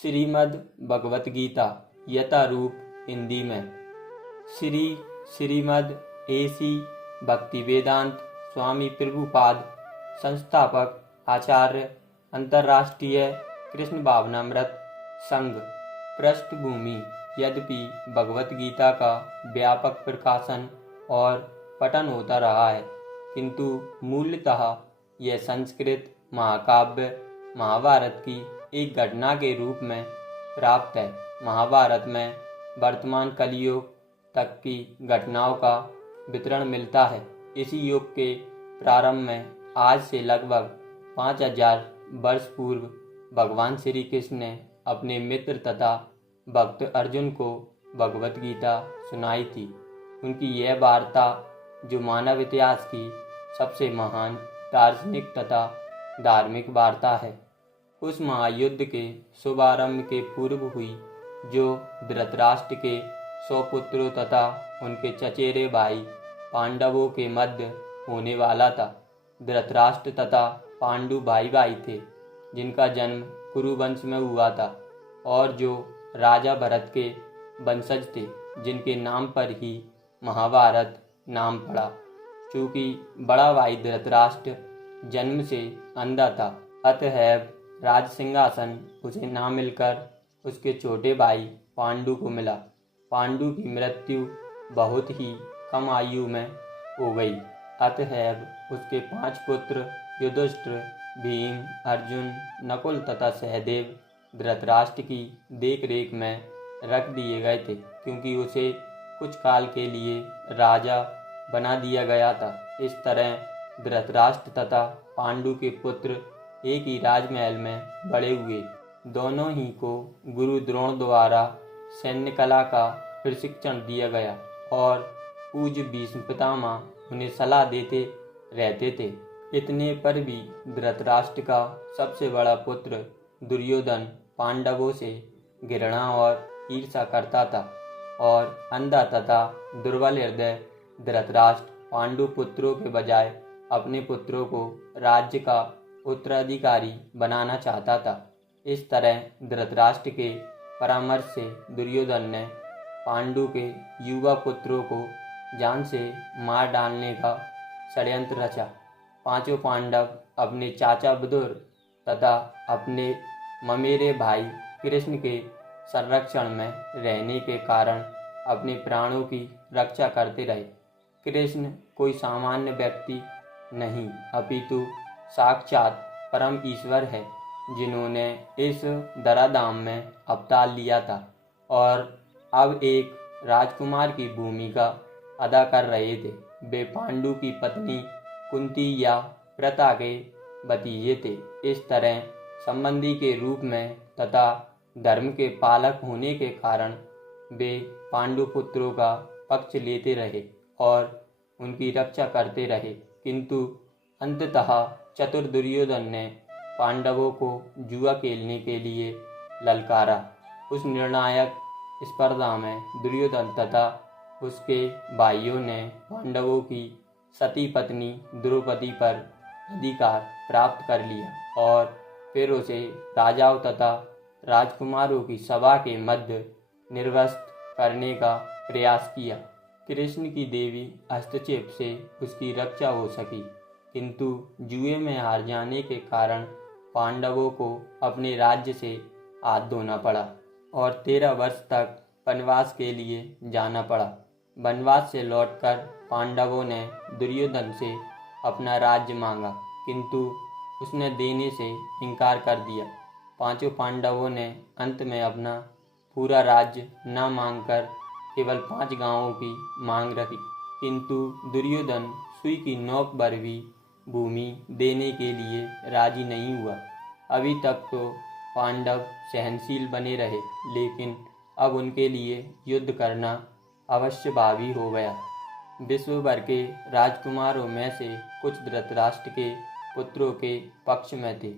श्रीमद् भगवत गीता यथारूप हिंदी में। श्रीमद् एसी भक्ति वेदांत स्वामी प्रभुपाद संस्थापक आचार्य अंतर्राष्ट्रीय कृष्ण भावनामृत संघ। पृष्ठभूमि। यद्यपि भगवत गीता का व्यापक प्रकाशन और पठन होता रहा है, किंतु मूलतः यह संस्कृत महाकाव्य महाभारत की एक घटना के रूप में प्राप्त है। महाभारत में वर्तमान कलियुग तक की घटनाओं का वितरण मिलता है। इसी युग के प्रारंभ में आज से लगभग 5000 वर्ष पूर्व भगवान श्री कृष्ण ने अपने मित्र तथा भक्त अर्जुन को भगवत गीता सुनाई थी। उनकी यह वार्ता, जो मानव इतिहास की सबसे महान दार्शनिक तथा धार्मिक वार्ता है, उस महायुद्ध के शुभारंभ के पूर्व हुई, जो धृतराष्ट्र के 100 पुत्रों तथा उनके चचेरे भाई पांडवों के मध्य होने वाला था। धृतराष्ट्र तथा पांडु भाई भाई थे, जिनका जन्म कुरुवंश में हुआ था और जो राजा भरत के वंशज थे, जिनके नाम पर ही महाभारत नाम पड़ा। चूंकि बड़ा भाई धृतराष्ट्र जन्म से अंधा था, अतएव राज सिंहासन उसे ना मिलकर उसके छोटे भाई पांडु को मिला। पांडु की मृत्यु बहुत ही कम आयु में हो गई, अतएव उसके 5 पुत्र युधिष्ठिर, भीम, अर्जुन, नकुल तथा सहदेव धृतराष्ट्र की देखरेख में रख दिए गए थे, क्योंकि उसे कुछ काल के लिए राजा बना दिया गया था। इस तरह धृतराष्ट्र तथा पांडु के पुत्र एक ही राजमहल में बड़े हुए। दोनों ही को गुरु द्रोण द्वारा सैन्य कला का प्रशिक्षण दिया गया और पूज्य भीष्म पितामह उन्हें सलाह देते रहते थे। इतने पर भी धृतराष्ट्र का सबसे बड़ा पुत्र दुर्योधन पांडवों से घृणा और ईर्ष्या करता था और अंधा तथा दुर्बल हृदय धृतराष्ट्र पांडु पुत्रों के बजाय अपने पुत्रों को राज्य का उत्तराधिकारी बनाना चाहता था। इस तरह धृतराष्ट्र के परामर्श से दुर्योधन ने पांडु के युवा पुत्रों को जान से मार डालने का षड्यंत्र रचा। 5 पांडव अपने चाचा विदुर तथा अपने ममेरे भाई कृष्ण के संरक्षण में रहने के कारण अपने प्राणों की रक्षा करते रहे। कृष्ण कोई सामान्य व्यक्ति नहीं, अपितु साक्षात परम ईश्वर है, जिन्होंने इस धराधाम में अवतार लिया था और अब एक राजकुमार की भूमिका अदा कर रहे थे। वे पांडु की पत्नी कुंती या प्रथा के भतीजे थे। इस तरह संबंधी के रूप में तथा धर्म के पालक होने के कारण वे पांडु पुत्रों का पक्ष लेते रहे और उनकी रक्षा करते रहे, किंतु अंततः चतुर दुर्योधन ने पांडवों को जुआ खेलने के लिए ललकारा। उस निर्णायक स्पर्धा में दुर्योधन तथा उसके भाइयों ने पांडवों की सती पत्नी द्रौपदी पर अधिकार प्राप्त कर लिया और फिर उसे राजाओं तथा राजकुमारों की सभा के मध्य निर्वस्त्र करने का प्रयास किया। कृष्ण की देवी हस्तक्षेप से उसकी रक्षा हो सकी, किंतु जुए में हार जाने के कारण पांडवों को अपने राज्य से हाथ धोना पड़ा और 13 वर्ष तक वनवास के लिए जाना पड़ा। वनवास से लौटकर पांडवों ने दुर्योधन से अपना राज्य मांगा, किंतु उसने देने से इनकार कर दिया। 5 पांडवों ने अंत में अपना पूरा राज्य न मांगकर केवल 5 गांवों की मांग रखी, किंतु दुर्योधन सुई की नोक पर भी भूमि देने के लिए राजी नहीं हुआ। अभी तक तो पांडव सहनशील बने रहे, लेकिन अब उनके लिए युद्ध करना अवश्यभावी हो गया। विश्व भर के राजकुमारों में से कुछ धृतराष्ट्र के पुत्रों के पक्ष में थे,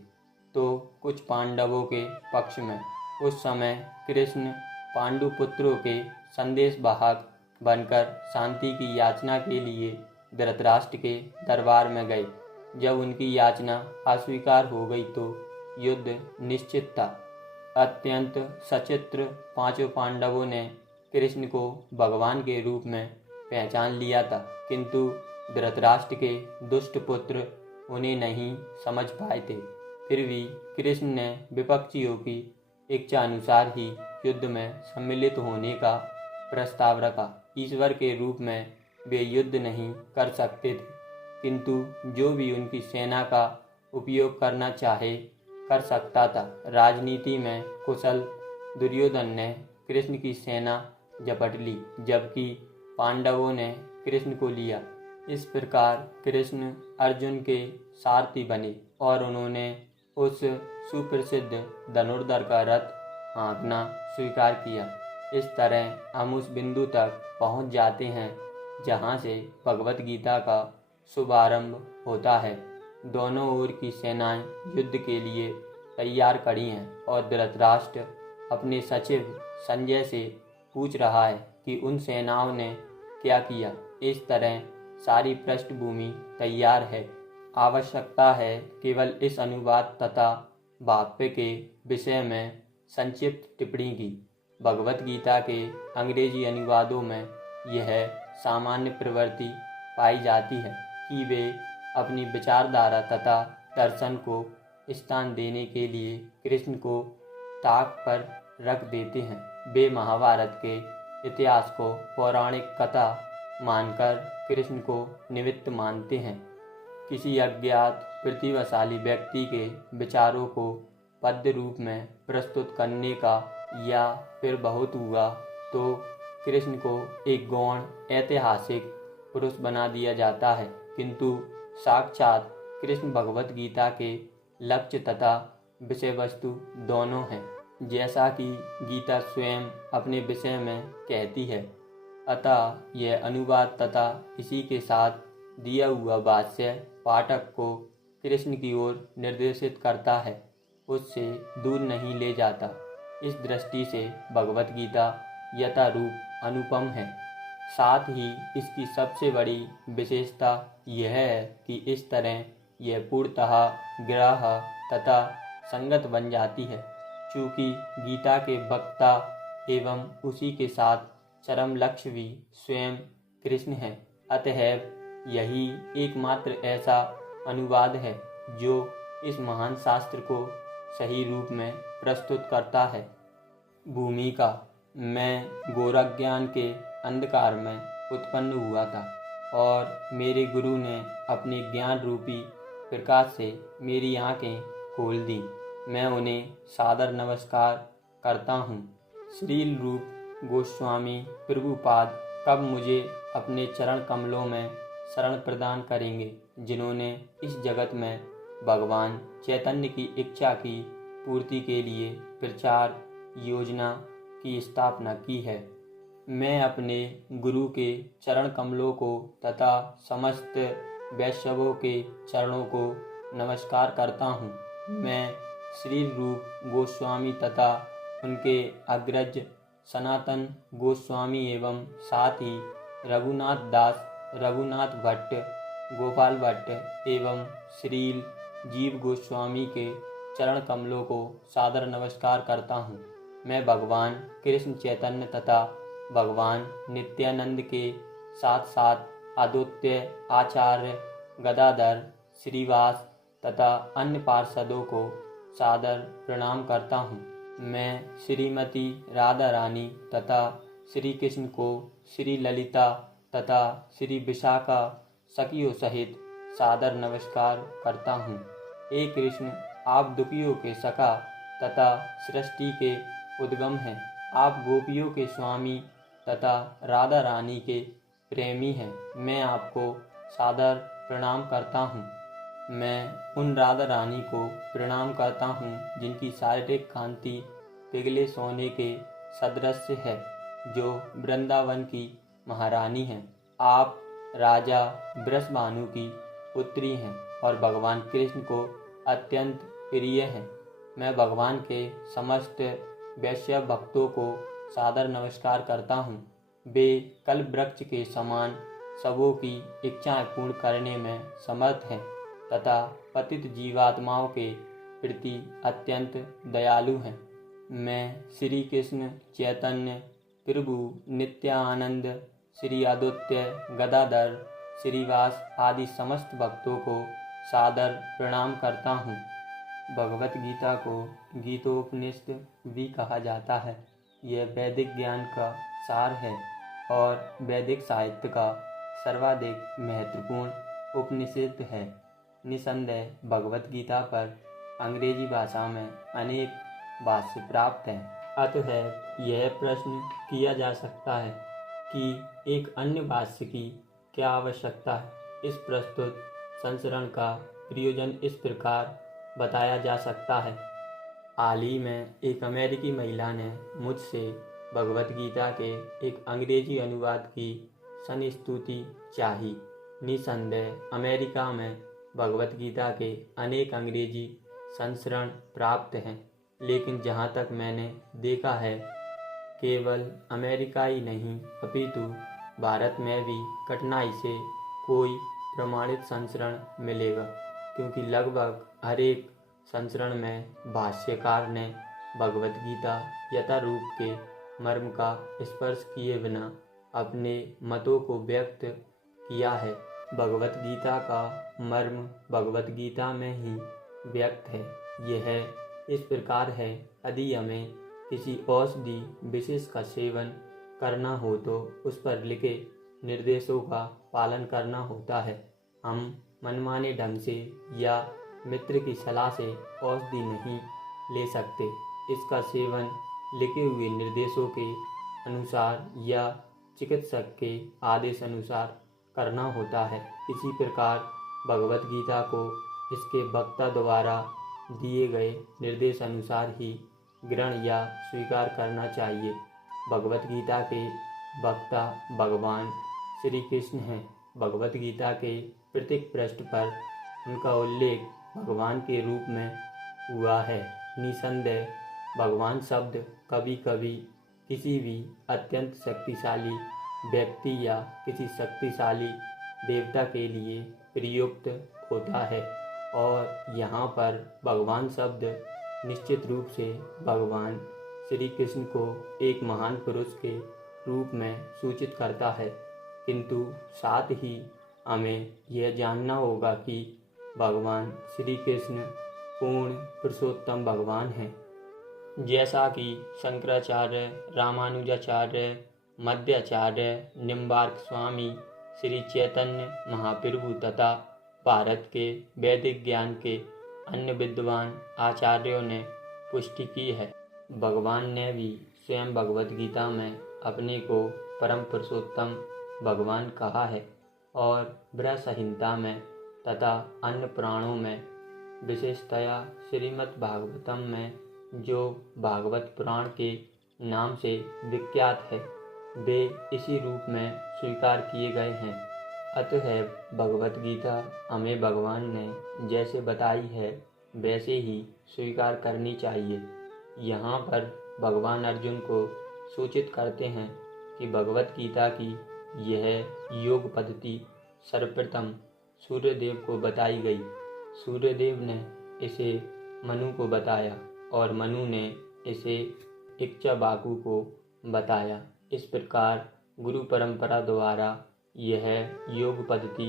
तो कुछ पांडवों के पक्ष में। उस समय कृष्ण पांडु पुत्रों के संदेशवाहक बनकर शांति की याचना के लिए धृतराष्ट्र के दरबार में गए। जब उनकी याचना अस्वीकार हो गई तो युद्ध निश्चित था। अत्यंत सचित्र पांचों पांडवों ने कृष्ण को भगवान के रूप में पहचान लिया था, किंतु धृतराष्ट्र के दुष्ट पुत्र उन्हें नहीं समझ पाए थे। फिर भी कृष्ण ने विपक्षियों की इच्छा अनुसार ही युद्ध में सम्मिलित होने का प्रस्ताव रखा। ईश्वर के रूप में वे युद्ध नहीं कर सकते थे, किंतु जो भी उनकी सेना का उपयोग करना चाहे कर सकता था। राजनीति में कुशल दुर्योधन ने कृष्ण की सेना झपट ली, जबकि पांडवों ने कृष्ण को लिया। इस प्रकार कृष्ण अर्जुन के सारथी बने और उन्होंने उस सुप्रसिद्ध धनुर्धर का रथ हाँकना स्वीकार किया। इस तरह हम उस बिंदु तक पहुंच जाते हैं जहां से भगवत गीता का शुभारंभ होता है। दोनों ओर की सेनाएं युद्ध के लिए तैयार खड़ी हैं और धृतराष्ट्र अपने सचिव संजय से पूछ रहा है कि उन सेनाओं ने क्या किया। इस तरह सारी पृष्ठभूमि तैयार है। आवश्यकता है केवल इस अनुवाद तथा भाष्य के विषय में संक्षिप्त टिप्पणी की। भगवत गीता के अंग्रेजी अनुवादों में यह सामान्य प्रवृत्ति पाई जाती है कि वे अपनी विचारधारा तथा दर्शन को स्थान देने के लिए कृष्ण को ताक पर रख देते हैं। वे महाभारत के इतिहास को पौराणिक कथा मानकर कृष्ण को निमित्त मानते हैं। किसी अज्ञात प्रतिभाशाली व्यक्ति के विचारों को पद्य रूप में प्रस्तुत करने का या फिर बहुत हुआ तो कृष्ण को एक गौण ऐतिहासिक पुरुष बना दिया जाता है, किंतु साक्षात कृष्ण भगवत गीता के लक्ष्य तथा विषय वस्तु दोनों हैं, जैसा कि गीता स्वयं अपने विषय में कहती है। अतः यह अनुवाद तथा इसी के साथ दिया हुआ भाष्य पाठक को कृष्ण की ओर निर्देशित करता है, उससे दूर नहीं ले जाता। इस दृष्टि से भगवत गीता यथारूप अनुपम है। साथ ही इसकी सबसे बड़ी विशेषता यह है कि इस तरह यह पूर्णतः ग्राह्य तथा संगत बन जाती है। चूँकि गीता के वक्ता एवं उसी के साथ चरम लक्ष्य भी स्वयं कृष्ण है, अतएव यही एकमात्र ऐसा अनुवाद है जो इस महान शास्त्र को सही रूप में प्रस्तुत करता है। भूमिका: मैं गोरज्ञान के अंधकार में उत्पन्न हुआ था और मेरे गुरु ने अपने ज्ञान रूपी प्रकाश से मेरी आंखें खोल दी। मैं उन्हें सादर नमस्कार करता हूँ। श्रील रूप गोस्वामी प्रभुपाद कब मुझे अपने चरण कमलों में शरण प्रदान करेंगे, जिन्होंने इस जगत में भगवान चैतन्य की इच्छा की पूर्ति के लिए प्रचार योजना की स्थापना की है। मैं अपने गुरु के चरण कमलों को तथा समस्त वैष्णवों के चरणों को नमस्कार करता हूँ। मैं श्री रूप गोस्वामी तथा उनके अग्रज सनातन गोस्वामी एवं साथ ही रघुनाथ दास, रघुनाथ भट्ट, गोपाल भट्ट एवं श्रील जीव गोस्वामी के चरण कमलों को सादर नमस्कार करता हूँ। मैं भगवान कृष्ण चैतन्य तथा भगवान नित्यानंद के साथ साथ अद्वैत आचार्य गदाधर, श्रीवास तथा अन्य पार्षदों को सादर प्रणाम करता हूँ। मैं श्रीमती राधा रानी तथा श्री कृष्ण को श्री ललिता तथा श्री विशाखा सखियों सहित सादर नमस्कार करता हूँ। हे कृष्ण, आप दुखियों के सखा तथा सृष्टि के उद्गम हैं। आप गोपियों के स्वामी तथा राधा रानी के प्रेमी हैं। मैं आपको सादर प्रणाम करता हूँ। मैं उन राधा रानी को प्रणाम करता हूँ जिनकी शारीरिक कांति पिघले सोने के सदृश है, जो वृंदावन की महारानी हैं। आप राजा वृषभानु की पुत्री हैं और भगवान कृष्ण को अत्यंत प्रिय हैं। मैं भगवान के समस्त वैष्णव भक्तों को सादर नमस्कार करता हूँ। वे कल्प वृक्ष के समान सबों की इच्छाएं पूर्ण करने में समर्थ हैं तथा पतित जीवात्माओं के प्रति अत्यंत दयालु हैं। मैं श्री कृष्ण चैतन्य प्रभु नित्यानंद, श्री अद्वैत गदाधर श्रीवास आदि समस्त भक्तों को सादर प्रणाम करता हूँ। भगवत गीता को गीतोपनिषद भी कहा जाता है। यह वैदिक ज्ञान का सार है और वैदिक साहित्य का सर्वाधिक महत्वपूर्ण उपनिषद है। निसंदेह भगवत गीता पर अंग्रेजी भाषा में अनेक भाष्य प्राप्त हैं। अतः यह प्रश्न किया जा सकता है कि एक अन्य भाष्य की क्या आवश्यकता है। इस प्रस्तुत संस्करण का प्रयोजन इस प्रकार बताया जा सकता है। हाल ही में एक अमेरिकी महिला ने मुझसे भगवत गीता के एक अंग्रेजी अनुवाद की संस्तुति चाही। निसंदेह अमेरिका में भगवत गीता के अनेक अंग्रेजी संस्करण प्राप्त हैं, लेकिन जहाँ तक मैंने देखा है, केवल अमेरिका ही नहीं अपितु भारत में भी कठिनाई से कोई प्रमाणित संस्करण मिलेगा, क्योंकि लगभग हर एक संस्करण में भाष्यकार ने भगवत गीता यथारूप के मर्म का स्पर्श किए बिना अपने मतों को व्यक्त किया है। भगवत गीता का मर्म भगवत गीता में ही व्यक्त है। यह इस प्रकार है, यदि हमें किसी औषधि विशेष का सेवन करना हो तो उस पर लिखे निर्देशों का पालन करना होता है। हम मनमाने ढंग से या मित्र की सलाह से औषधि नहीं ले सकते। इसका सेवन लिखे हुए निर्देशों के अनुसार या चिकित्सक के आदेश अनुसार करना होता है। इसी प्रकार भगवत गीता को इसके वक्ता द्वारा दिए गए निर्देश अनुसार ही ग्रहण या स्वीकार करना चाहिए। भगवत गीता के वक्ता भगवान श्री कृष्ण हैं। भगवत गीता के प्रत्येक पृष्ठ पर उनका उल्लेख भगवान के रूप में हुआ है। निसंदेह भगवान शब्द कभी कभी किसी भी अत्यंत शक्तिशाली व्यक्ति या किसी शक्तिशाली देवता के लिए प्रयुक्त होता है, और यहाँ पर भगवान शब्द निश्चित रूप से भगवान श्री कृष्ण को एक महान पुरुष के रूप में सूचित करता है। किंतु साथ ही हमें यह जानना होगा कि भगवान श्री कृष्ण पूर्ण पुरुषोत्तम भगवान हैं। जैसा कि शंकराचार्य, रामानुजाचार्य, मध्वाचार्य, निम्बार्क स्वामी, श्री चैतन्य महाप्रभु तथा भारत के वैदिक ज्ञान के अन्य विद्वान आचार्यों ने पुष्टि की है। भगवान ने भी स्वयं भगवत गीता में अपने को परम पुरुषोत्तम भगवान कहा है, और ब्रह्म संहिता में तथा अन्य पुराणों में, विशेषतया श्रीमद् भागवतम में जो भागवत पुराण के नाम से विख्यात है, वे इसी रूप में स्वीकार किए गए हैं। अतः भगवत गीता हमें भगवान ने जैसे बताई है वैसे ही स्वीकार करनी चाहिए। यहाँ पर भगवान अर्जुन को सूचित करते हैं कि भगवत गीता की यह योग पद्धति सर्वप्रथम सूर्यदेव को बताई गई। सूर्यदेव ने इसे मनु को बताया और मनु ने इसे इक्ष्वाकु को बताया। इस प्रकार गुरु परंपरा द्वारा यह योग पद्धति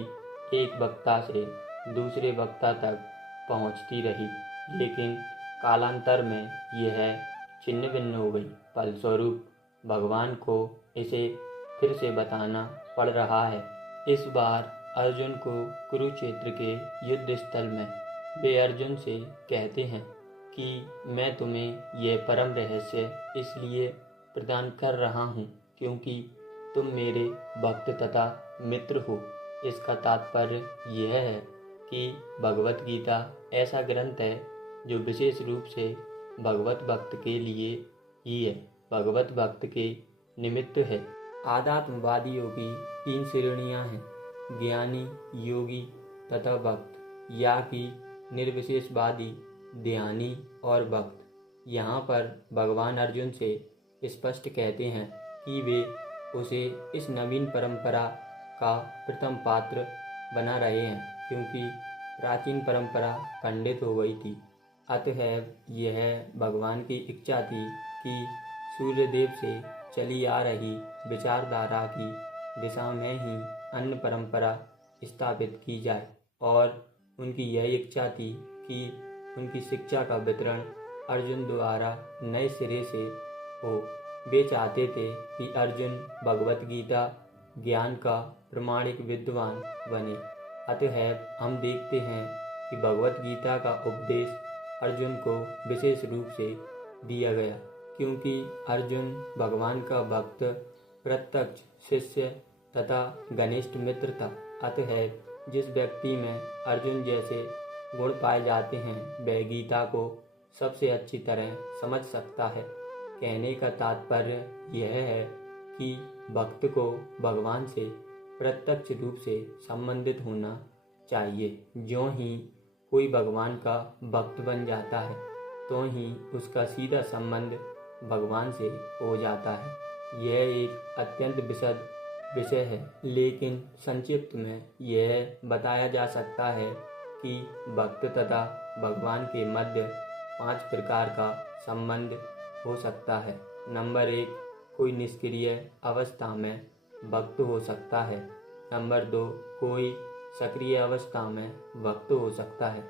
एक वक्ता से दूसरे वक्ता तक पहुंचती रही, लेकिन कालांतर में यह छिन्न भिन्न हो गई। फलस्वरूप भगवान को इसे फिर से बताना पड़ रहा है। इस बार अर्जुन को कुरुक्षेत्र के युद्ध स्थल में वे अर्जुन से कहते हैं कि मैं तुम्हें यह परम रहस्य इसलिए प्रदान कर रहा हूँ क्योंकि तुम मेरे भक्त तथा मित्र हो। इसका तात्पर्य यह है कि भगवत गीता ऐसा ग्रंथ है जो विशेष रूप से भगवत भक्त के लिए ही है, भगवत भक्त के निमित्त है। आध्यात्मवादियों की 3 श्रेणियां हैं, ज्ञानी, योगी तथा भक्त, या कि निर्विशेषवादी, ध्यानी और भक्त। यहाँ पर भगवान अर्जुन से स्पष्ट कहते हैं कि वे उसे इस नवीन परंपरा का प्रथम पात्र बना रहे हैं, क्योंकि प्राचीन परंपरा खंडित हो गई थी। अतएव यह भगवान की इच्छा थी कि सूर्यदेव से चली आ रही विचारधारा की दिशा में ही अन्य परंपरा स्थापित की जाए और उनकी यह इच्छा थी कि उनकी शिक्षा का वितरण अर्जुन द्वारा नए सिरे से हो। वे चाहते थे कि अर्जुन भगवत गीता ज्ञान का प्रमाणिक विद्वान बने। अतएव हम देखते हैं कि भगवत गीता का उपदेश अर्जुन को विशेष रूप से दिया गया, क्योंकि अर्जुन भगवान का भक्त, प्रत्यक्ष शिष्य तथा घनिष्ठ मित्र था। अतएव जिस व्यक्ति में अर्जुन जैसे गुण पाए जाते हैं वह गीता को सबसे अच्छी तरह समझ सकता है। कहने का तात्पर्य यह है कि भक्त को भगवान से प्रत्यक्ष रूप से संबंधित होना चाहिए। ज्यों ही कोई भगवान का भक्त बन जाता है तो ही उसका सीधा संबंध भगवान से हो जाता है। यह एक अत्यंत विशद विषय है, लेकिन संक्षिप्त में यह बताया जा सकता है कि भक्त तथा भगवान के मध्य 5 प्रकार का संबंध हो सकता है। नंबर 1, कोई निष्क्रिय अवस्था में भक्त हो सकता है। नंबर 2, कोई सक्रिय अवस्था में भक्त हो सकता है।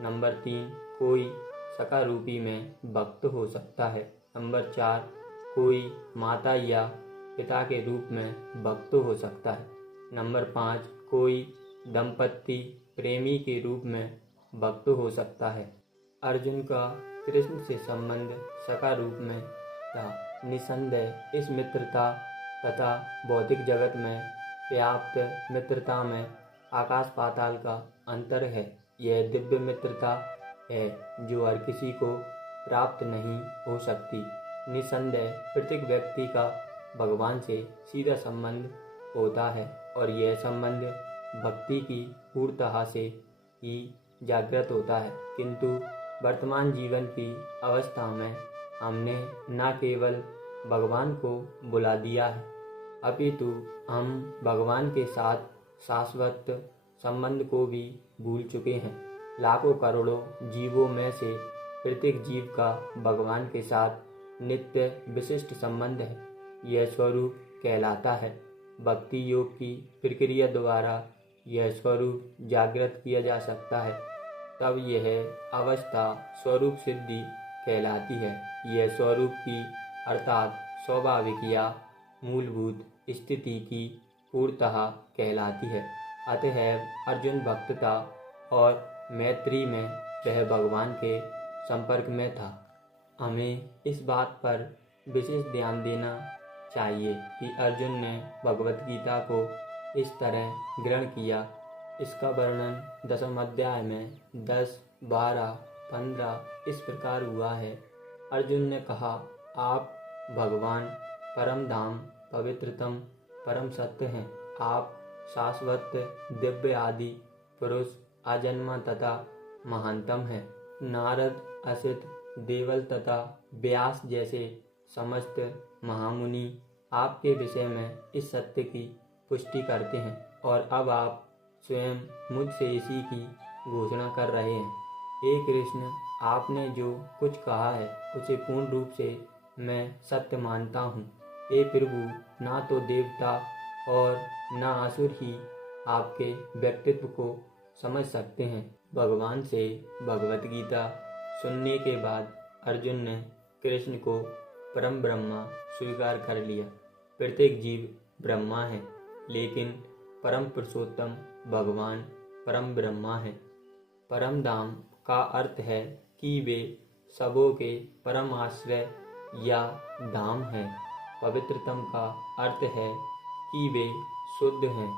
नंबर 3, कोई सकारूपी में भक्त हो सकता है। नंबर 4, कोई माता या पिता के रूप में भक्त हो सकता है। नंबर 5, कोई दंपति प्रेमी के रूप में भक्त हो सकता है। अर्जुन का कृष्ण से संबंध सका रूप में था। निसंदेह इस मित्रता तथा भौतिक जगत में व्याप्त मित्रता में आकाश पाताल का अंतर है। यह दिव्य मित्रता है जो हर किसी को प्राप्त नहीं हो सकती। निसंदेह प्रत्येक व्यक्ति का भगवान से सीधा संबंध होता है और यह संबंध भक्ति की पूर्णतः से ही जागृत होता है। किंतु वर्तमान जीवन की अवस्था में हमने न केवल भगवान को बुला दिया है, अपितु हम भगवान के साथ शाश्वत संबंध को भी भूल चुके हैं। लाखों करोड़ों जीवों में से प्रत्येक जीव का भगवान के साथ नित्य विशिष्ट संबंध है। यह स्वरूप कहलाता है। भक्ति योग की प्रक्रिया द्वारा यह स्वरूप जागृत किया जा सकता है, तब यह अवस्था स्वरूप सिद्धि कहलाती है। यह स्वरूप की अर्थात स्वाभाविक या मूलभूत स्थिति की पूर्णतः कहलाती है। अतएव अर्जुन भक्त था और मैत्री में वह भगवान के संपर्क में था। हमें इस बात पर विशेष ध्यान देना चाहिए कि अर्जुन ने भगवत गीता को इस तरह ग्रहण किया। इसका वर्णन 10वें अध्याय में 10, 12, 15 इस प्रकार हुआ है। अर्जुन ने कहा, आप भगवान परम धाम पवित्रतम परम सत्य हैं। आप शाश्वत दिव्य आदि पुरुष अजन्मा तथा महानतम हैं। नारद, असित, देवल तथा व्यास जैसे समस्त महामुनि आपके विषय में इस सत्य की पुष्टि करते हैं और अब आप स्वयं मुझसे इसी की घोषणा कर रहे हैं। हे कृष्ण, आपने जो कुछ कहा है उसे पूर्ण रूप से मैं सत्य मानता हूँ। हे प्रभु, ना तो देवता और ना असुर ही आपके व्यक्तित्व को समझ सकते हैं। भगवान से भगवत गीता सुनने के बाद अर्जुन ने कृष्ण को परम ब्रह्मा स्वीकार कर लिया। प्रत्येक जीव ब्रह्मा है, लेकिन परम पुरुषोत्तम भगवान परम ब्रह्मा है। परम धाम का अर्थ है कि वे सबों के परम आश्रय या धाम है। पवित्रतम का अर्थ है कि वे शुद्ध हैं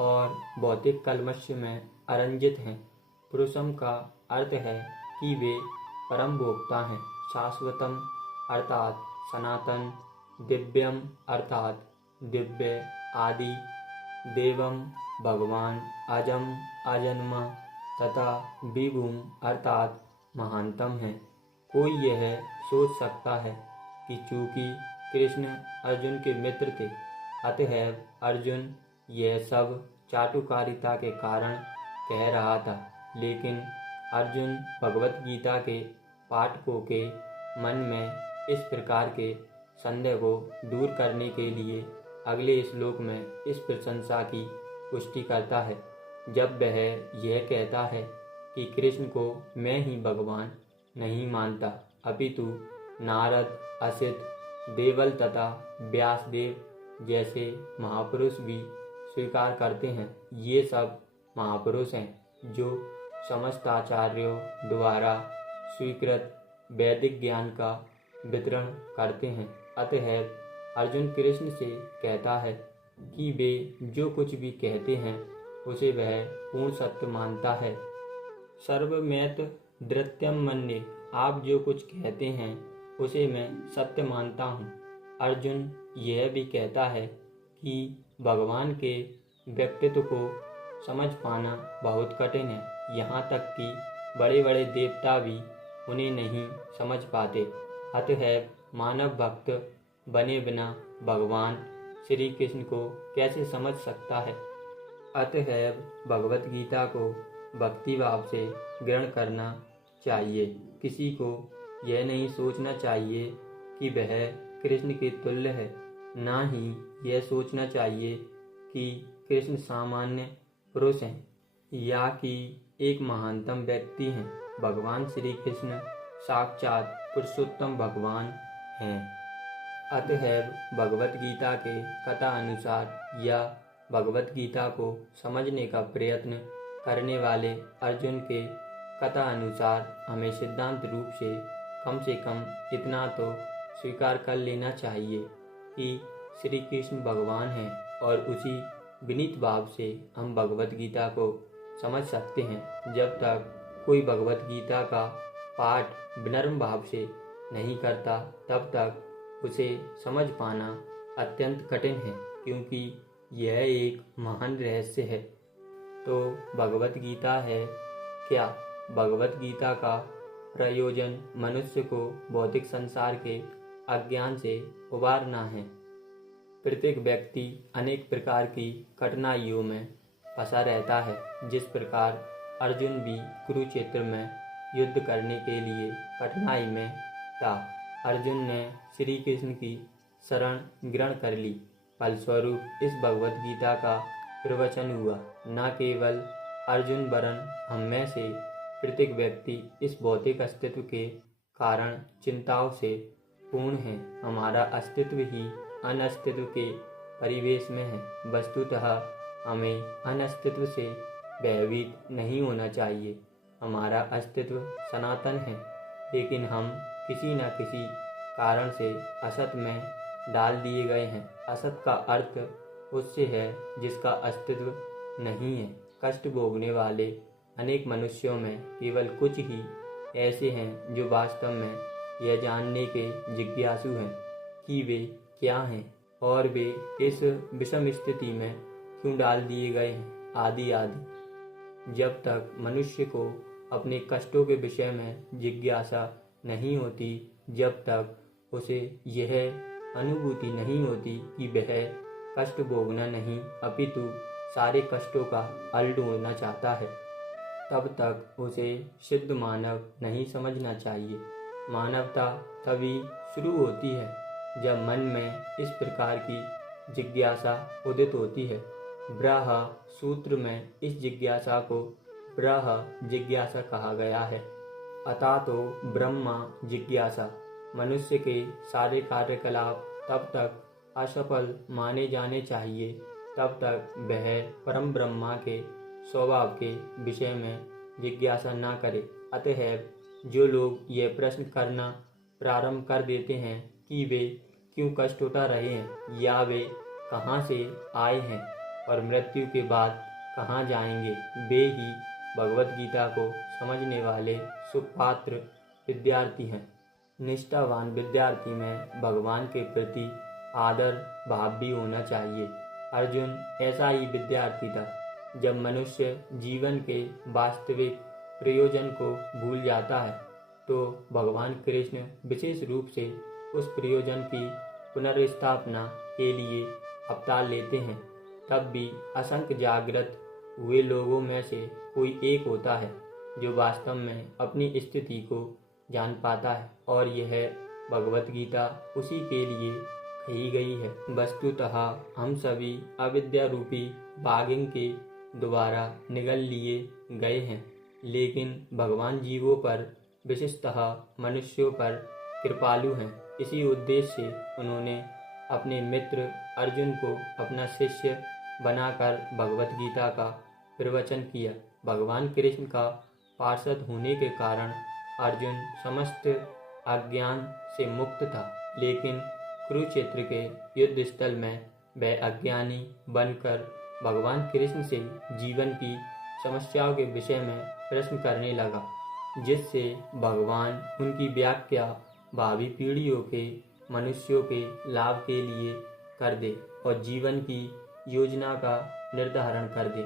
और भौतिक कल्मश में अरंजित हैं। पुरुषम का अर्थ है कि वे परम भोक्ता हैं। शाश्वतम अर्थात सनातन, दिव्यम अर्थात दिव्य, आदि, देवम भगवान, अजम अजन्मा तथा विभुम अर्थात महानतम है। कोई यह सोच सकता है कि चूंकि कृष्ण अर्जुन के मित्र थे, अतएव अर्जुन यह सब चाटुकारिता के कारण कह रहा था। लेकिन अर्जुन भगवत गीता के पाठकों के मन में इस प्रकार के संदेह को दूर करने के लिए अगले श्लोक में इस प्रशंसा की पुष्टि करता है, जब वह यह कहता है कि कृष्ण को मैं ही भगवान नहीं मानता, अपितु नारद, असित, देवल तथा व्यासदेव जैसे महापुरुष भी स्वीकार करते हैं। ये सब महापुरुष हैं जो समस्त आचार्यों द्वारा स्वीकृत वैदिक ज्ञान का वितरण करते हैं। अतः अर्जुन कृष्ण से कहता है कि वे जो कुछ भी कहते हैं उसे वह पूर्ण सत्य मानता है। सर्वमेत धृत्यम मन्ये, आप जो कुछ कहते हैं उसे मैं सत्य मानता हूँ। अर्जुन यह भी कहता है कि भगवान के व्यक्तित्व को समझ पाना बहुत कठिन है, यहाँ तक कि बड़े बड़े देवता भी उन्हें नहीं समझ पाते। अतः मानव भक्त बने बिना भगवान श्री कृष्ण को कैसे समझ सकता है। अतः भगवत गीता को भक्ति भाव से ग्रहण करना चाहिए। किसी को यह नहीं सोचना चाहिए कि वह कृष्ण के तुल्य है, ना ही यह सोचना चाहिए कि कृष्ण सामान्य पुरुष हैं या कि एक महानतम व्यक्ति हैं। भगवान श्री कृष्ण साक्षात पुरुषोत्तम भगवान हैं। अतः भगवत गीता के कथा अनुसार या भगवत गीता को समझने का प्रयत्न करने वाले अर्जुन के कथा अनुसार हमें सिद्धांत रूप से कम इतना तो स्वीकार कर लेना चाहिए कि श्री कृष्ण भगवान हैं, और उसी विनीत भाव से हम भगवत गीता को समझ सकते हैं। जब तक कोई भगवत गीता का पाठ विनम्र भाव से नहीं करता, तब तक उसे समझ पाना अत्यंत कठिन है, क्योंकि यह एक महान रहस्य है। तो भगवत गीता है क्या? भगवत गीता का प्रयोजन मनुष्य को भौतिक संसार के अज्ञान से उबारना है। प्रत्येक व्यक्ति अनेक प्रकार की कठिनाइयों में फंसा रहता है। जिस प्रकार अर्जुन भी कुरुक्षेत्र में युद्ध करने के लिए कठिनाई में था, अर्जुन ने श्री कृष्ण की शरण ग्रहण कर ली। फलस्वरूप इस भगवत गीता का प्रवचन हुआ। न केवल अर्जुन वरन हम में से प्रत्येक व्यक्ति इस भौतिक अस्तित्व के कारण चिंताओं से पूर्ण है। हमारा अस्तित्व ही अनस्तित्व के परिवेश में है। वस्तुतः हमें अनस्तित्व से भयभीत नहीं होना चाहिए। हमारा अस्तित्व सनातन है, लेकिन हम किसी न किसी कारण से असत में डाल दिए गए हैं। असत का अर्थ उससे है जिसका अस्तित्व नहीं है। कष्ट भोगने वाले अनेक मनुष्यों में केवल कुछ ही ऐसे हैं जो वास्तव में यह जानने के जिज्ञासु हैं कि वे क्या हैं और वे इस विषम स्थिति में क्यों डाल दिए गए हैं, आदि आदि। जब तक मनुष्य को अपने कष्टों के विषय में जिज्ञासा नहीं होती, जब तक उसे यह अनुभूति नहीं होती कि वह कष्ट भोगना नहीं अपितु सारे कष्टों का हल ढूंढना चाहता है, तब तक उसे सिद्ध मानव नहीं समझना चाहिए। मानवता तभी शुरू होती है जब मन में इस प्रकार की जिज्ञासा उदित होती है। ब्रह्म सूत्र में इस जिज्ञासा को ब्रह्म जिज्ञासा कहा गया है। अतः तो ब्रह्मा जिज्ञासा। मनुष्य के सारे कार्यकलाप तब तक असफल माने जाने चाहिए तब तक वह परम ब्रह्मा के स्वभाव के विषय में जिज्ञासा न करे। अतः जो लोग यह प्रश्न करना प्रारंभ कर देते हैं कि वे क्यों कष्ट उठा रहे हैं या वे कहाँ से आए हैं और मृत्यु के बाद कहाँ जाएंगे, वे ही भगवत गीता को समझने वाले सुपात्र विद्यार्थी हैं। निष्ठावान विद्यार्थी में भगवान के प्रति आदर भाव भी होना चाहिए। अर्जुन ऐसा ही विद्यार्थी था। जब मनुष्य जीवन के वास्तविक प्रयोजन को भूल जाता है तो भगवान कृष्ण विशेष रूप से उस प्रयोजन की पुनर्स्थापना के लिए अवतार लेते हैं। तब भी असंख्य जागृत हुए लोगों में से कोई एक होता है जो वास्तव में अपनी स्थिति को जान पाता है, और यह भगवत गीता उसी के लिए कही गई है। वस्तुतः हम सभी अविद्या रूपी बागिन के द्वारा निगल लिए गए हैं, लेकिन भगवान जीवों पर, विशेषतः मनुष्यों पर कृपालु हैं। इसी उद्देश्य से उन्होंने अपने मित्र अर्जुन को अपना शिष्य बनाकर भगवत गीता का प्रवचन किया। भगवान कृष्ण का पार्षद होने के कारण अर्जुन समस्त अज्ञान से मुक्त था, लेकिन कुरुक्षेत्र के युद्ध स्थल में वह अज्ञानी बनकर भगवान कृष्ण से जीवन की समस्याओं के विषय में प्रश्न करने लगा, जिससे भगवान उनकी व्याख्या भावी पीढ़ियों के मनुष्यों के लाभ के लिए कर दे और जीवन की योजना का निर्धारण कर दे।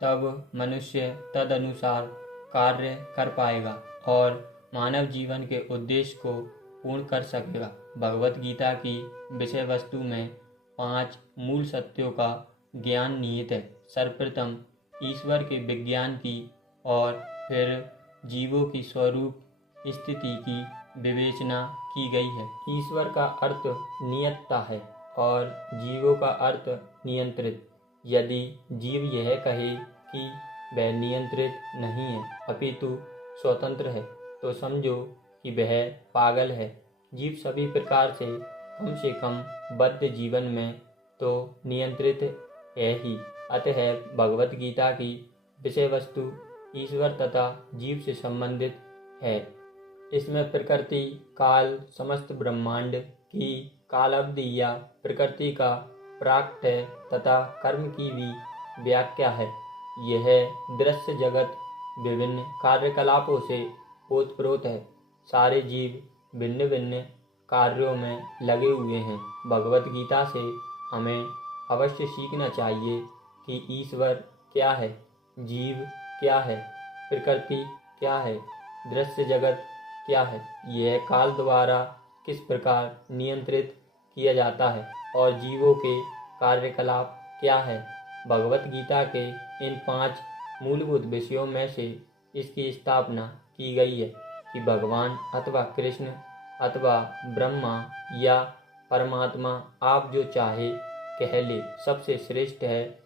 तब मनुष्य तदनुसार कार्य कर पाएगा और मानव जीवन के उद्देश्य को पूर्ण कर सकेगा। भगवत गीता की विषय वस्तु में 5 मूल सत्यों का ज्ञान निहित है। सर्वप्रथम ईश्वर के विज्ञान की और फिर जीवों की स्वरूप स्थिति की विवेचना की गई है। ईश्वर का अर्थ नियतता है और जीवों का अर्थ नियंत्रित। यदि जीव यह कहे कि वह नियंत्रित नहीं है अपितु स्वतंत्र है, तो समझो कि वह पागल है। जीव सभी प्रकार से कम बद्ध जीवन में तो नियंत्रित है ही। अतः भगवत गीता की विषय वस्तु ईश्वर तथा जीव से संबंधित है। इसमें प्रकृति, काल, समस्त ब्रह्मांड की काल अवधि या प्रकृति का प्राकट्य तथा कर्म की भी व्याख्या है। यह दृश्य जगत विभिन्न कार्यकलापों से ओतप्रोत है। सारे जीव भिन्न भिन्न कार्यों में लगे हुए हैं। भगवत गीता से हमें अवश्य सीखना चाहिए कि ईश्वर क्या है, जीव क्या है, प्रकृति क्या है, दृश्य जगत क्या है, यह काल द्वारा किस प्रकार नियंत्रित किया जाता है और जीवों के कार्यकलाप क्या है। भगवत गीता के इन 5 मूलभूत विषयों में से इसकी स्थापना की गई है कि भगवान अथवा कृष्ण अथवा ब्रह्मा या परमात्मा, आप जो चाहे कह ले, सबसे श्रेष्ठ है।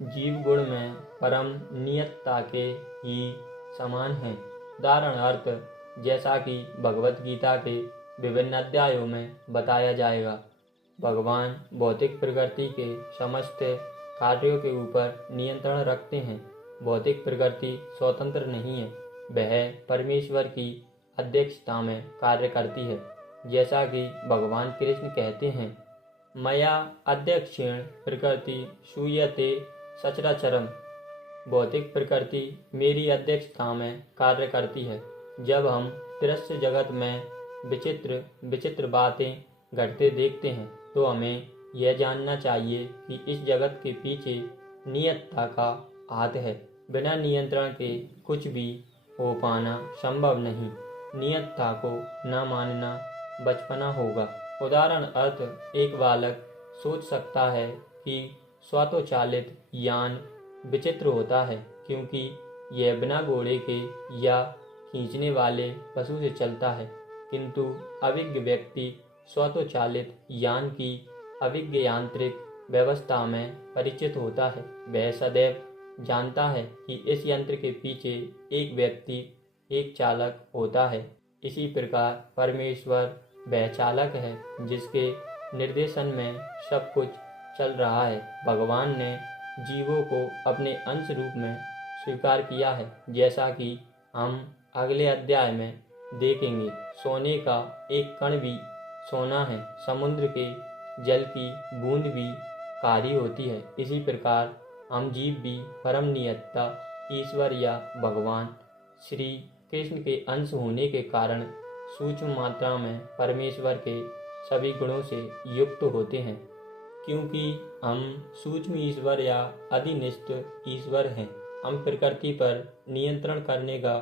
जीव गुण में परम नियतता के ही समान है। उदाहरण अर्थ जैसा कि भगवत गीता के विभिन्न अध्यायों में बताया जाएगा, भगवान भौतिक प्रकृति के समस्त कार्यों के ऊपर नियंत्रण रखते हैं। भौतिक प्रकृति स्वतंत्र नहीं है, वह परमेश्वर की अध्यक्षता में कार्य करती है। जैसा कि भगवान कृष्ण कहते हैं, मया अध्यक्षेण प्रकृति सूयते सचराचरम। भौतिक प्रकृति मेरी अध्यक्षता में कार्य करती है। जब हम दृश्य जगत में विचित्र विचित्र बातें घटते देखते हैं, तो हमें यह जानना चाहिए कि इस जगत के पीछे नियतता का हाथ है। बिना नियंत्रण के कुछ भी हो पाना संभव नहीं। नियतता को न मानना बचपना होगा। उदाहरण अर्थ एक बालक सोच सकता है कि स्वतोचालित यान विचित्र होता है, क्योंकि यह बिना घोड़े के या खींचने वाले पशु से चलता है। किंतु अभिज्ञ व्यक्ति स्वतोचालित यान की अभिज्ञ यांत्रिक व्यवस्था में परिचित होता है। वह सदैव जानता है कि इस यंत्र के पीछे एक व्यक्ति, एक चालक होता है। इसी प्रकार परमेश्वर वह चालक है जिसके निर्देशन में सब कुछ चल रहा है। भगवान ने जीवों को अपने अंश रूप में स्वीकार किया है, जैसा कि हम अगले अध्याय में देखेंगे। सोने का एक कण भी सोना है, समुद्र के जल की बूंद भी कारी होती है। इसी प्रकार हम जीव भी परम नियतता ईश्वर या भगवान श्री कृष्ण के अंश होने के कारण सूक्ष्म मात्रा में परमेश्वर के सभी गुणों से युक्त होते हैं। क्योंकि हम सूक्ष्म ईश्वर या अधिनिष्ठ ईश्वर हैं, हम प्रकृति पर नियंत्रण करने का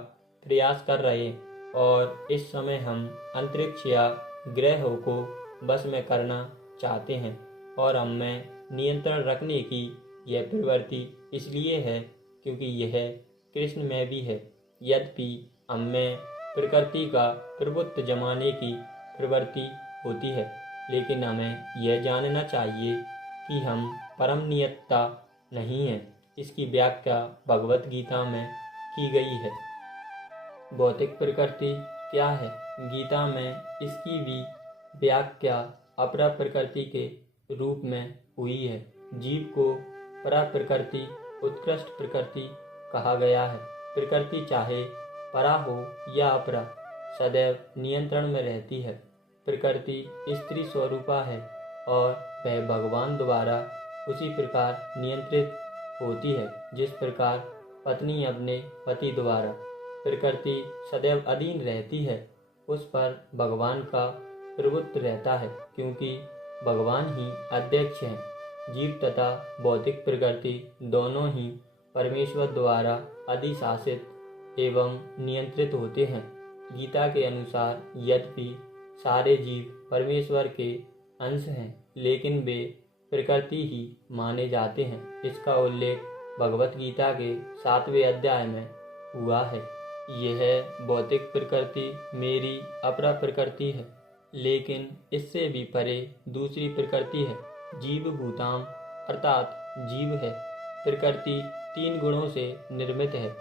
प्रयास कर रहे हैं और इस समय हम अंतरिक्ष या ग्रहों को बस में करना चाहते हैं। और हम में नियंत्रण रखने की यह प्रवृत्ति इसलिए है क्योंकि यह कृष्ण में भी है। यद्यपि हम में प्रकृति का प्रभुत्व जमाने की प्रवृत्ति होती है, लेकिन हमें यह जानना चाहिए कि हम परम नियंता नहीं हैं। इसकी व्याख्या भगवत गीता में की गई है। भौतिक प्रकृति क्या है? गीता में इसकी भी व्याख्या अपरा प्रकृति के रूप में हुई है। जीव को परा प्रकृति, उत्कृष्ट प्रकृति कहा गया है। प्रकृति चाहे परा हो या अपरा, सदैव नियंत्रण में रहती है। प्रकृति स्त्री स्वरूपा है और वह भगवान द्वारा उसी प्रकार नियंत्रित होती है जिस प्रकार पत्नी अपने पति द्वारा। प्रकृति सदैव अधीन रहती है, उस पर भगवान का प्रभुत्व रहता है, क्योंकि भगवान ही अध्यक्ष हैं। जीव तथा भौतिक प्रकृति दोनों ही परमेश्वर द्वारा अधिशासित एवं नियंत्रित होते हैं। गीता के अनुसार यद्यपि सारे जीव परमेश्वर के अंश हैं, लेकिन वे प्रकृति ही माने जाते हैं। इसका उल्लेख भगवत गीता के 7वें अध्याय में हुआ है। यह भौतिक प्रकृति मेरी अपरा प्रकृति है, लेकिन इससे भी परे दूसरी प्रकृति है। जीव भूताम अर्थात जीव है। प्रकृति 3 गुणों से निर्मित है,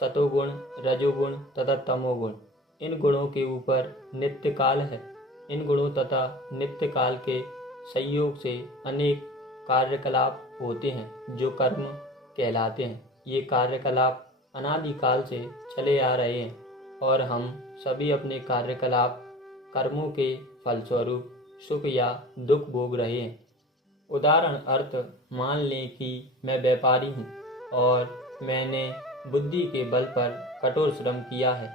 सतोगुण, रजोगुण तथा तमोगुण। इन गुणों के ऊपर नित्य काल है। इन गुणों तथा नित्य काल के संयोग से अनेक कार्यकलाप होते हैं जो कर्म कहलाते हैं। ये कार्यकलाप अनादिकाल से चले आ रहे हैं और हम सभी अपने कार्यकलाप कर्मों के फलस्वरूप सुख या दुख भोग रहे हैं। उदाहरण अर्थ मान लें कि मैं व्यापारी हूँ और मैंने बुद्धि के बल पर कठोर श्रम किया है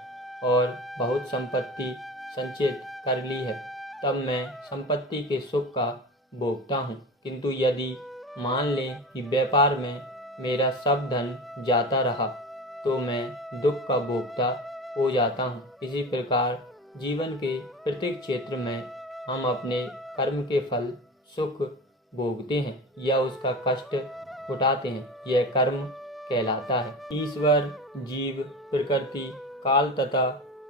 और बहुत संपत्ति संचित कर ली है, तब मैं संपत्ति के सुख का भोगता हूँ। किंतु यदि मान लें कि व्यापार में मेरा सब धन जाता रहा, तो मैं दुख का भोगता हो जाता हूँ। इसी प्रकार जीवन के प्रत्येक क्षेत्र में हम अपने कर्म के फल सुख भोगते हैं या उसका कष्ट उठाते हैं। यह कर्म कहलाता है। ईश्वर, जीव, प्रकृति, काल तथा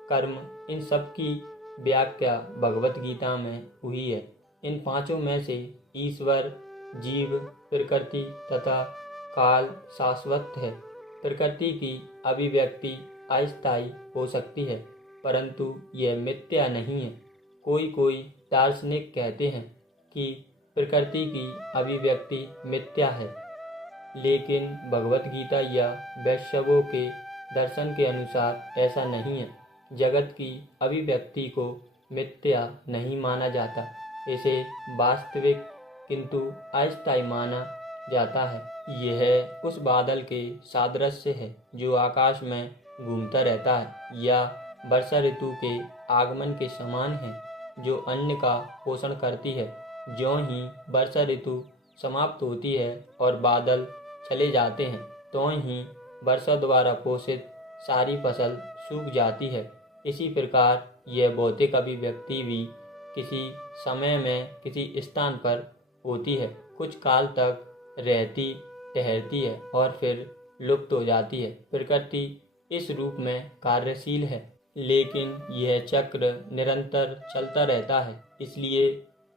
कर्म, इन सब की व्याख्या भगवत गीता में हुई है। इन पांचों में से ईश्वर, जीव, प्रकृति तथा काल शाश्वत है। प्रकृति की अभिव्यक्ति अस्थायी हो सकती है, परंतु यह मिथ्या नहीं है। कोई दार्शनिक कहते हैं कि प्रकृति की अभिव्यक्ति मिथ्या है, लेकिन भगवत गीता या वैष्णवों के दर्शन के अनुसार ऐसा नहीं है। जगत की अभिव्यक्ति को मिथ्या नहीं माना जाता, इसे वास्तविक किंतु अस्थायी माना जाता है। यह उस बादल के सादृश्य है जो आकाश में घूमता रहता है, या वर्षा ऋतु के आगमन के समान है जो अन्न का पोषण करती है। ज्यों ही वर्षा ऋतु समाप्त होती है और बादल चले जाते हैं, त्यों ही वर्षा द्वारा पोषित सारी फसल सूख जाती है। इसी प्रकार यह भौतिक अभिव्यक्ति भी किसी समय में किसी स्थान पर होती है, कुछ काल तक रहती ठहरती है और फिर लुप्त हो जाती है। प्रकृति इस रूप में कार्यशील है, लेकिन यह चक्र निरंतर चलता रहता है, इसलिए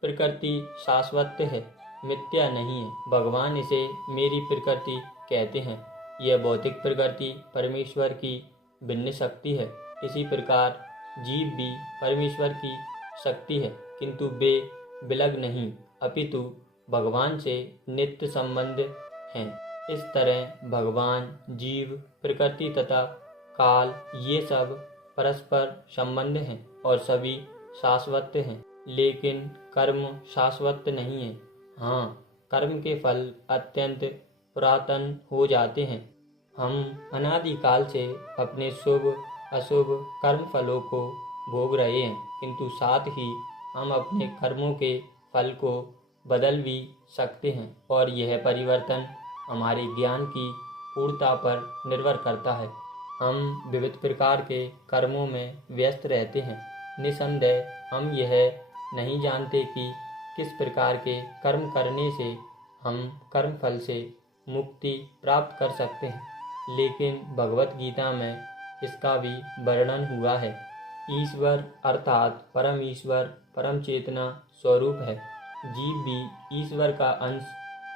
प्रकृति शाश्वत है, मिथ्या नहीं है। भगवान इसे मेरी प्रकृति कहते हैं। यह भौतिक प्रकृति परमेश्वर की भिन्न शक्ति है। इसी प्रकार जीव भी परमेश्वर की शक्ति है, किंतु वे विलग नहीं, अपितु भगवान से नित्य संबंध हैं। इस तरह भगवान, जीव, प्रकृति तथा काल, ये सब परस्पर संबंध हैं और सभी शाश्वत हैं, लेकिन कर्म शाश्वत नहीं है। हाँ, कर्म के फल अत्यंत पुरातन हो जाते हैं। हम अनादिकाल से अपने शुभ अशुभ कर्म फलों को भोग रहे हैं, किंतु साथ ही हम अपने कर्मों के फल को बदल भी सकते हैं और यह परिवर्तन हमारे ज्ञान की पूर्णता पर निर्भर करता है। हम विविध प्रकार के कर्मों में व्यस्त रहते हैं। निसंदेह हम यह नहीं जानते कि किस प्रकार के कर्म करने से हम कर्म फल से मुक्ति प्राप्त कर सकते हैं, लेकिन भगवत गीता में इसका भी वर्णन हुआ है। ईश्वर अर्थात परम ईश्वर परम चेतना स्वरूप है। जीव भी ईश्वर का अंश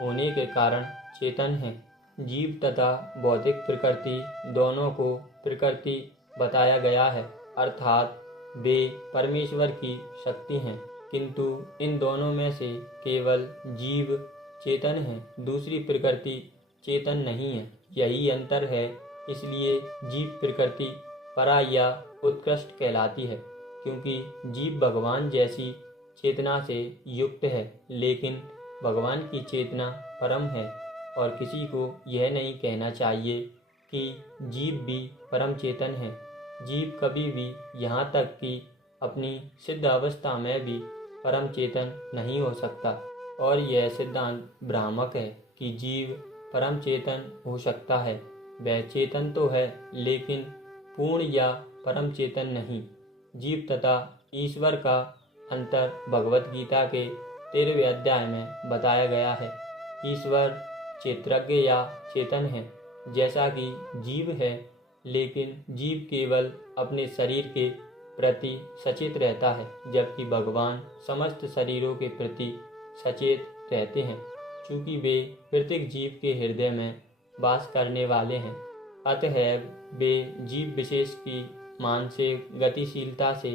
होने के कारण चेतन है। जीव तथा भौतिक प्रकृति दोनों को प्रकृति बताया गया है, अर्थात वे परमेश्वर की शक्ति हैं, किंतु इन दोनों में से केवल जीव चेतन है, दूसरी प्रकृति चेतन नहीं है। यही अंतर है, इसलिए जीव प्रकृति परा या उत्कृष्ट कहलाती है, क्योंकि जीव भगवान जैसी चेतना से युक्त है, लेकिन भगवान की चेतना परम है और किसी को यह नहीं कहना चाहिए कि जीव भी परम चेतन है। जीव कभी भी, यहाँ तक कि अपनी सिद्ध अवस्था में भी परम चेतन नहीं हो सकता, और यह सिद्धांत भ्रामक है कि जीव परम चेतन हो सकता है। वह चेतन तो है, लेकिन पूर्ण या परम चेतन नहीं। जीव तथा ईश्वर का अंतर भगवत गीता के 13वें अध्याय में बताया गया है। ईश्वर क्षेत्रज्ञ या चेतन है, जैसा कि जीव है, लेकिन जीव केवल अपने शरीर के प्रति सचेत रहता है, जबकि भगवान समस्त शरीरों के प्रति सचेत रहते हैं। चूँकि वे प्रत्येक जीव के हृदय में वास करने वाले हैं, अतएव वे जीव विशेष की मानसिक गतिशीलता से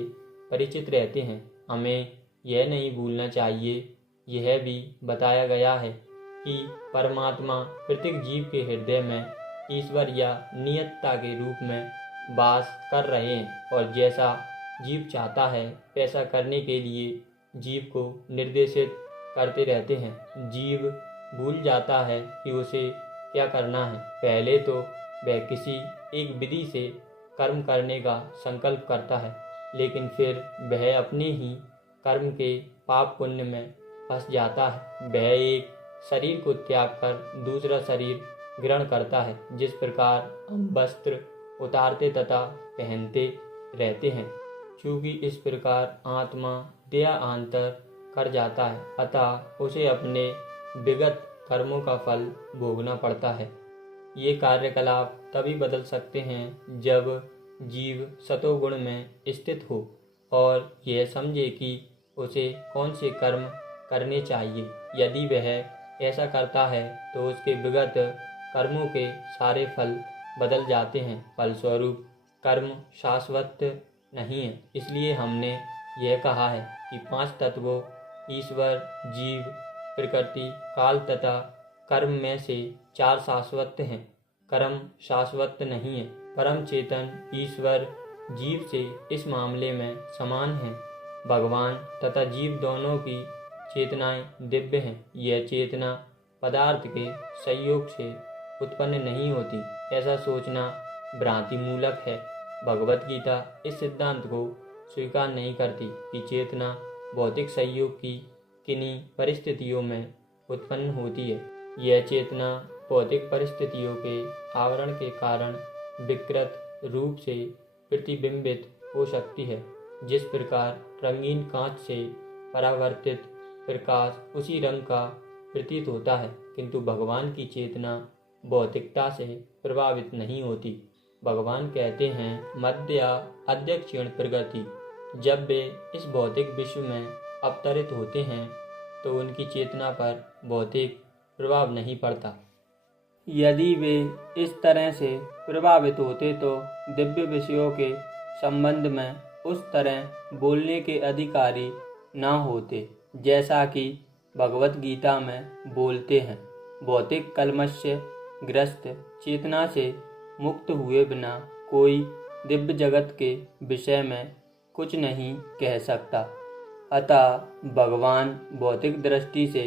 परिचित रहते हैं। हमें यह नहीं भूलना चाहिए, यह भी बताया गया है कि परमात्मा प्रत्येक जीव के हृदय में ईश्वर या नियतता के रूप में वास कर रहे हैं, और जैसा जीव चाहता है वैसा करने के लिए जीव को निर्देशित करते रहते हैं। जीव भूल जाता है कि उसे क्या करना है। पहले तो वह किसी एक विधि से कर्म करने का संकल्प करता है, लेकिन फिर वह अपने ही कर्म के पाप पुण्य में फंस जाता है। वह एक शरीर को त्याग कर दूसरा शरीर ग्रहण करता है, जिस प्रकार हम वस्त्र उतारते तथा पहनते रहते हैं। चूँकि इस प्रकार आत्मा देहांतर कर जाता है, अतः उसे अपने विगत कर्मों का फल भोगना पड़ता है। ये कार्यकलाप तभी बदल सकते हैं जब जीव सतोगुण में स्थित हो और यह समझे कि उसे कौन से कर्म करने चाहिए। यदि वह ऐसा करता है तो उसके विगत कर्मों के सारे फल बदल जाते हैं। फलस्वरूप कर्म शाश्वत नहीं है। इसलिए हमने यह कहा है कि 5 तत्वों ईश्वर, जीव, प्रकृति, काल तथा कर्म में से 4 शाश्वत हैं। कर्म शाश्वत नहीं है। परम चेतन ईश्वर जीव से इस मामले में समान हैं। भगवान तथा जीव दोनों की चेतनाएं दिव्य हैं। यह चेतना पदार्थ के संयोग से उत्पन्न नहीं होती, ऐसा सोचना भ्रांति मूलक है। भगवत गीता इस सिद्धांत को स्वीकार नहीं करती कि चेतना भौतिक संयोग की किन्हीं परिस्थितियों में उत्पन्न होती है। यह चेतना भौतिक परिस्थितियों के आवरण के कारण विकृत रूप से प्रतिबिंबित हो सकती है। जिस प्रकार रंगीन कांच से परावर्तित प्रकाश उसी रंग का प्रतीत होता है, किंतु भगवान की चेतना भौतिकता से प्रभावित नहीं होती। भगवान कहते हैं, मध्या अध्यक्षीण प्रगति। जब वे इस भौतिक विश्व में अवतरित होते हैं तो उनकी चेतना पर भौतिक प्रभाव नहीं पड़ता। यदि वे इस तरह से प्रभावित होते तो दिव्य विषयों के संबंध में उस तरह बोलने के अधिकारी ना होते, जैसा कि भगवत गीता में बोलते हैं। भौतिक कलमश से ग्रस्त चेतना से मुक्त हुए बिना कोई दिव्य जगत के विषय में कुछ नहीं कह सकता। अतः भगवान भौतिक दृष्टि से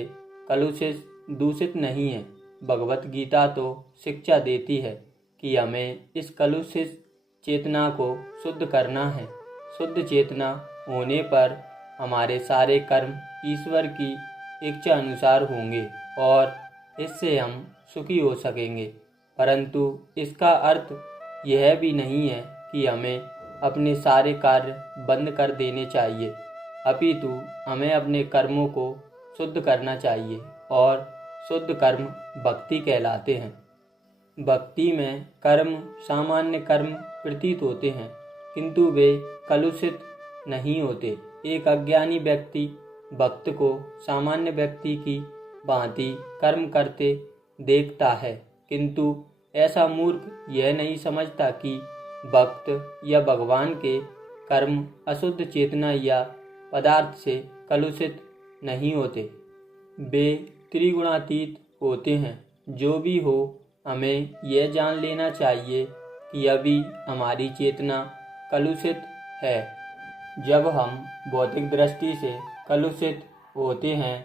कलुषित दूषित नहीं है। भगवत गीता तो शिक्षा देती है कि हमें इस कलुषित चेतना को शुद्ध करना है। शुद्ध चेतना होने पर हमारे सारे कर्म ईश्वर की इच्छा अनुसार होंगे और इससे हम सुखी हो सकेंगे। परंतु इसका अर्थ यह भी नहीं है कि हमें अपने सारे कार्य बंद कर देने चाहिए, अपितु हमें अपने कर्मों को शुद्ध करना चाहिए, और शुद्ध कर्म भक्ति कहलाते हैं। भक्ति में कर्म सामान्य कर्म प्रतीत होते हैं, किंतु वे कलुषित नहीं होते। एक अज्ञानी व्यक्ति भक्त को सामान्य व्यक्ति की भांति कर्म करते देखता है, किंतु ऐसा मूर्ख यह नहीं समझता कि भक्त या भगवान के कर्म अशुद्ध चेतना या पदार्थ से कलुषित नहीं होते। वे त्रिगुणातीत होते हैं। जो भी हो, हमें यह जान लेना चाहिए कि अभी हमारी चेतना कलुषित है। जब हम भौतिक दृष्टि से कलुषित होते हैं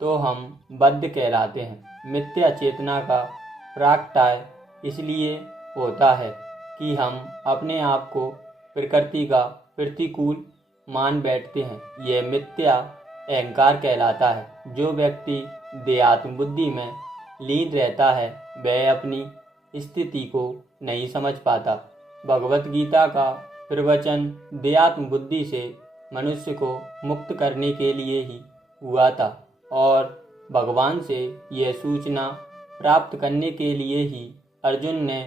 तो हम बद्ध कहलाते हैं। मिथ्या चेतना का प्रागट्य इसलिए होता है कि हम अपने आप को प्रकृति का प्रतिकूल मान बैठते हैं। यह मिथ्या अहंकार कहलाता है। जो व्यक्ति देहात्म बुद्धि में लीन रहता है वह अपनी स्थिति को नहीं समझ पाता। भगवत गीता का प्रवचन देहात्म बुद्धि से मनुष्य को मुक्त करने के लिए ही हुआ था और भगवान से यह सूचना प्राप्त करने के लिए ही अर्जुन ने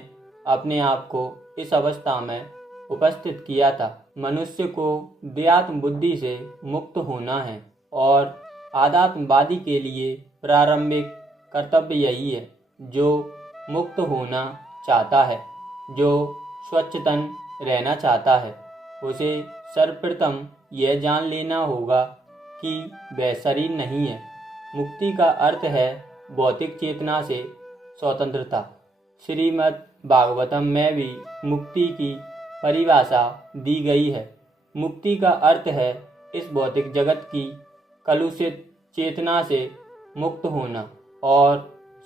अपने आप को इस अवस्था में उपस्थित किया था। मनुष्य को देहात्म बुद्धि से मुक्त होना है और आध्यात्मवादी के लिए प्रारंभिक कर्तव्य यही है। जो मुक्त होना चाहता है, जो स्वच्छतन रहना चाहता है, उसे सर्वप्रथम यह जान लेना होगा कि वह शरीर नहीं है। मुक्ति का अर्थ है भौतिक चेतना से स्वतंत्रता। श्रीमद् भागवतम में भी मुक्ति की परिभाषा दी गई है। मुक्ति का अर्थ है इस भौतिक जगत की कलुषित चेतना से मुक्त होना और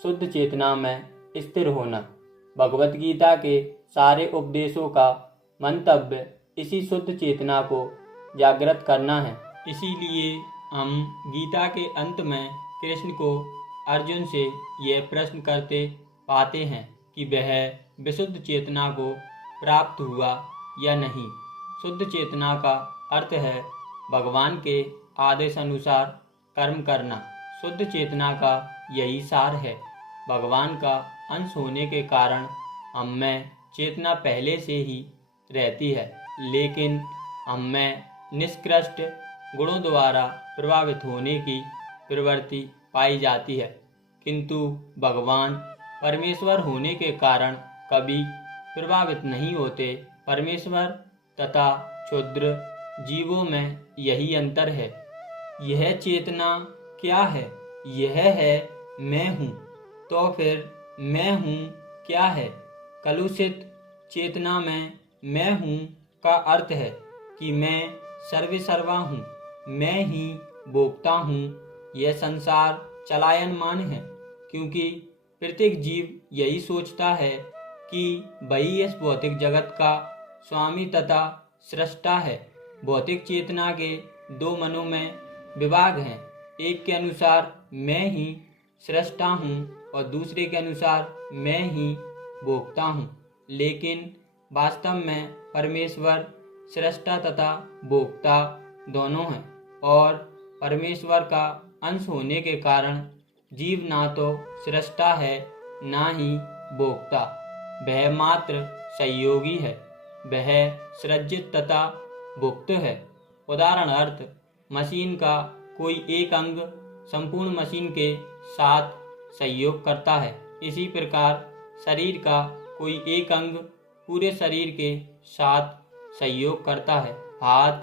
शुद्ध चेतना में स्थिर होना। भगवत गीता के सारे उपदेशों का मंतव्य इसी शुद्ध चेतना को जागृत करना है। इसीलिए हम गीता के अंत में कृष्ण को अर्जुन से यह प्रश्न करते पाते हैं कि वह विशुद्ध चेतना को प्राप्त हुआ या नहीं। शुद्ध चेतना का अर्थ है भगवान के आदेश अनुसार कर्म करना। शुद्ध चेतना का यही सार है। भगवान का अंश होने के कारण हम में चेतना पहले से ही रहती है, लेकिन हम में निष्कृष्ट गुणों द्वारा प्रभावित होने की प्रवृत्ति पाई जाती है। किंतु भगवान परमेश्वर होने के कारण कभी प्रभावित नहीं होते। परमेश्वर तथा क्षुद्र जीवों में यही अंतर है। यह चेतना क्या है? यह है मैं हूँ। तो फिर मैं हूँ क्या है? कलुषित चेतना में मैं हूँ का अर्थ है कि मैं सर्वेसर्वा हूँ, मैं ही भोगता हूँ। यह संसार चलायमान है, क्योंकि प्रत्येक जीव यही सोचता है कि वही इस भौतिक जगत का स्वामी तथा सृष्टा है। भौतिक चेतना के दो मनों में विभाग हैं। एक के अनुसार मैं ही सृष्टा हूँ और दूसरे के अनुसार मैं ही भोगता हूँ। लेकिन वास्तव में परमेश्वर सृष्टा तथा भोक्ता दोनों हैं और परमेश्वर का अंश होने के कारण जीव ना तो सृष्टा है ना ही भोक्ता। वह मात्र सहयोगी है। वह सृजित तथा भुक्त है। उदाहरण अर्थ, मशीन का कोई एक अंग संपूर्ण मशीन के साथ सहयोग करता है। इसी प्रकार शरीर का कोई एक अंग पूरे शरीर के साथ सहयोग करता है। हाथ,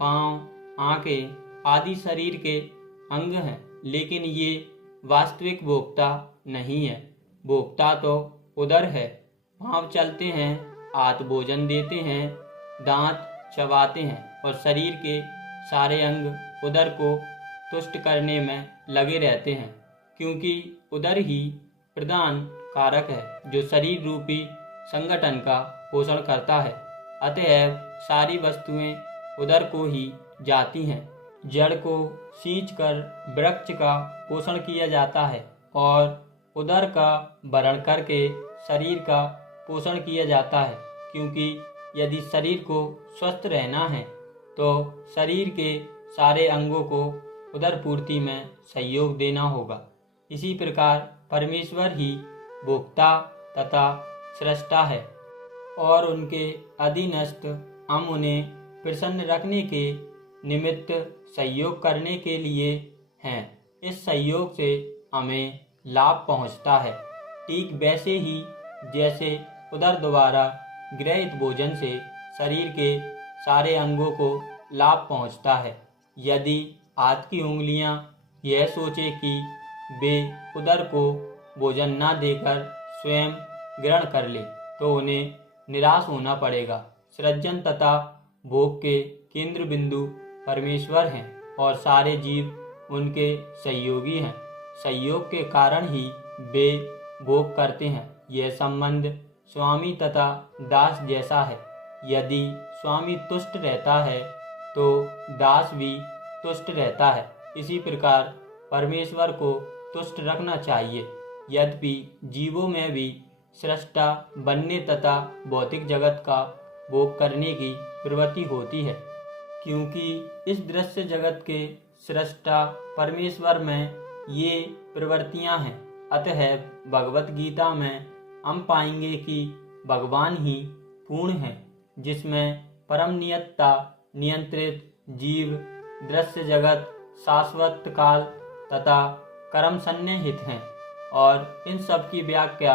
पांव, आंखें आदि शरीर के अंग हैं, लेकिन ये वास्तविक भोक्ता नहीं है। भोक्ता तो उदर है। पांव चलते हैं, हाथ भोजन देते हैं, दांत चबाते हैं और शरीर के सारे अंग उदर को तुष्ट करने में लगे रहते हैं, क्योंकि उदर ही प्रधान कारक है जो शरीर रूपी संगठन का पोषण करता है। अतएव सारी वस्तुएं उदर को ही जाती हैं। जड़ को सींचकर वृक्ष का पोषण किया जाता है और उदर का भरण करके शरीर का पोषण किया जाता है, क्योंकि यदि शरीर को स्वस्थ रहना है तो शरीर के सारे अंगों को उदर पूर्ति में सहयोग देना होगा। इसी प्रकार परमेश्वर ही भोक्ता तथा सृष्टा है और उनके अधीनस्थ हम उन्हें प्रसन्न रखने के निमित्त सहयोग करने के लिए हैं। इस सहयोग से हमें लाभ पहुंचता है। ठीक वैसे ही जैसे उदर द्वारा गृहीत भोजन से शरीर के सारे अंगों को लाभ पहुंचता है। यदि हाथ की उंगलियां यह सोचे कि वे उदर को भोजन न देकर स्वयं ग्रहण कर ले, तो उन्हें निराश होना पड़ेगा। सृजन तथा भोग के केंद्र बिंदु परमेश्वर हैं और सारे जीव उनके सहयोगी हैं। सहयोग के कारण ही वे भोग करते हैं। यह संबंध स्वामी तथा दास जैसा है। यदि स्वामी तुष्ट रहता है तो दास भी तुष्ट रहता है। इसी प्रकार परमेश्वर को तुष्ट रखना चाहिए। यद्यपि जीवों में भी सृष्टा बनने तथा भौतिक जगत का भोग करने की प्रवृत्ति होती है, क्योंकि इस दृश्य जगत के सृष्टा परमेश्वर में ये प्रवृत्तियां हैं। अतः भगवत गीता में हम पाएंगे कि भगवान ही पूर्ण है, जिसमें परम नियतता नियंत्रित जीव, दृश्य जगत, शाश्वत काल तथा कर्म सन्निहित हैं। और इन सब की व्याख्या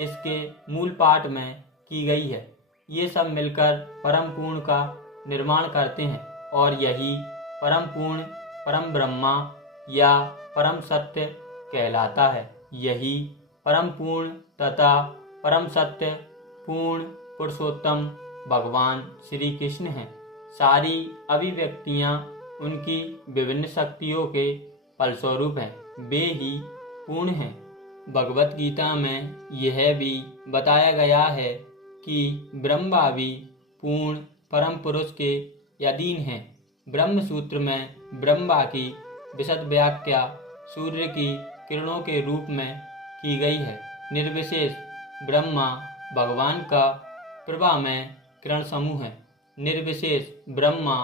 इसके मूल पाठ में की गई है। ये सब मिलकर परम पूर्ण का निर्माण करते हैं और यही परम पूर्ण परम ब्रह्मा या परम सत्य कहलाता है। यही परम पूर्ण तथा परम सत्य पूर्ण पुरुषोत्तम भगवान श्री कृष्ण हैं। सारी अभिव्यक्तियां उनकी विभिन्न शक्तियों के फलस्वरूप हैं। वे ही पूर्ण हैं। भगवत गीता में यह भी बताया गया है कि ब्रह्मा भी पूर्ण परम पुरुष के अधीन हैं। ब्रह्म सूत्र में ब्रह्मा की विशद व्याख्या सूर्य की किरणों के रूप में की गई है। निर्विशेष ब्रह्मा भगवान का प्रभा में किरण समूह है। निर्विशेष ब्रह्मा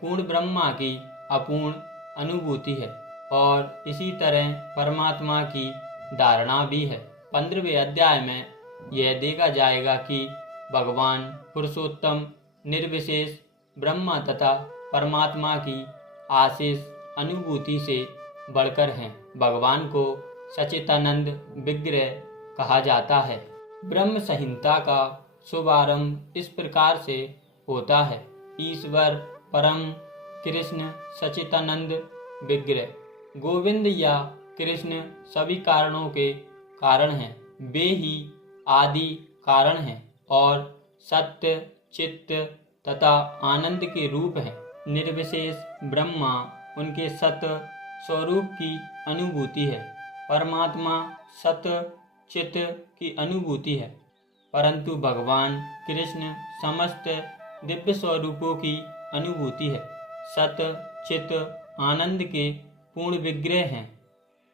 पूर्ण ब्रह्मा की अपूर्ण अनुभूति है और इसी तरह परमात्मा की धारणा भी है। 15वें अध्याय में यह देखा जाएगा कि भगवान पुरुषोत्तम निर्विशेष ब्रह्मा तथा परमात्मा की आशीष अनुभूति से बढ़कर हैं। भगवान को सच्चिदानंद विग्रह कहा जाता है। ब्रह्म संहिता का शुभारंभ इस प्रकार से होता है। ईश्वर परम कृष्ण सच्चिदानंद विग्रह। गोविंद या कृष्ण सभी कारणों के कारण हैं। वे ही आदि कारण हैं और सत्य, चित्त तथा आनंद के रूप हैं। निर्विशेष ब्रह्मा उनके सत्य स्वरूप की अनुभूति है। परमात्मा सत्य चित्त की अनुभूति है। परंतु भगवान कृष्ण समस्त दिव्य स्वरूपों की अनुभूति है। सत्य चित्त आनंद के पूर्ण विग्रह हैं।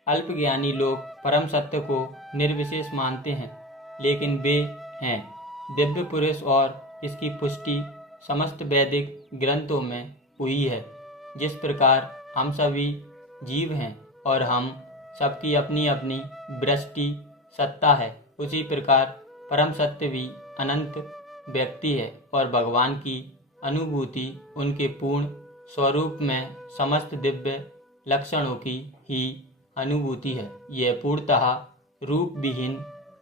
अल्पज्ञानी लोग परम सत्य को निर्विशेष मानते हैं, लेकिन वे हैं दिव्य पुरुष और इसकी पुष्टि समस्त वैदिक ग्रंथों में हुई है। जिस प्रकार हम सभी जीव हैं और हम सबकी अपनी अपनी दृष्टि सत्ता है, उसी प्रकार परम सत्य भी अनंत व्यक्ति है और भगवान की अनुभूति उनके पूर्ण स्वरूप में समस्त दिव्य लक्षणों की ही अनुभूति है। यह पूर्णतः रूप विहीन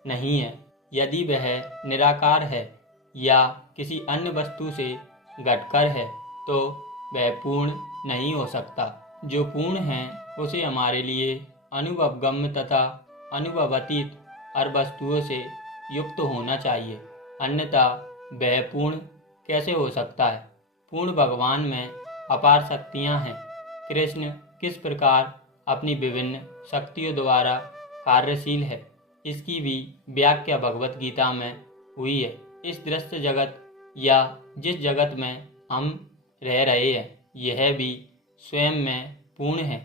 नहीं है। यदि वह निराकार है या किसी अन्य वस्तु से घटकर है तो वह पूर्ण नहीं हो सकता। जो पूर्ण है उसे हमारे लिए अनुभवगम्य तथा अनुभवातीत हर वस्तुओं से युक्त होना चाहिए, अन्यथा वह पूर्ण कैसे हो सकता है। पूर्ण भगवान में अपार शक्तियाँ हैं। कृष्ण किस प्रकार अपनी विभिन्न शक्तियों द्वारा कार्यशील है, इसकी भी व्याख्या भगवत गीता में हुई है। इस दृश्य जगत या जिस जगत में हम रह रहे हैं, यह भी स्वयं में पूर्ण है,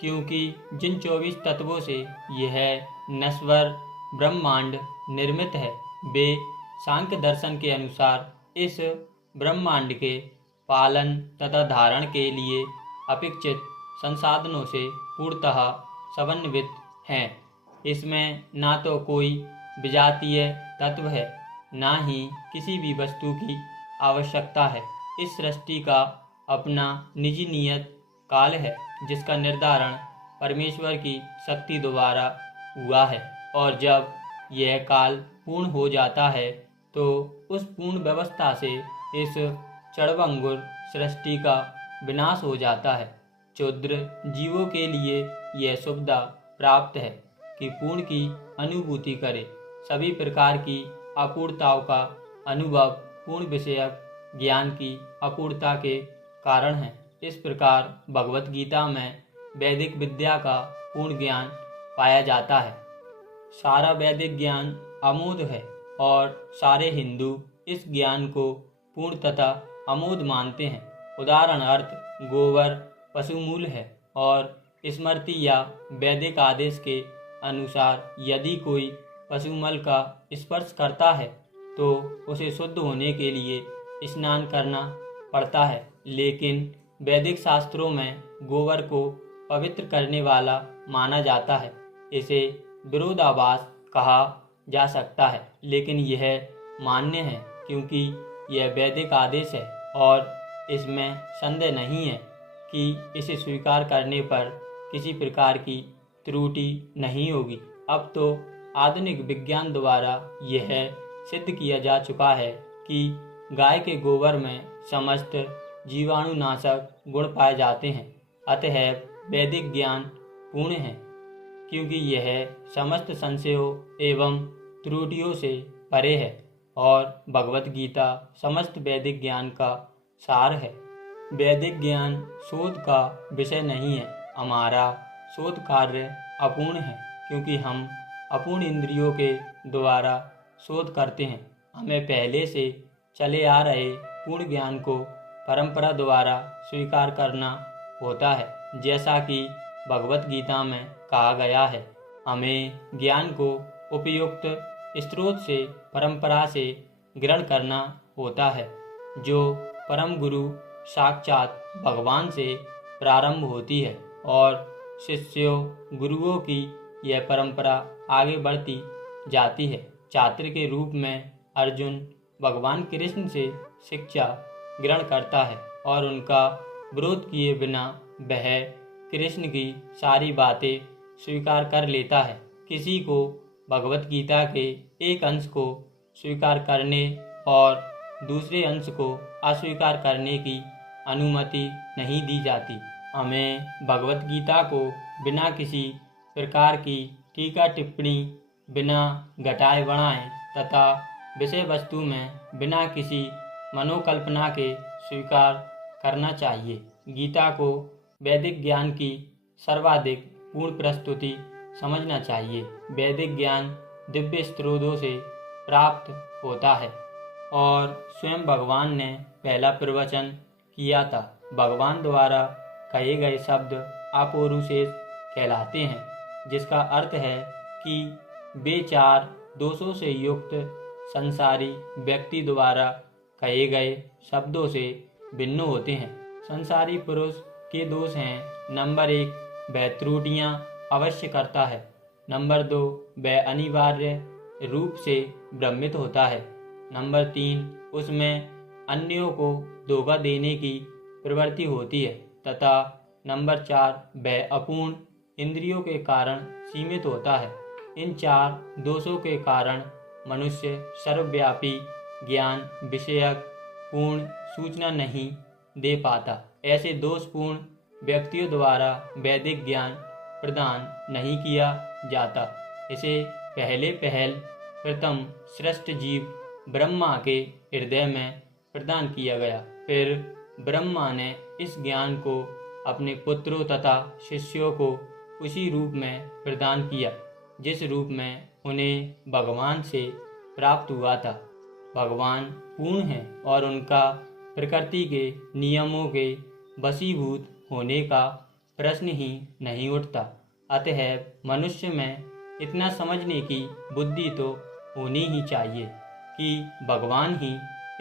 क्योंकि जिन 24 तत्वों से यह नश्वर ब्रह्मांड निर्मित है, वे सांख्य दर्शन के अनुसार इस ब्रह्मांड के पालन तथा धारण के लिए अपेक्षित संसाधनों से पूर्णतः समन्वित हैं। इसमें ना तो कोई विजातीय तत्व है, ना ही किसी भी वस्तु की आवश्यकता है। इस सृष्टि का अपना निजी नियत काल है जिसका निर्धारण परमेश्वर की शक्ति द्वारा हुआ है, और जब यह काल पूर्ण हो जाता है तो उस पूर्ण व्यवस्था से इस क्षणभंगुर सृष्टि का विनाश हो जाता है। क्षुद्र जीवों के लिए यह सुविधा प्राप्त है कि पूर्ण की अनुभूति करे। सभी प्रकार की अपूर्णताओं का अनुभव पूर्ण विषयक ज्ञान की अपूर्णता के कारण है। इस प्रकार भगवत गीता में वैदिक विद्या का पूर्ण ज्ञान पाया जाता है। सारा वैदिक ज्ञान अमोघ है और सारे हिंदू इस ज्ञान को पूर्ण तथा अमोघ मानते हैं। उदाहरण अर्थ गोबर पशुमूल है और स्मृति या वैदिक आदेश के अनुसार यदि कोई पशुमल का स्पर्श करता है तो उसे शुद्ध होने के लिए स्नान करना पड़ता है, लेकिन वैदिक शास्त्रों में गोबर को पवित्र करने वाला माना जाता है। इसे विरोधाभास कहा जा सकता है, लेकिन यह मान्य है क्योंकि यह वैदिक आदेश है और इसमें संदेह नहीं है कि इसे स्वीकार करने पर किसी प्रकार की त्रुटि नहीं होगी। अब तो आधुनिक विज्ञान द्वारा यह सिद्ध किया जा चुका है कि गाय के गोबर में समस्त जीवाणुनाशक गुण पाए जाते हैं। अतः वैदिक ज्ञान पूर्ण है क्योंकि यह समस्त संशयों एवं त्रुटियों से परे है और भगवत गीता समस्त वैदिक ज्ञान का सार है। वैदिक ज्ञान शोध का विषय नहीं है। हमारा शोध कार्य अपूर्ण है क्योंकि हम अपूर्ण इंद्रियों के द्वारा शोध करते हैं। हमें पहले से चले आ रहे पूर्ण ज्ञान को परंपरा द्वारा स्वीकार करना होता है, जैसा कि भगवत गीता में कहा गया है। हमें ज्ञान को उपयुक्त स्रोत से परंपरा से ग्रहण करना होता है, जो परम गुरु साक्षात भगवान से प्रारंभ होती है और शिष्यों गुरुओं की यह परंपरा आगे बढ़ती जाती है। छात्र के रूप में अर्जुन भगवान कृष्ण से शिक्षा ग्रहण करता है और उनका विरोध किए बिना वह कृष्ण की सारी बातें स्वीकार कर लेता है। किसी को भगवत गीता के एक अंश को स्वीकार करने और दूसरे अंश को अस्वीकार करने की अनुमति नहीं दी जाती। हमें भगवत गीता को बिना किसी प्रकार की टीका टिप्पणी, बिना घटाए बढ़ाए तथा विषय वस्तु में बिना किसी मनोकल्पना के स्वीकार करना चाहिए। गीता को वैदिक ज्ञान की सर्वाधिक पूर्ण प्रस्तुति समझना चाहिए। वैदिक ज्ञान दिव्य स्रोतों से प्राप्त होता है और स्वयं भगवान ने पहला प्रवचन किया था। भगवान द्वारा कहे गए शब्द अपौरुषेय कहलाते हैं, जिसका अर्थ है कि वे चार दोषों से युक्त संसारी व्यक्ति द्वारा कहे गए शब्दों से भिन्न होते हैं। संसारी पुरुष के दोष हैं: नंबर 1, वह त्रुटियां अवश्य करता है। नंबर 2, वह अनिवार्य रूप से भ्रमित होता है। नंबर 3, उसमें अन्यों को धोखा देने की प्रवृत्ति होती है। तथा नंबर 4, वह अपूर्ण इंद्रियों के कारण सीमित होता है। इन चार दोषों के कारण मनुष्य सर्वव्यापी ज्ञान विषयक पूर्ण सूचना नहीं दे पाता। ऐसे दोषपूर्ण व्यक्तियों द्वारा वैदिक ज्ञान प्रदान नहीं किया जाता। इसे प्रथम श्रेष्ठ जीव ब्रह्मा के हृदय में प्रदान किया गया। फिर ब्रह्मा ने इस ज्ञान को अपने पुत्रों तथा शिष्यों को उसी रूप में प्रदान किया जिस रूप में उन्हें भगवान से प्राप्त हुआ था। भगवान पूर्ण है और उनका प्रकृति के नियमों के वशीभूत होने का प्रश्न ही नहीं उठता। अतः मनुष्य में इतना समझने की बुद्धि तो होनी ही चाहिए कि भगवान ही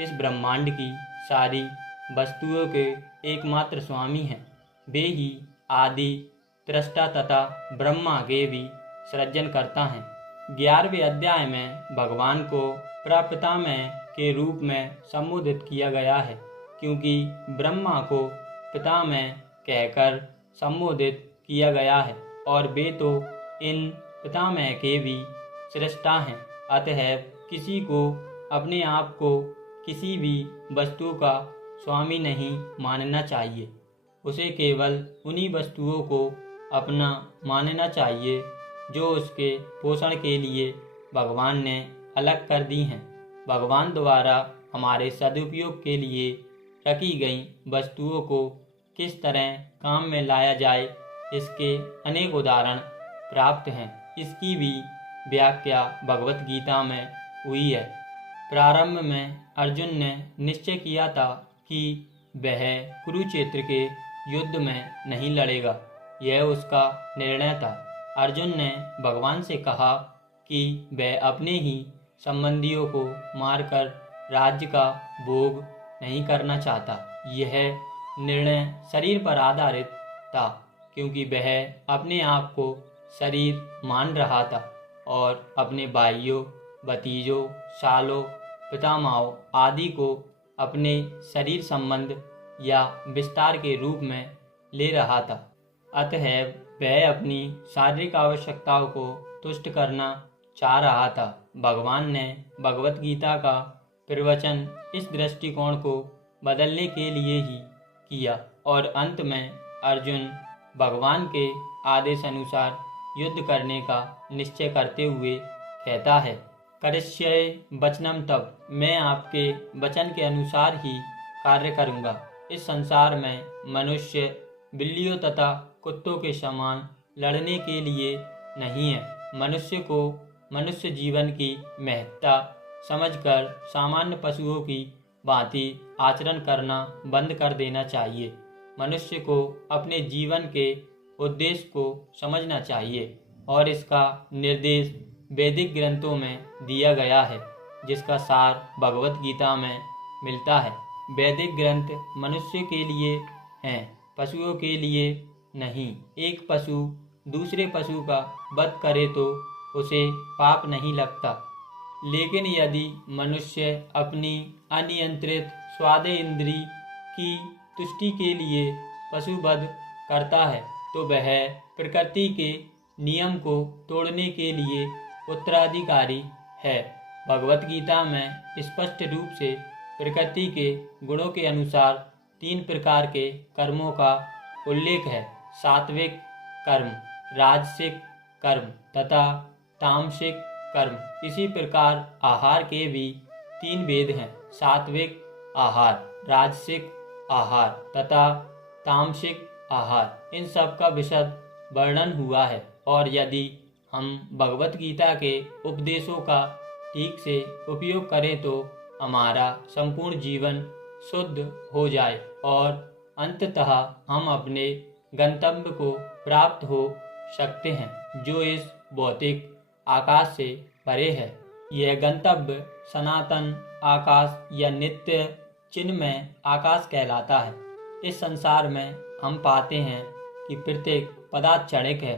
इस ब्रह्मांड की सारी वस्तुओं के एकमात्र स्वामी हैं। वे ही आदि दृष्टा तथा ब्रह्मा के भी सृजन करता है। 11वें अध्याय में भगवान को प्रपिता में के रूप में संबोधित किया गया है, क्योंकि ब्रह्मा को पितामह कहकर संबोधित किया गया है और वे तो इन पितामह के भी सृष्टा हैं। अतः किसी को अपने आप को किसी भी वस्तु का स्वामी नहीं मानना चाहिए। उसे केवल उन्हीं वस्तुओं को अपना मानना चाहिए जो उसके पोषण के लिए भगवान ने अलग कर दी हैं। भगवान द्वारा हमारे सदुपयोग के लिए रखी गई वस्तुओं को किस तरह काम में लाया जाए, इसके अनेक उदाहरण प्राप्त हैं। इसकी भी व्याख्या भगवत गीता में हुई है। प्रारंभ में अर्जुन ने निश्चय किया था कि वह कुरुक्षेत्र के युद्ध में नहीं लड़ेगा। यह उसका निर्णय था। अर्जुन ने भगवान से कहा कि वह अपने ही संबंधियों को मारकर राज्य का भोग नहीं करना चाहता। यह निर्णय शरीर पर आधारित था, क्योंकि वह अपने आप को शरीर मान रहा था और अपने भाइयों, भतीजों, सालों, पितामहों आदि को अपने शरीर संबंध या विस्तार के रूप में ले रहा था। अतः वह अपनी शारीरिक आवश्यकताओं को तुष्ट करना चाह रहा था। भगवान ने भगवत गीता का प्रवचन इस दृष्टिकोण को बदलने के लिए ही किया और अंत में अर्जुन भगवान के आदेश अनुसार युद्ध करने का निश्चय करते हुए कहता है, करिष्ये वचनम तव, मैं आपके वचन के अनुसार ही कार्य करूँगा। इस संसार में मनुष्य बिल्लियों तथा कुत्तों के समान लड़ने के लिए नहीं है। मनुष्य को मनुष्य जीवन की महत्ता समझकर सामान्य पशुओं की भांति आचरण करना बंद कर देना चाहिए। मनुष्य को अपने जीवन के उद्देश्य को समझना चाहिए और इसका निर्देश वैदिक ग्रंथों में दिया गया है, जिसका सार भगवत गीता में मिलता है। वैदिक ग्रंथ मनुष्य के लिए हैं, पशुओं के लिए नहीं। एक पशु दूसरे पशु का वध करे तो उसे पाप नहीं लगता, लेकिन यदि मनुष्य अपनी अनियंत्रित स्वादे इंद्री की तुष्टि के लिए पशु वध करता है तो वह प्रकृति के नियम को तोड़ने के लिए उत्तराधिकारी है। भगवत गीता में स्पष्ट रूप से प्रकृति के गुणों के अनुसार 3 प्रकार के कर्मों का उल्लेख है। सात्विक कर्म, राजसिक कर्म तथा तामसिक कर्म। इसी प्रकार आहार के भी 3 भेद हैं, सात्विक आहार, राजसिक आहार तथा तामसिक आहार। इन सब का विशद वर्णन हुआ है और यदि हम भगवत गीता के उपदेशों का ठीक से उपयोग करें तो हमारा संपूर्ण जीवन शुद्ध हो जाए और अंततः हम अपने गंतव्य को प्राप्त हो सकते हैं, जो इस भौतिक आकाश से परे है। यह गंतव्य सनातन आकाश या नित्य चिन्मय आकाश कहलाता है। इस संसार में हम पाते हैं कि प्रत्येक पदार्थ क्षणिक है।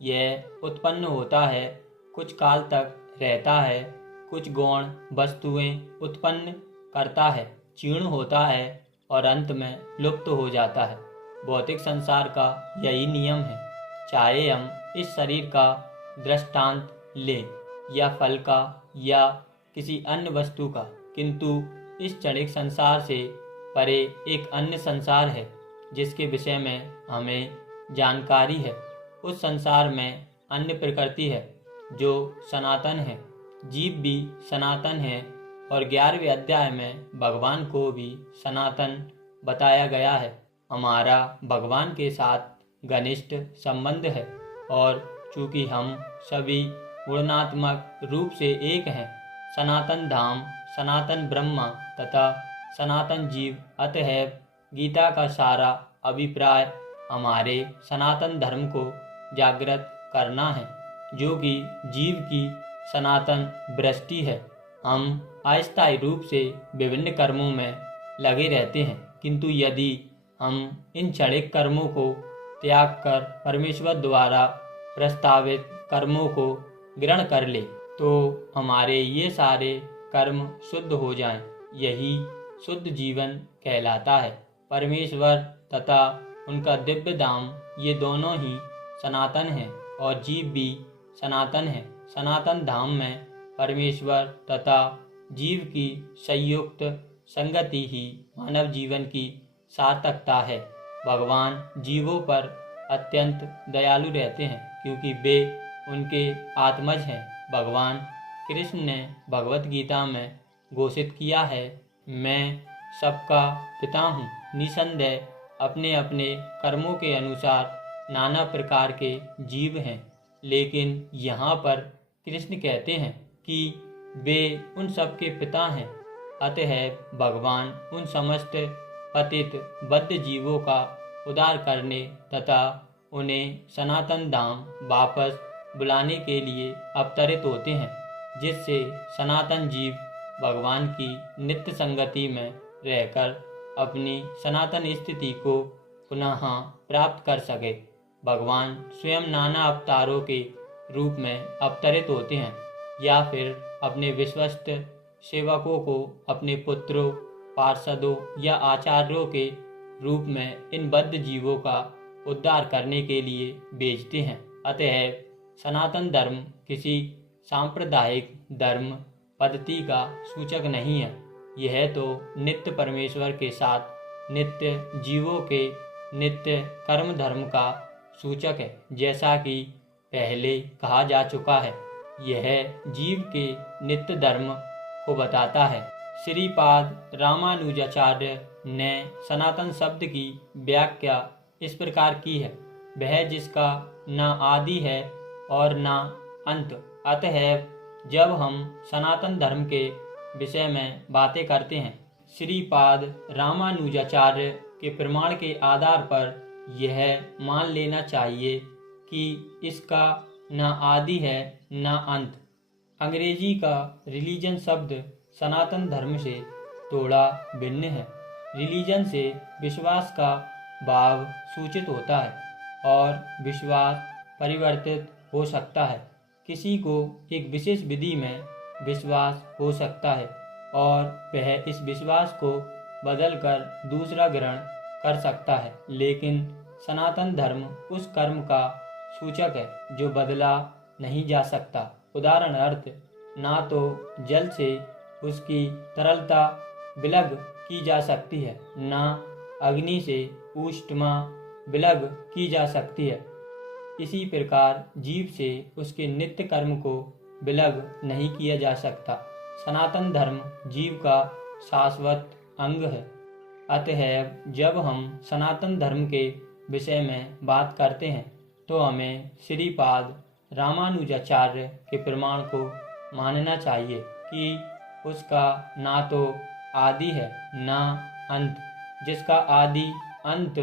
यह उत्पन्न होता है, कुछ काल तक रहता है, कुछ गौण वस्तुएं उत्पन्न करता है, क्षीण होता है और अंत में लुप्त हो जाता है। भौतिक संसार का यही नियम है। चाहे हम इस शरीर का दृष्टांत लें या फल का या किसी अन्य वस्तु का, किंतु इस क्षणिक संसार से परे एक अन्य संसार है जिसके विषय में हमें जानकारी है। उस संसार में अन्य प्रकृति है जो सनातन है। जीव भी सनातन है और 11वें अध्याय में भगवान को भी सनातन बताया गया है। हमारा भगवान के साथ घनिष्ठ संबंध है और चूंकि हम सभी गुणात्मक रूप से एक हैं, सनातन धाम, सनातन ब्रह्मा तथा सनातन जीव, अतः गीता का सारा अभिप्राय हमारे सनातन धर्म को जागृत करना है, जो कि जीव की सनातन दृष्टि है। हम अस्थायी रूप से विभिन्न कर्मों में लगे रहते हैं, किंतु यदि हम इन क्षणिक कर्मों को त्याग कर परमेश्वर द्वारा प्रस्तावित कर्मों को ग्रहण कर ले तो हमारे ये सारे कर्म शुद्ध हो जाएं। यही शुद्ध जीवन कहलाता है। परमेश्वर तथा उनका दिव्य धाम ये दोनों ही सनातन हैं और जीव भी सनातन है। सनातन धाम में परमेश्वर तथा जीव की संयुक्त संगति ही मानव जीवन की सार्थकता है। भगवान जीवों पर अत्यंत दयालु रहते हैं क्योंकि वे उनके आत्मज हैं। भगवान कृष्ण ने भगवत गीता में घोषित किया है, मैं सबका पिता हूँ। निसंदेह अपने अपने कर्मों के अनुसार नाना प्रकार के जीव हैं, लेकिन यहाँ पर कृष्ण कहते हैं कि वे उन सबके पिता हैं। अतः भगवान उन समस्त पतित बद्ध जीवों का उद्धार करने तथा उन्हें सनातन धाम वापस बुलाने के लिए अवतरित होते हैं, जिससे सनातन जीव भगवान की नित्य संगति में रहकर अपनी सनातन स्थिति को पुनः प्राप्त कर सके। भगवान स्वयं नाना अवतारों के रूप में अवतरित होते हैं या फिर अपने विश्वस्त सेवकों को अपने पुत्रों, पार्षदों या आचार्यों के रूप में इन बद्ध जीवों का उद्धार करने के लिए भेजते हैं। अतः सनातन धर्म किसी सांप्रदायिक धर्म पद्धति का सूचक नहीं है। यह तो नित्य परमेश्वर के साथ नित्य जीवों के नित्य कर्म धर्म का सूचक है। जैसा कि पहले कहा जा चुका है, यह जीव के नित्य धर्म को बताता है। श्रीपाद रामानुजाचार्य ने सनातन शब्द की व्याख्या इस प्रकार की है, वह जिसका न आदि है और न अंत। अतः जब हम सनातन धर्म के विषय में बातें करते हैं, श्रीपाद रामानुजाचार्य के प्रमाण के आधार पर यह मान लेना चाहिए कि इसका न आदि है न अंत। अंग्रेजी का रिलीजन शब्द सनातन धर्म से थोड़ा भिन्न है। रिलीजन से विश्वास का भाव सूचित होता है और विश्वास परिवर्तित हो सकता है। किसी को एक विशेष विधि में विश्वास हो सकता है और वह इस विश्वास को बदलकर दूसरा ग्रहण कर सकता है, लेकिन सनातन धर्म उस कर्म का सूचक है जो बदला नहीं जा सकता। उदाहरण अर्थ, ना तो जल से उसकी तरलता विलग की जा सकती है, ना अग्नि से ऊष्मा विलग की जा सकती है। इसी प्रकार जीव से उसके नित्य कर्म को विलग नहीं किया जा सकता। सनातन धर्म जीव का शाश्वत अंग है। अतः जब हम सनातन धर्म के विषय में बात करते हैं तो हमें श्रीपाद रामानुजाचार्य के प्रमाण को मानना चाहिए कि उसका ना तो आदि है ना अंत। जिसका आदि अंत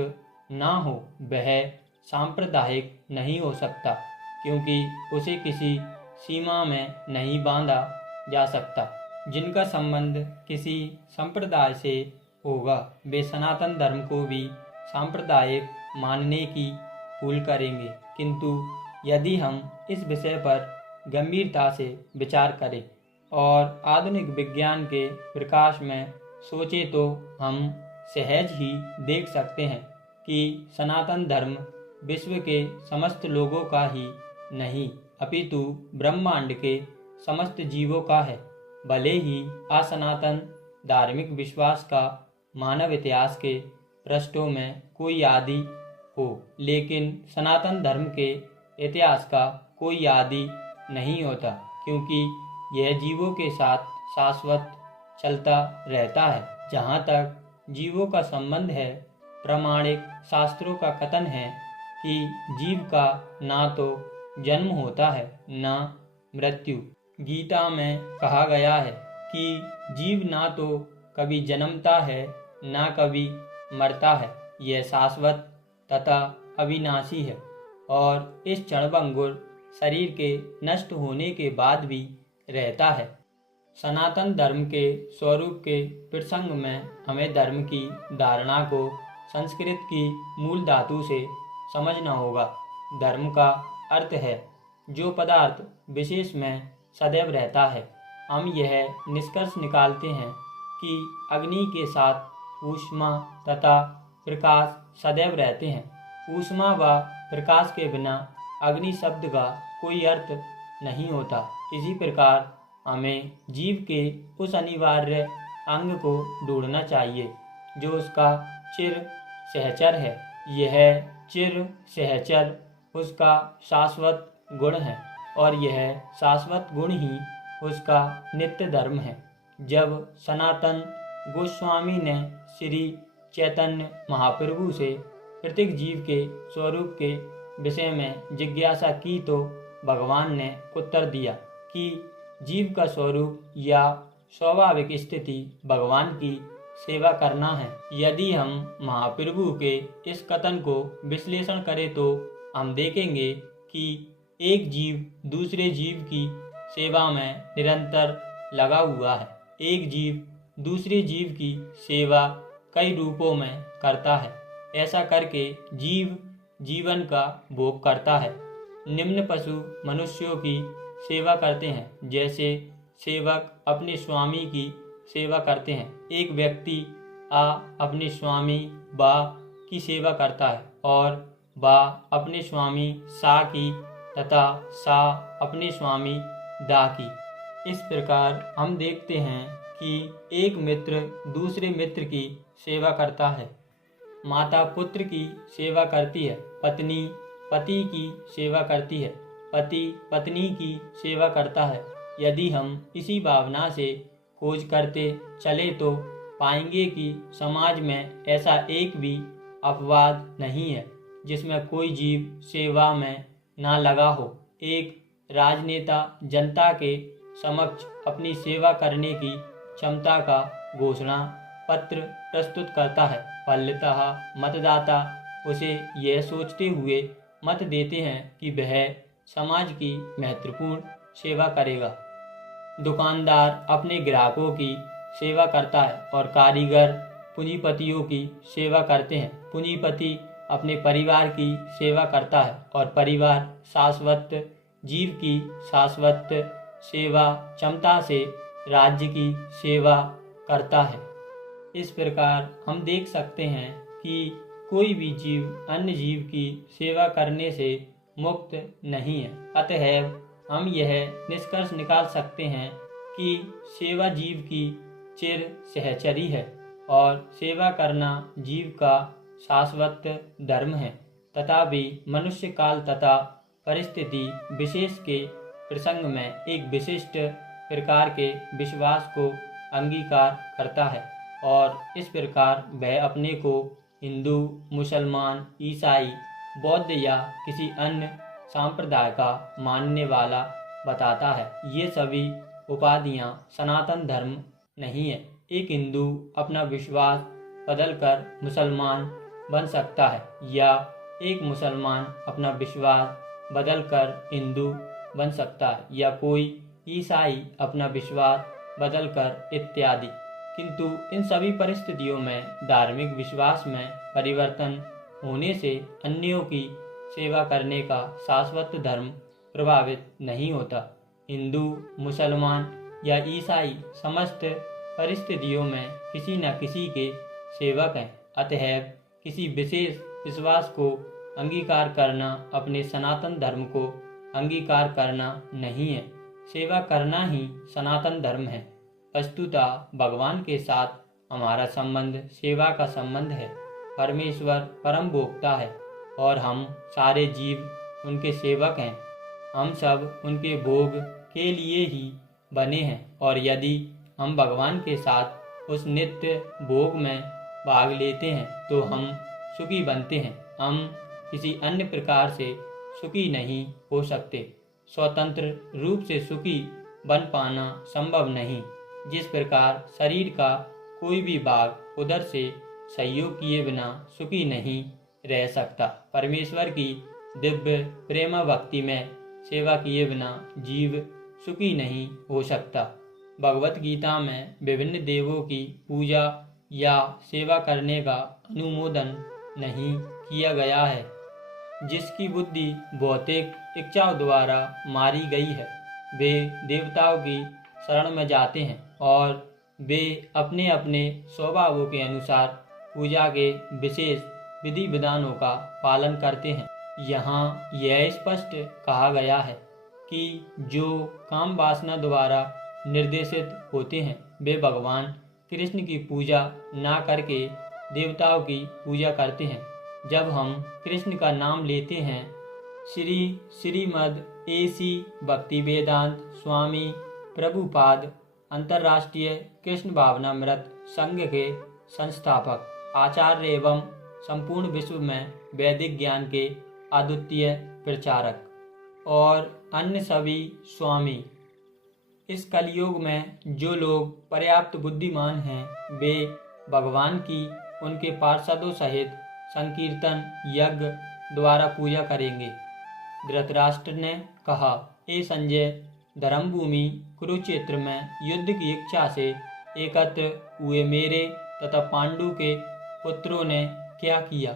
ना हो वह सांप्रदायिक नहीं हो सकता, क्योंकि उसे किसी सीमा में नहीं बांधा जा सकता। जिनका संबंध किसी संप्रदाय से होगा वे सनातन धर्म को भी सांप्रदायिक मानने की भूल करेंगे। किंतु यदि हम इस विषय पर गंभीरता से विचार करें और आधुनिक विज्ञान के प्रकाश में सोचें तो हम सहज ही देख सकते हैं कि सनातन धर्म विश्व के समस्त लोगों का ही नहीं अपितु ब्रह्मांड के समस्त जीवों का है। भले ही असनातन धार्मिक विश्वास का मानव इतिहास के पृष्ठों में कोई आदि हो, लेकिन सनातन धर्म के इतिहास का कोई आदि नहीं होता, क्योंकि यह जीवों के साथ शाश्वत चलता रहता है। जहाँ तक जीवों का संबंध है, प्रामाणिक शास्त्रों का कथन है कि जीव का ना तो जन्म होता है ना मृत्यु। गीता में कहा गया है कि जीव ना तो कभी जन्मता है ना कभी मरता है, यह शाश्वत तथा अविनाशी है और इस क्षणभंगुर शरीर के नष्ट होने के बाद भी रहता है। सनातन धर्म के स्वरूप के प्रसंग में हमें धर्म की धारणा को संस्कृत की मूल धातु से समझना होगा। धर्म का अर्थ है जो पदार्थ विशेष में सदैव रहता है, हम यह निष्कर्ष निकालते हैं कि अग्नि के साथ ऊष्मा तथा प्रकाश सदैव रहते हैं। ऊष्मा व प्रकाश के बिना अग्नि शब्द का कोई अर्थ नहीं होता। इसी प्रकार हमें जीव के उस अनिवार्य अंग को ढूंढना चाहिए जो उसका चिर सहचर है। यह चिर सहचर उसका शाश्वत गुण है और यह शाश्वत गुण ही उसका नित्य धर्म है। जब सनातन गोस्वामी ने श्री चैतन्य महाप्रभु से प्रत्येक जीव के स्वरूप के विषय में जिज्ञासा की तो भगवान ने उत्तर दिया कि जीव का स्वरूप या स्वाभाविक स्थिति भगवान की सेवा करना है। यदि हम महाप्रभु के इस कथन को विश्लेषण करें तो हम देखेंगे कि एक जीव दूसरे जीव की सेवा में निरंतर लगा हुआ है। एक जीव दूसरे जीव की सेवा कई रूपों में करता है। ऐसा करके जीव जीवन का भोग करता है। निम्न पशु मनुष्यों की सेवा करते हैं जैसे सेवक अपने स्वामी की सेवा करते हैं। एक व्यक्ति अपने स्वामी बा की सेवा करता है और बा अपने स्वामी सा की तथा सा अपने स्वामी दा की। इस प्रकार हम देखते हैं कि एक मित्र दूसरे मित्र की सेवा करता है। माता पुत्र की सेवा करती है। पत्नी पति की सेवा करती है। पति पत्नी की सेवा करता है। यदि हम इसी भावना से खोज करते चले तो पाएंगे कि समाज में ऐसा एक भी अपवाद नहीं है जिसमें कोई जीव सेवा में ना लगा हो। एक राजनेता जनता के समक्ष अपनी सेवा करने की क्षमता का घोषणा पत्र प्रस्तुत करता है। फलतः मतदाता उसे यह सोचते हुए मत देते हैं कि वह समाज की महत्वपूर्ण सेवा करेगा। दुकानदार अपने ग्राहकों की सेवा करता है और कारीगर पूंजीपतियों की सेवा करते हैं। पूंजीपति अपने परिवार की सेवा करता है और परिवार शाश्वत जीव की शाश्वत सेवा क्षमता से राज्य की सेवा करता है। इस प्रकार हम देख सकते हैं कि कोई भी जीव अन्य जीव की सेवा करने से मुक्त नहीं है। अतएव हम यह निष्कर्ष निकाल सकते हैं कि सेवा जीव की चिर सहचरी है और सेवा करना जीव का शाश्वत धर्म है। तथापि मनुष्य काल तथा परिस्थिति विशेष के प्रसंग में एक विशिष्ट प्रकार के विश्वास को अंगीकार करता है और इस प्रकार वह अपने को हिंदू, मुसलमान, ईसाई, बौद्ध या किसी अन्य संप्रदाय का मानने वाला बताता है। ये सभी उपाधियां सनातन धर्म नहीं है। एक हिंदू अपना विश्वास बदलकर मुसलमान बन सकता है या एक मुसलमान अपना विश्वास बदलकर हिंदू बन सकता है या कोई ईसाई अपना विश्वास बदलकर इत्यादि। किंतु इन सभी परिस्थितियों में धार्मिक विश्वास में परिवर्तन होने से अन्यों की सेवा करने का शाश्वत धर्म प्रभावित नहीं होता। हिंदू, मुसलमान या ईसाई समस्त परिस्थितियों में किसी न किसी के सेवक हैं। अतएव किसी विशेष विश्वास को अंगीकार करना अपने सनातन धर्म को अंगीकार करना नहीं है। सेवा करना ही सनातन धर्म है। वस्तुतः भगवान के साथ हमारा संबंध सेवा का संबंध है। परमेश्वर परम भोक्ता है और हम सारे जीव उनके सेवक हैं। हम सब उनके भोग के लिए ही बने हैं और यदि हम भगवान के साथ उस नित्य भोग में भाग लेते हैं तो हम सुखी बनते हैं। हम किसी अन्य प्रकार से सुखी नहीं हो सकते। स्वतंत्र रूप से सुखी बन पाना संभव नहीं। जिस प्रकार शरीर का कोई भी भाग उधर से सहयोग किए बिना सुखी नहीं रह सकता, परमेश्वर की दिव्य प्रेम भक्ति में सेवा किए बिना जीव सुखी नहीं हो सकता। भगवत गीता में विभिन्न देवों की पूजा या सेवा करने का अनुमोदन नहीं किया गया है। जिसकी बुद्धि भौतिक इच्छाओं द्वारा मारी गई है वे देवताओं की शरण में जाते हैं और वे अपने अपने स्वभावों के अनुसार पूजा के विशेष विधि विधानों का पालन करते हैं। यहाँ यह स्पष्ट कहा गया है कि जो काम वासना द्वारा निर्देशित होते हैं वे भगवान कृष्ण की पूजा ना करके देवताओं की पूजा करते हैं। जब हम कृष्ण का नाम लेते हैं, श्रीमद् AC भक्ति वेदांत स्वामी प्रभुपाद अंतर्राष्ट्रीय कृष्ण भावनामृत संघ के संस्थापक, आचार्य एवं संपूर्ण विश्व में वैदिक ज्ञान के अद्वितीय प्रचारक और अन्य सभी स्वामी, इस कलयुग में जो लोग पर्याप्त बुद्धिमान हैं वे भगवान की उनके पार्षदों सहित संकीर्तन यज्ञ द्वारा पूजा करेंगे। धृतराष्ट्र ने कहा, ए संजय, धर्मभूमि कुरुक्षेत्र में युद्ध की इच्छा से एकत्र हुए मेरे तथा पांडु के पुत्रों ने क्या किया।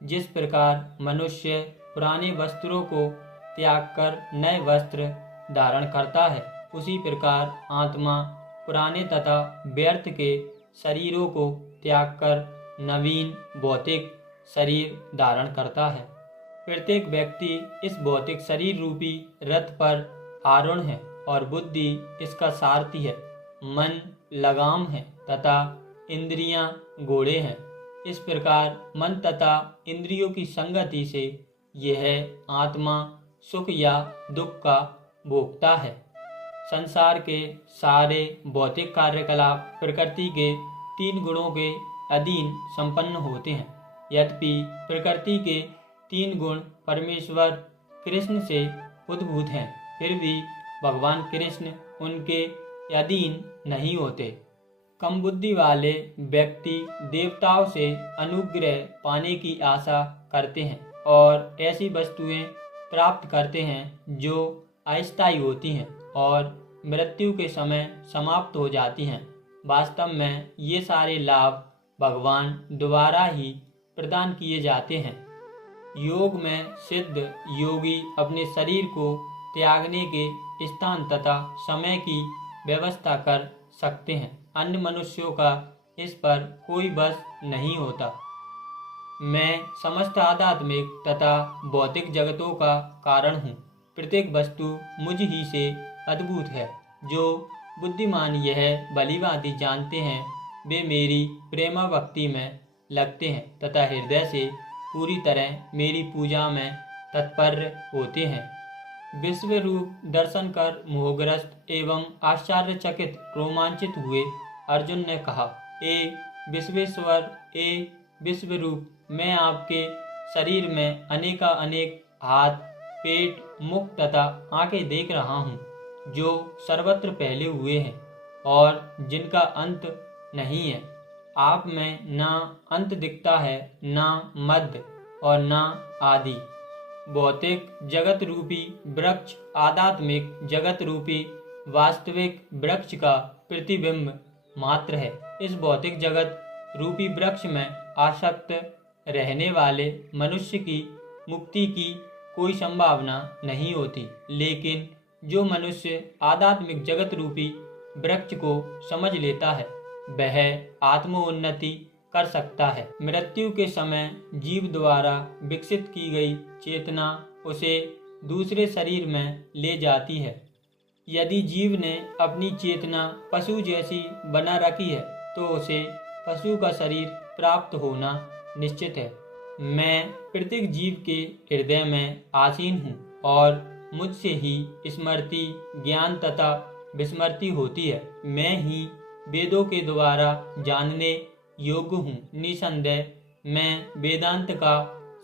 जिस प्रकार मनुष्य पुराने वस्त्रों को त्याग कर नए वस्त्र धारण करता है, उसी प्रकार आत्मा पुराने तथा व्यर्थ के शरीरों को त्याग कर नवीन भौतिक शरीर धारण करता है। प्रत्येक व्यक्ति इस भौतिक शरीर रूपी रथ पर आरूढ़ है और बुद्धि इसका सारथी है। मन लगाम है तथा इंद्रियां घोड़े हैं। इस प्रकार मन तथा इंद्रियों की संगति से यह आत्मा सुख या दुख का भोगता है। संसार के सारे भौतिक कार्यकलाप प्रकृति के 3 गुणों के अधीन संपन्न होते हैं। यद्यपि प्रकृति के 3 गुण परमेश्वर कृष्ण से उद्भूत हैं, फिर भी भगवान कृष्ण उनके अधीन नहीं होते। कम बुद्धि वाले व्यक्ति देवताओं से अनुग्रह पाने की आशा करते हैं और ऐसी वस्तुएं प्राप्त करते हैं जो अस्थायी होती हैं और मृत्यु के समय समाप्त हो जाती हैं। वास्तव में ये सारे लाभ भगवान द्वारा ही प्रदान किए जाते हैं। योग में सिद्ध योगी अपने शरीर को त्यागने के स्थान तथा समय की व्यवस्था कर सकते हैं। अन्य मनुष्यों का इस पर कोई बस नहीं होता। मैं समस्त आध्यात्मिक तथा भौतिक जगतों का कारण हूँ। प्रत्येक वस्तु मुझ ही से अद्भुत है। जो बुद्धिमान यह भलीभांति जानते हैं वे मेरी प्रेमा भक्ति में लगते हैं तथा हृदय से पूरी तरह मेरी पूजा में तत्पर होते हैं। विश्व रूप दर्शन कर मोहग्रस्त एवं आश्चर्यचकित रोमांचित हुए अर्जुन ने कहा, ए विश्वेश्वर, ए विश्वरूप, मैं आपके शरीर में अनेक हाथ, पेट, मुख तथा आंखें देख रहा हूँ, जो सर्वत्र फैले हुए हैं और जिनका अंत नहीं है। आप में ना अंत दिखता है, ना मध्य और ना आदि। भौतिक जगत रूपी वृक्ष आध्यात्मिक जगत रूपी वास्तविक वृक्ष का प्रतिबिंब मात्र है। इस भौतिक जगत रूपी वृक्ष में आसक्त रहने वाले मनुष्य की मुक्ति की कोई संभावना नहीं होती, लेकिन जो मनुष्य आध्यात्मिक जगत रूपी वृक्ष को समझ लेता है वह आत्मोन्नति कर सकता है। मृत्यु के समय जीव द्वारा विकसित की गई चेतना उसे दूसरे शरीर में ले जाती है। यदि जीव ने अपनी चेतना पशु जैसी बना रखी है तो उसे पशु का शरीर प्राप्त होना निश्चित है। मैं प्रत्येक जीव के हृदय में आसीन हूँ और मुझसे ही स्मृति, ज्ञान तथा विस्मृति होती है। मैं ही वेदों के द्वारा जानने योग्य हूँ। निसंदेह मैं वेदांत का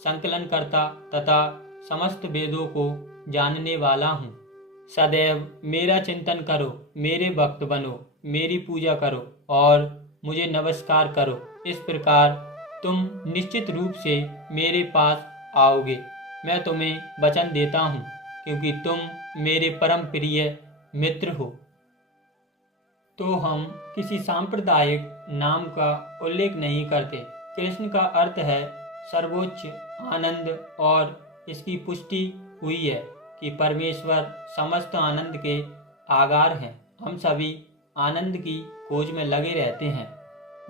संकलन करता तथा समस्त वेदों को जानने वाला हूँ। सदैव मेरा चिंतन करो, मेरे भक्त बनो, मेरी पूजा करो और मुझे नमस्कार करो। इस प्रकार तुम निश्चित रूप से मेरे पास आओगे। मैं तुम्हें वचन देता हूँ क्योंकि तुम मेरे परम प्रिय मित्र हो। तो हम किसी सांप्रदायिक नाम का उल्लेख नहीं करते। कृष्ण का अर्थ है सर्वोच्च आनंद और इसकी पुष्टि हुई है कि परमेश्वर समस्त आनंद के आगार हैं। हम सभी आनंद की खोज में लगे रहते हैं।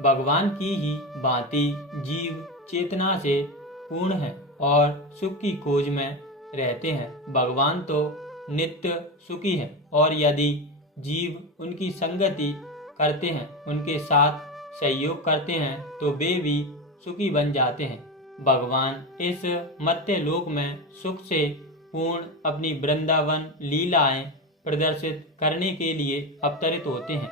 भगवान की ही भांति जीव चेतना से पूर्ण है और सुख की खोज में रहते हैं। भगवान तो नित्य सुखी है और यदि जीव उनकी संगति करते हैं, उनके साथ सहयोग करते हैं तो वे भी सुखी बन जाते हैं। भगवान इस मर्त्य लोक में सुख से पूर्ण अपनी वृंदावन लीलाएं प्रदर्शित करने के लिए अवतरित होते हैं।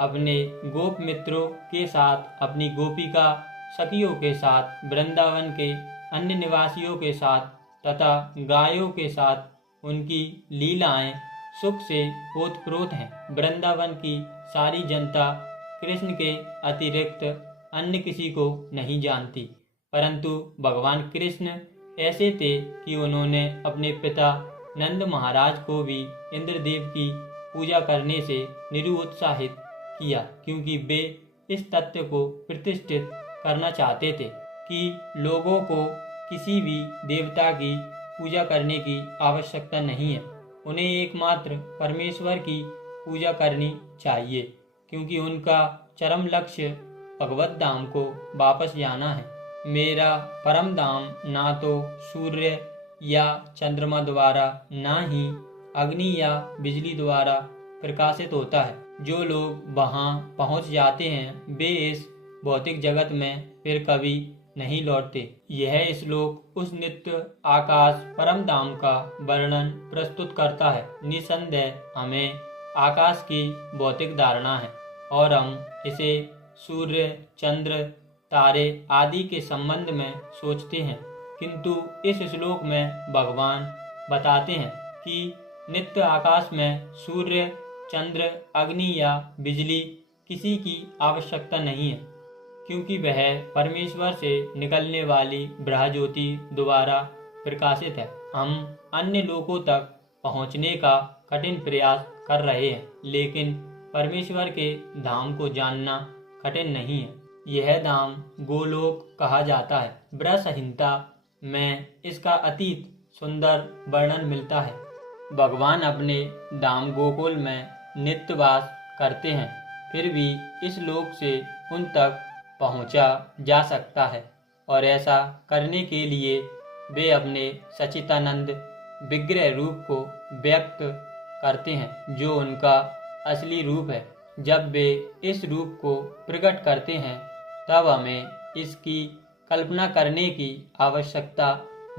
अपने गोप मित्रों के साथ, अपनी गोपिका सखियों के साथ, वृंदावन के अन्य निवासियों के साथ तथा गायों के साथ उनकी लीलाएं सुख से ओतप्रोत हैं। वृंदावन की सारी जनता कृष्ण के अतिरिक्त अन्य किसी को नहीं जानती, परंतु भगवान कृष्ण ऐसे थे कि उन्होंने अपने पिता नंद महाराज को भी इंद्रदेव की पूजा करने से निरुत्साहित किया, क्योंकि वे इस तथ्य को प्रतिष्ठित करना चाहते थे कि लोगों को किसी भी देवता की पूजा करने की आवश्यकता नहीं है। उन्हें एकमात्र परमेश्वर की पूजा करनी चाहिए, क्योंकि उनका चरम लक्ष्य भगवत धाम को वापस जाना है। मेरा परम धाम ना तो सूर्य या चंद्रमा द्वारा, ना ही अग्नि या बिजली द्वारा प्रकाशित होता है। जो लोग वहां पहुंच जाते हैं वे इस भौतिक जगत में फिर कभी नहीं लौटते। यह श्लोक उस नित्य आकाश परम धाम का वर्णन प्रस्तुत करता है। निसंदेह हमें आकाश की भौतिक धारणा है और हम इसे सूर्य, चंद्र, तारे आदि के संबंध में सोचते हैं, किंतु इस श्लोक में भगवान बताते हैं कि नित्य आकाश में सूर्य, चंद्र, अग्नि या बिजली किसी की आवश्यकता नहीं है, क्योंकि वह परमेश्वर से निकलने वाली ब्रह्मज्योति द्वारा प्रकाशित है। हम अन्य लोकों तक पहुंचने का कठिन प्रयास कर रहे हैं, लेकिन परमेश्वर के धाम को जानना कठिन नहीं है। यह धाम गोलोक कहा जाता है। ब्रह्म संहिता में इसका अतीत सुंदर वर्णन मिलता है। भगवान अपने धाम गोकुल में नित्यवास करते हैं, फिर भी इस लोक से उन तक पहुंचा जा सकता है, और ऐसा करने के लिए वे अपने सच्चिदानंद विग्रह रूप को व्यक्त करते हैं, जो उनका असली रूप है। जब वे इस रूप को प्रकट करते हैं तब हमें इसकी कल्पना करने की आवश्यकता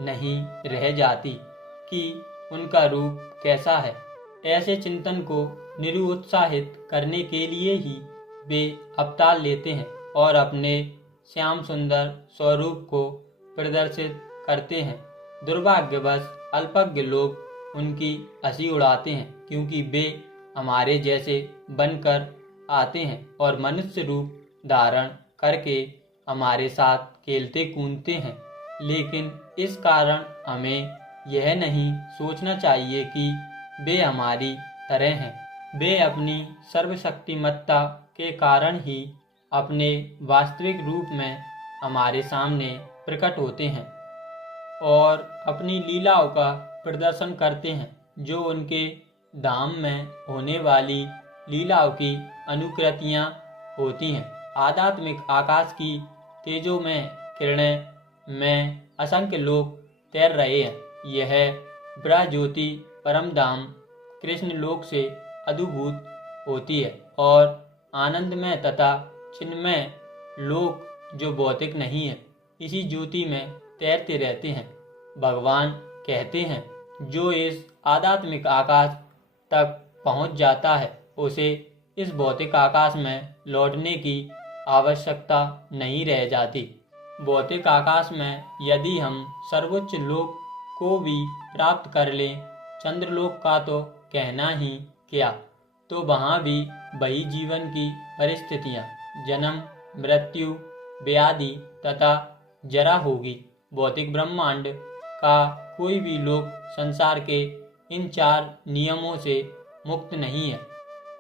नहीं रह जाती कि उनका रूप कैसा है। ऐसे चिंतन को निरुत्साहित करने के लिए ही वे अवतार लेते हैं और अपने श्याम सुंदर स्वरूप को प्रदर्शित करते हैं। दुर्भाग्यवश अल्पज्ञ लोग उनकी हंसी उड़ाते हैं, क्योंकि वे हमारे जैसे बनकर आते हैं और मनुष्य रूप धारण करके हमारे साथ खेलते कूदते हैं। लेकिन इस कारण हमें यह नहीं सोचना चाहिए कि वे हमारी तरह हैं। वे अपनी सर्वशक्तिमत्ता के कारण ही अपने वास्तविक रूप में हमारे सामने प्रकट होते हैं और अपनी लीलाओं का प्रदर्शन करते हैं, जो उनके धाम में होने वाली लीलाओं की अनुकृतियां होती हैं। आध्यात्मिक आकाश की तेजों में किरणें में असंख्य लोग तैर रहे हैं। यह ब्रह्म ज्योति परम धाम कृष्ण लोक से अद्भुत होती है और आनंदमय तथा चिन्मय लोक जो भौतिक नहीं है, इसी ज्योति में तैरते रहते हैं। भगवान कहते हैं, जो इस आध्यात्मिक आकाश तक पहुंच जाता है उसे इस भौतिक आकाश में लौटने की आवश्यकता नहीं रह जाती। भौतिक आकाश में यदि हम सर्वोच्च लोक को भी प्राप्त कर लें, चंद्रलोक का तो कहना ही क्या, तो वहाँ भी वही जीवन की परिस्थितियाँ, जन्म, मृत्यु, व्याधि तथा जरा होगी। भौतिक ब्रह्मांड का कोई भी लोक संसार के इन 4 नियमों से मुक्त नहीं है।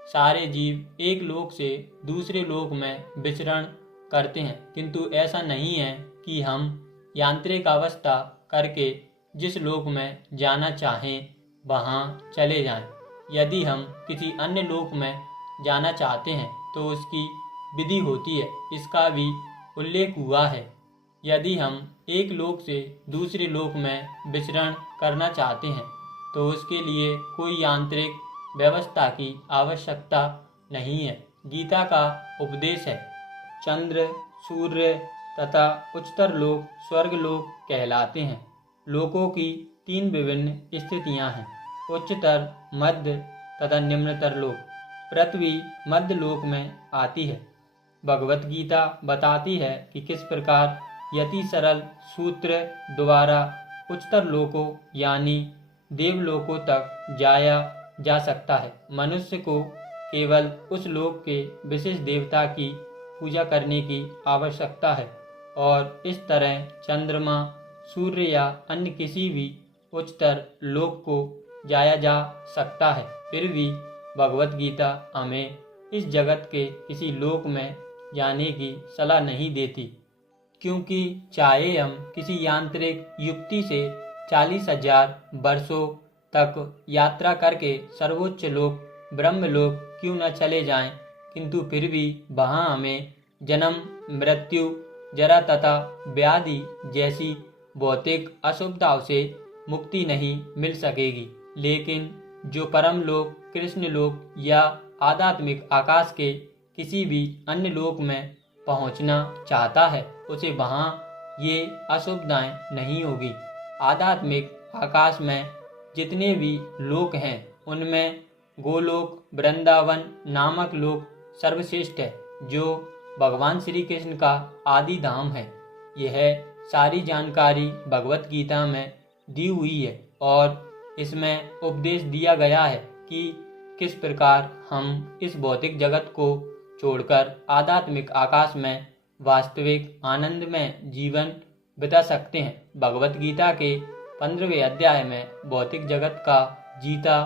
सारे जीव एक लोक से दूसरे लोक में विचरण करते हैं, किंतु ऐसा नहीं है कि हम यांत्रिक अवस्था करके जिस लोक में जाना चाहें वहां चले जाएं। यदि हम किसी अन्य लोक में जाना चाहते हैं तो उसकी विधि होती है, इसका भी उल्लेख हुआ है। यदि हम एक लोक से दूसरे लोक में विचरण करना चाहते हैं तो उसके लिए कोई यांत्रिक व्यवस्था की आवश्यकता नहीं है। गीता का उपदेश है चंद्र, सूर्य तथा उच्चतर लोक स्वर्ग लोक कहलाते हैं। लोकों की 3 विभिन्न स्थितियां हैं, उच्चतर, मध्य तथा निम्नतर लोक। पृथ्वी मध्य लोक में आती है। भगवत गीता बताती है कि किस प्रकार यति सरल सूत्र द्वारा उच्चतर लोकों यानी देवलोकों तक जाया जा सकता है। मनुष्य को केवल उस लोक के विशेष देवता की पूजा करने की आवश्यकता है और इस तरह चंद्रमा, सूर्य या अन्य किसी भी उच्चतर लोक को जाया जा सकता है। फिर भी भगवत गीता हमें इस जगत के किसी लोक में जाने की सलाह नहीं देती, क्योंकि चाहे हम किसी यांत्रिक युक्ति से 40,000 वर्षों तक यात्रा करके सर्वोच्च लोक ब्रह्मलोक क्यों न चले जाएं, किंतु फिर भी वहां हमें जन्म, मृत्यु, जरा तथा व्याधि जैसी भौतिक असुविधाओं से मुक्ति नहीं मिल सकेगी। लेकिन जो परम लोक, कृष्ण लोक या आध्यात्मिक आकाश के किसी भी अन्य लोक में पहुंचना चाहता है, उसे वहां ये असुविधाएं नहीं होगी। आध्यात्मिक आकाश में जितने भी लोक हैं उनमें गोलोक, वृंदावन नामक लोक सर्वश्रेष्ठ है, जो भगवान श्री कृष्ण का आदि धाम है। यह सारी जानकारी भगवत गीता में दी हुई है और इसमें उपदेश दिया गया है कि किस प्रकार हम इस भौतिक जगत को छोड़कर आध्यात्मिक आकाश में वास्तविक आनंद में जीवन बिता सकते हैं। भगवत गीता के 15वें अध्याय में भौतिक जगत का जीता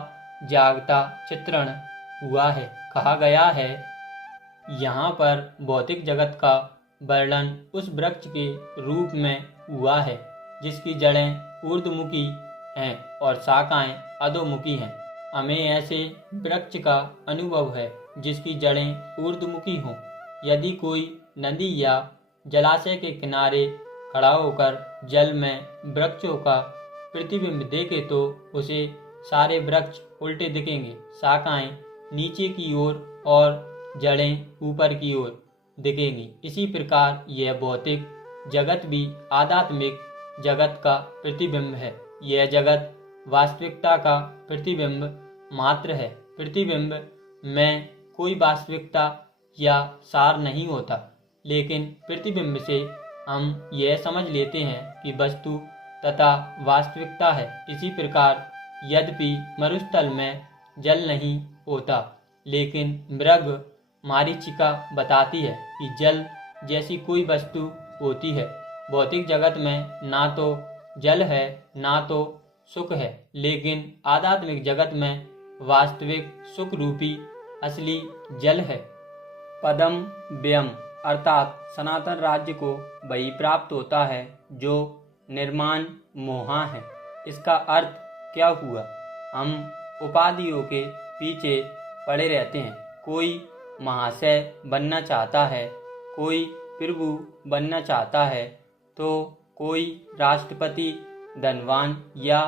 जागता चित्रण हुआ है। कहा गया है, यहाँ पर भौतिक जगत का वर्णन उस वृक्ष के रूप में हुआ है जिसकी जड़ें ऊर्ध्वमुखी हैं और शाखाएं अधोमुखी हैं। हमें ऐसे वृक्ष का अनुभव है जिसकी जड़ें ऊर्ध्वमुखी हों। यदि कोई नदी या जलाशय के किनारे खड़ा होकर जल में वृक्षों का प्रतिबिंब देखे तो उसे सारे वृक्ष उल्टे दिखेंगे, शाखाएं नीचे की ओर और जड़ें ऊपर की ओर दिखेंगी। इसी प्रकार यह भौतिक जगत भी आध्यात्मिक जगत का प्रतिबिंब है। यह जगत वास्तविकता का प्रतिबिंब मात्र है। प्रतिबिंब में कोई वास्तविकता या सार नहीं होता, लेकिन प्रतिबिंब से हम यह समझ लेते हैं कि वस्तु तथा वास्तविकता है। इसी प्रकार यद्यपि मरुस्थल में जल नहीं होता, लेकिन मृग मारीचिका बताती है कि जल जैसी कोई वस्तु होती है। भौतिक जगत में ना तो जल है ना तो सुख है, लेकिन आध्यात्मिक जगत में वास्तविक सुख रूपी असली जल है। पदम व्यम अर्थात सनातन राज्य को वही प्राप्त होता है जो निर्माण मोहा है। इसका अर्थ क्या हुआ? हम उपाधियों के पीछे पड़े रहते हैं। कोई महाशय बनना चाहता है, कोई प्रभु बनना चाहता है, तो कोई राष्ट्रपति, धनवान या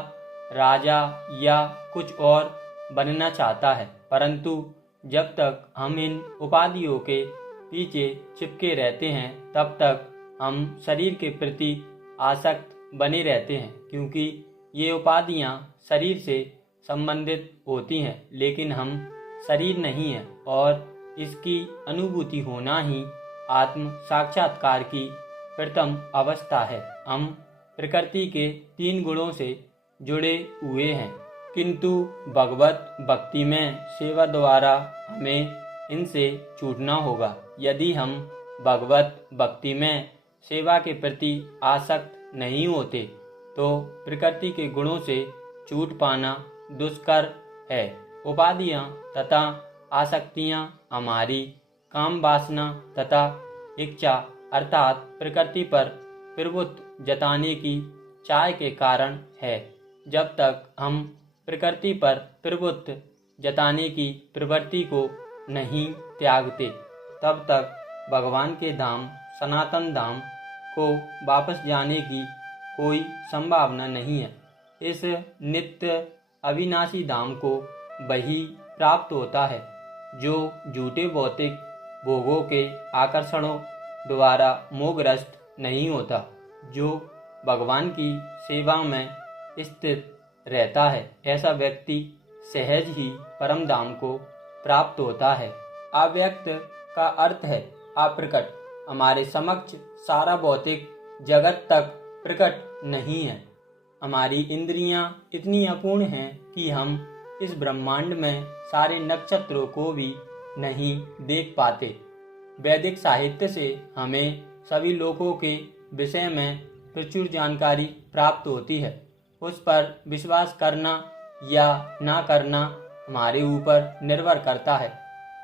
राजा या कुछ और बनना चाहता है। परंतु जब तक हम इन उपाधियों के पीछे चिपके रहते हैं तब तक हम शरीर के प्रति आसक्त बने रहते हैं, क्योंकि ये उपाधियां शरीर से संबंधित होती हैं, लेकिन हम शरीर नहीं हैं और इसकी अनुभूति होना ही आत्म साक्षात्कार की प्रथम अवस्था है। हम प्रकृति के 3 गुणों से जुड़े हुए हैं, किंतु भगवत भक्ति में सेवा द्वारा हमें इनसे छूटना होगा। यदि हम भगवत भक्ति में सेवा के प्रति आसक्त नहीं होते तो प्रकृति के गुणों से छूट पाना दुष्कर है। उपाधियां तथा आसक्तियां हमारी काम वासना तथा इच्छा अर्थात प्रकृति पर प्रभुत्व जताने की चाह के कारण है। जब तक हम प्रकृति पर प्रभुत्व जताने की प्रवृत्ति को नहीं त्यागते, तब तक भगवान के धाम सनातन धाम को वापस जाने की कोई संभावना नहीं है। इस नित्य अविनाशी धाम को वही प्राप्त होता है जो झूठे भौतिक भोगों के आकर्षणों द्वारा मोहग्रस्त नहीं होता, जो भगवान की सेवा में स्थित रहता है। ऐसा व्यक्ति सहज ही परम धाम को प्राप्त होता है। अव्यक्त का अर्थ है अप्रकट। हमारे समक्ष सारा भौतिक जगत तक प्रकट नहीं है। हमारी इंद्रियां इतनी अपूर्ण हैं कि हम इस ब्रह्मांड में सारे नक्षत्रों को भी नहीं देख पाते। वैदिक साहित्य से हमें सभी लोकों के विषय में प्रचुर जानकारी प्राप्त होती है। उस पर विश्वास करना या ना करना हमारे ऊपर निर्भर करता है।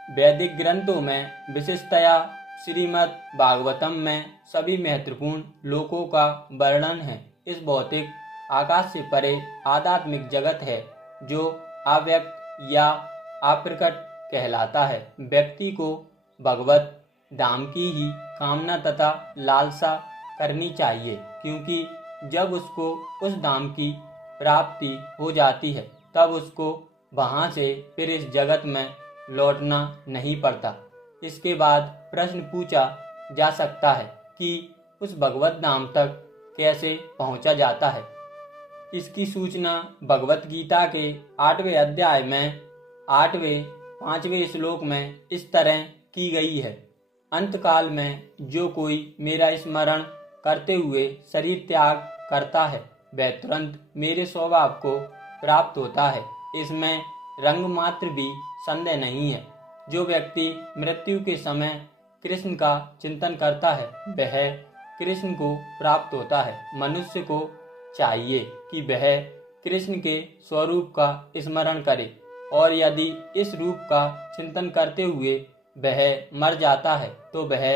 वैदिक ग्रंथों में विशेषतया श्रीमद् भागवतम में सभी महत्वपूर्ण लोकों का वर्णन है। इस भौतिक आकाश से परे आध्यात्मिक जगत है जो अव्यक्त या अप्रकट कहलाता है। व्यक्ति को भगवत धाम की ही कामना तथा लालसा करनी चाहिए, क्योंकि जब उसको उस धाम की प्राप्ति हो जाती है तब उसको वहां से फिर इस जगत में लौटना नहीं पड़ता। इसके बाद प्रश्न पूछा जा सकता है कि उस भगवत धाम तक कैसे पहुंचा जाता है। इसकी सूचना भगवत गीता के 8वें अध्याय में 8वें 5वें श्लोक में इस तरह की गई है। अंतकाल में जो कोई मेरा स्मरण करते हुए शरीर त्याग करता है वह तुरंत मेरे स्वभाव को प्राप्त होता है। इसमें रंग मात्र भी संदेह नहीं है। जो व्यक्ति मृत्यु के समय कृष्ण का चिंतन करता है वह कृष्ण को प्राप्त होता है। मनुष्य को चाहिए कि वह कृष्ण के स्वरूप का स्मरण करे, और यदि इस रूप का चिंतन करते हुए वह मर जाता है तो वह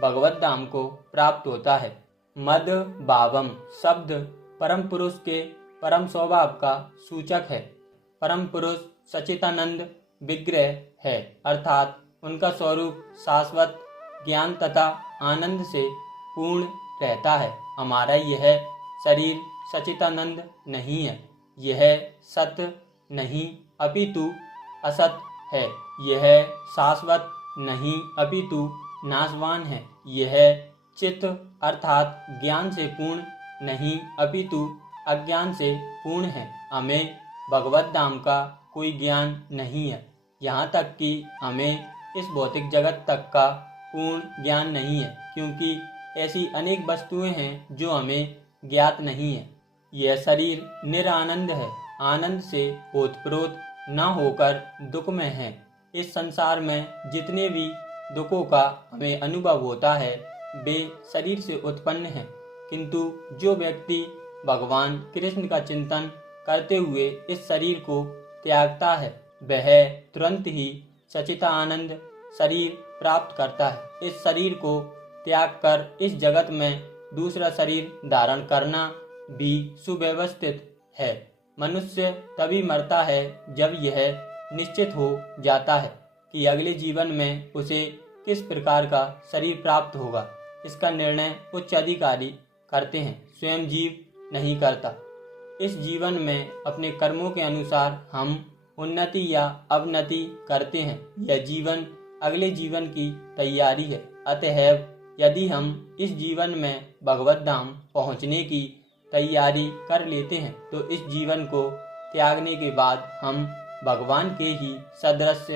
भगवत धाम को प्राप्त होता है। मद भावम शब्द परम पुरुष के परम स्वभाव का सूचक है। परम पुरुष सच्चिदानंद विग्रह है, अर्थात उनका स्वरूप शाश्वत ज्ञान तथा आनंद से पूर्ण रहता है। हमारा यह शरीर सच्चिदानंद नहीं है, यह सत्य नहीं अपितु असत है। यह शाश्वत नहीं अपितु नाशवान है। यह चित्त अर्थात ज्ञान से पूर्ण नहीं अपितु अज्ञान से पूर्ण है। हमें भगवत धाम का कोई ज्ञान नहीं है, यहाँ तक कि हमें इस भौतिक जगत तक का पूर्ण ज्ञान नहीं है, क्योंकि ऐसी अनेक वस्तुएं हैं जो हमें ज्ञात नहीं है। यह शरीर निरानंद है, आनंद से ओतप्रोत न होकर दुख में है। इस संसार में जितने भी दुखों का हमें अनुभव होता है वे शरीर से उत्पन्न हैं, किंतु जो व्यक्ति भगवान कृष्ण का चिंतन करते हुए इस शरीर को त्यागता है वह तुरंत ही सच्चिदानंद शरीर प्राप्त करता है। इस शरीर को त्याग कर इस जगत में दूसरा शरीर धारण करना भी सुव्यवस्थित है। मनुष्य तभी मरता है जब यह निश्चित हो जाता है कि अगले जीवन में उसे किस प्रकार का शरीर प्राप्त होगा। इसका निर्णय उच्च अधिकारी करते हैं, स्वयं जीव नहीं करता। इस जीवन में अपने कर्मों के अनुसार हम उन्नति या अवनति करते हैं। यह जीवन अगले जीवन की तैयारी है। अतएव यदि हम इस जीवन में भगवत धाम पहुँचने की तैयारी कर लेते हैं तो इस जीवन को त्यागने के बाद हम भगवान के ही सदृश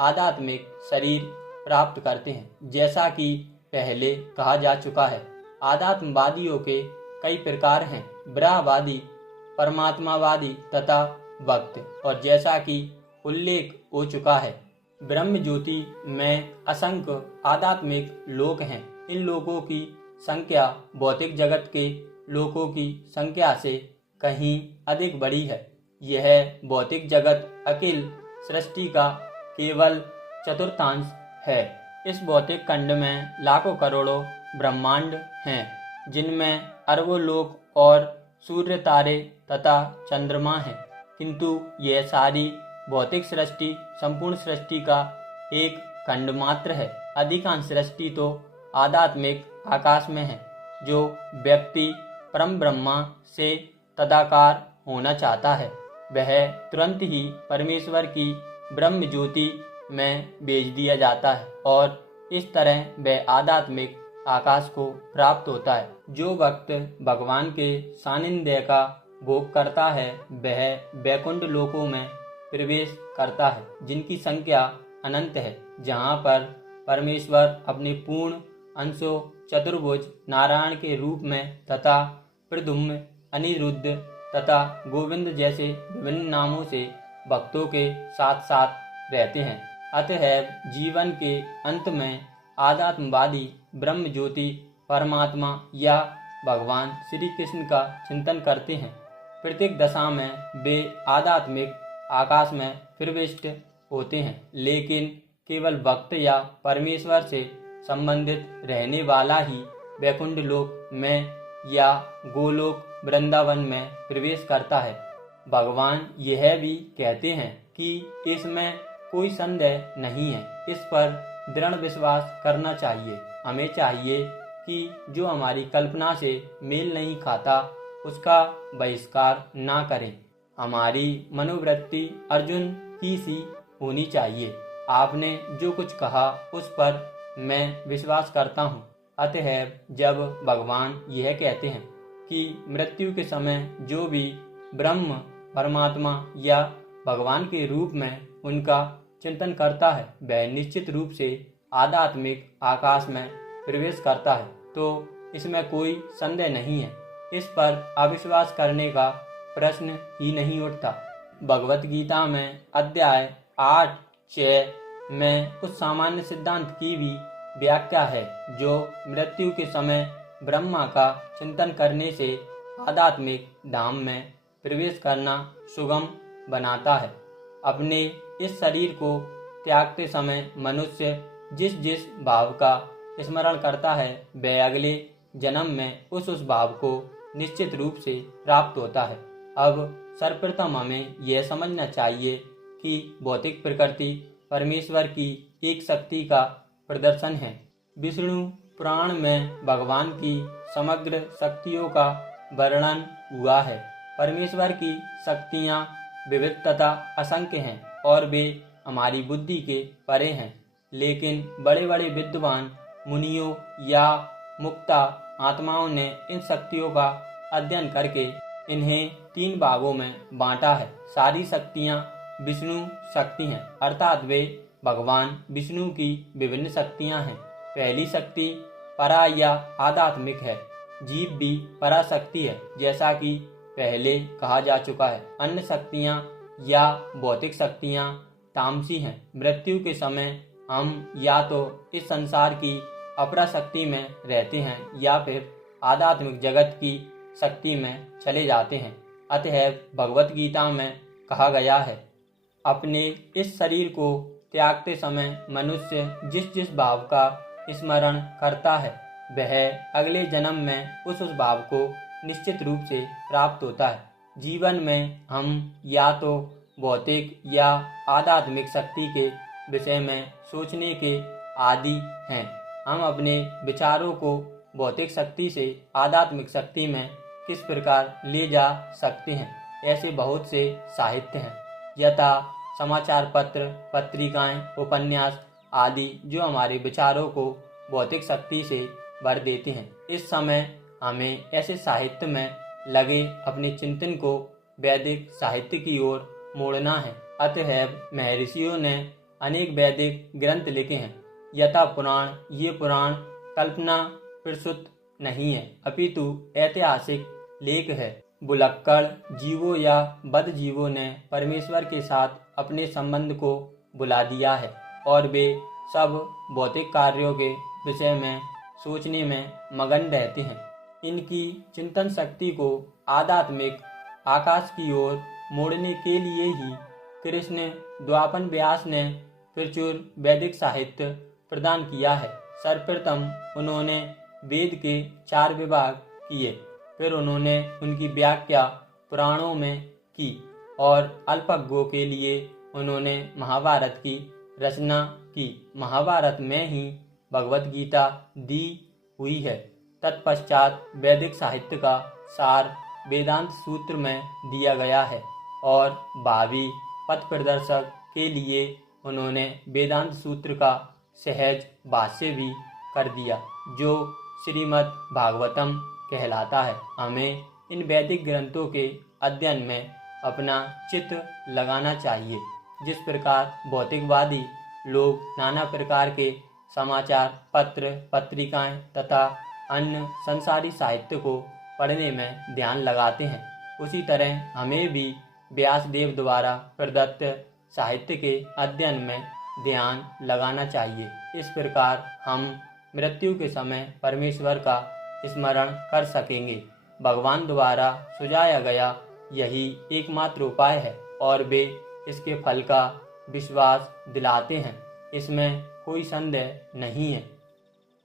आध्यात्मिक शरीर प्राप्त करते हैं। जैसा कि पहले कहा जा चुका है, आध्यात्मवादियों के कई प्रकार हैं, ब्रह्मवादी, परमात्मावादी तथा भक्त। और जैसा कि उल्लेख हो चुका है, ब्रह्म ज्योति में असंख्य आध्यात्मिक लोक हैं। इन लोगों की संख्या भौतिक जगत के लोगों की संख्या से कहीं अधिक बड़ी है। यह भौतिक जगत अखिल सृष्टि का केवल चतुर्थांश है। इस भौतिक खंड में लाखों करोड़ों ब्रह्मांड हैं, जिनमें अरबों लोक और सूर्य, तारे तथा चंद्रमा हैं, किंतु यह सारी भौतिक सृष्टि संपूर्ण सृष्टि का एक खंड मात्र है। अधिकांश सृष्टि तो आध्यात्मिक आकाश में है। जो व्यक्ति परम ब्रह्मा से तदाकार होना चाहता है वह तुरंत ही परमेश्वर की ब्रह्म ज्योति में भेज दिया जाता है और इस तरह वह आध्यात्मिक आकाश को प्राप्त होता है। जो भक्त भगवान के सानिध्य का भोग करता है वह वैकुंठ लोकों में प्रवेश करता है, जिनकी संख्या अनंत है, जहाँ पर परमेश्वर अपने पूर्ण अंशों चतुर्भुज नारायण के रूप में तथा प्रद्युम्न, अनिरुद्ध तथा गोविंद जैसे विभिन्न नामों से भक्तों के साथ साथ रहते हैं। अतः जीवन के अंत में आध्यात्मवादी ब्रह्म ज्योति परमात्मा या भगवान श्री कृष्ण का चिंतन करते हैं। प्रत्येक दशा में वे आध्यात्मिक आकाश में प्रविष्ट होते हैं, लेकिन केवल भक्त या परमेश्वर से संबंधित रहने वाला ही वैकुंठ लोक में या गोलोक वृंदावन में प्रवेश करता है। भगवान यह भी कहते हैं कि इसमें कोई संदेह नहीं है। इस पर दृढ़ विश्वास करना चाहिए। हमें चाहिए कि जो हमारी कल्पना से मेल नहीं खाता उसका बहिष्कार ना करें। हमारी मनोवृत्ति अर्जुन की सी होनी चाहिए। आपने जो कुछ कहा उस पर मैं विश्वास करता हूँ। अतः जब भगवान यह कहते हैं कि मृत्यु के समय जो भी ब्रह्म परमात्मा या भगवान के रूप में उनका चिंतन करता है वह निश्चित रूप से आध्यात्मिक आकाश में प्रवेश करता है, तो इसमें कोई संदेह नहीं है। इस पर अविश्वास करने का प्रश्न ही नहीं उठता। भगवत गीता में अध्याय 8-6 में उस सामान्य सिद्धांत की भी व्याख्या है जो मृत्यु के समय ब्रह्मा का चिंतन करने से आध्यात्मिक धाम में प्रवेश करना सुगम बनाता है। अपने इस शरीर को त्यागते समय मनुष्य जिस जिस भाव का स्मरण करता है वह अगले जन्म में उस भाव को निश्चित रूप से प्राप्त होता है। अब सर्वप्रथम हमें यह समझना चाहिए कि भौतिक प्रकृति परमेश्वर की एक शक्ति का प्रदर्शन है। विष्णु पुराण में भगवान की समग्र शक्तियों का वर्णन हुआ है। परमेश्वर की शक्तियाँ विविध तथा असंख्य हैं और वे हमारी बुद्धि के परे हैं, लेकिन बड़े बड़े विद्वान मुनियों या मुक्ता आत्माओं ने इन शक्तियों का अध्ययन करके इन्हें 3 भागों में बांटा है। सारी शक्तियाँ विष्णु शक्ति हैं, अर्थात वे भगवान विष्णु की विभिन्न शक्तियाँ हैं। पहली शक्ति परा या आध्यात्मिक है। जीव भी पराशक्ति है, जैसा कि पहले कहा जा चुका है। अन्य शक्तियाँ या भौतिक शक्तियाँ तामसी हैं। मृत्यु के समय हम या तो इस संसार की अपरा शक्ति में रहते हैं या फिर आध्यात्मिक जगत की शक्ति में चले जाते हैं। अतः भगवत गीता में कहा गया है, अपने इस शरीर को त्यागते समय मनुष्य जिस जिस भाव का स्मरण करता है वह अगले जन्म में उस भाव को निश्चित रूप से प्राप्त होता है। जीवन में हम या तो भौतिक या आध्यात्मिक शक्ति के विषय में सोचने के आदी हैं। हम अपने विचारों को भौतिक शक्ति से आध्यात्मिक शक्ति में किस प्रकार ले जा सकते हैं, ऐसे बहुत से साहित्य हैं, यथा समाचार पत्र, पत्रिकाएं, उपन्यास आदि जो हमारे विचारों को भौतिक शक्ति से भर देते हैं। इस समय हमें ऐसे साहित्य में लगे अपने चिंतन को वैदिक साहित्य की ओर मोड़ना है। अतः महर्षियों ने अनेक वैदिक ग्रंथ लिखे हैं। यथा पुराण, ये पुराण कल्पना प्रसूत नहीं है, अपितु ऐतिहासिक लेख है। बुलक्कड़ जीवों या बद जीवों ने परमेश्वर के साथ अपने संबंध को बुला दिया है और वे सब भौतिक कार्यों के विषय में सोचने में मगन रहते हैं। इनकी चिंतन शक्ति को आध्यात्मिक आकाश की ओर मोड़ने के लिए ही कृष्ण द्वापर व्यास ने प्रचुर वैदिक साहित्य प्रदान किया है। सर्वप्रथम उन्होंने वेद के 4 विभाग किए, फिर उन्होंने उनकी व्याख्या पुराणों में की और अल्पज्ञों के लिए उन्होंने महाभारत की रचना की। महाभारत में ही भगवत गीता दी हुई है। तत्पश्चात वैदिक साहित्य का सार वेदांत सूत्र में दिया गया है और भावी पथ प्रदर्शक के लिए उन्होंने वेदांत सूत्र का सहज भाष्य भी कर दिया, जो श्रीमद् भागवतम कहलाता है। हमें इन वैदिक ग्रंथों के अध्ययन में अपना चित्त लगाना चाहिए। जिस प्रकार भौतिकवादी लोग नाना प्रकार के समाचार पत्र, पत्रिकाएं तथा अन्य संसारी साहित्य को पढ़ने में ध्यान लगाते हैं, उसी तरह हमें भी व्यासदेव द्वारा प्रदत्त साहित्य के अध्ययन में ध्यान लगाना चाहिए। इस प्रकार हम मृत्यु के समय परमेश्वर का स्मरण कर सकेंगे। भगवान द्वारा सुझाया गया यही एकमात्र उपाय है और वे इसके फल का विश्वास दिलाते हैं, इसमें कोई संदेह नहीं है।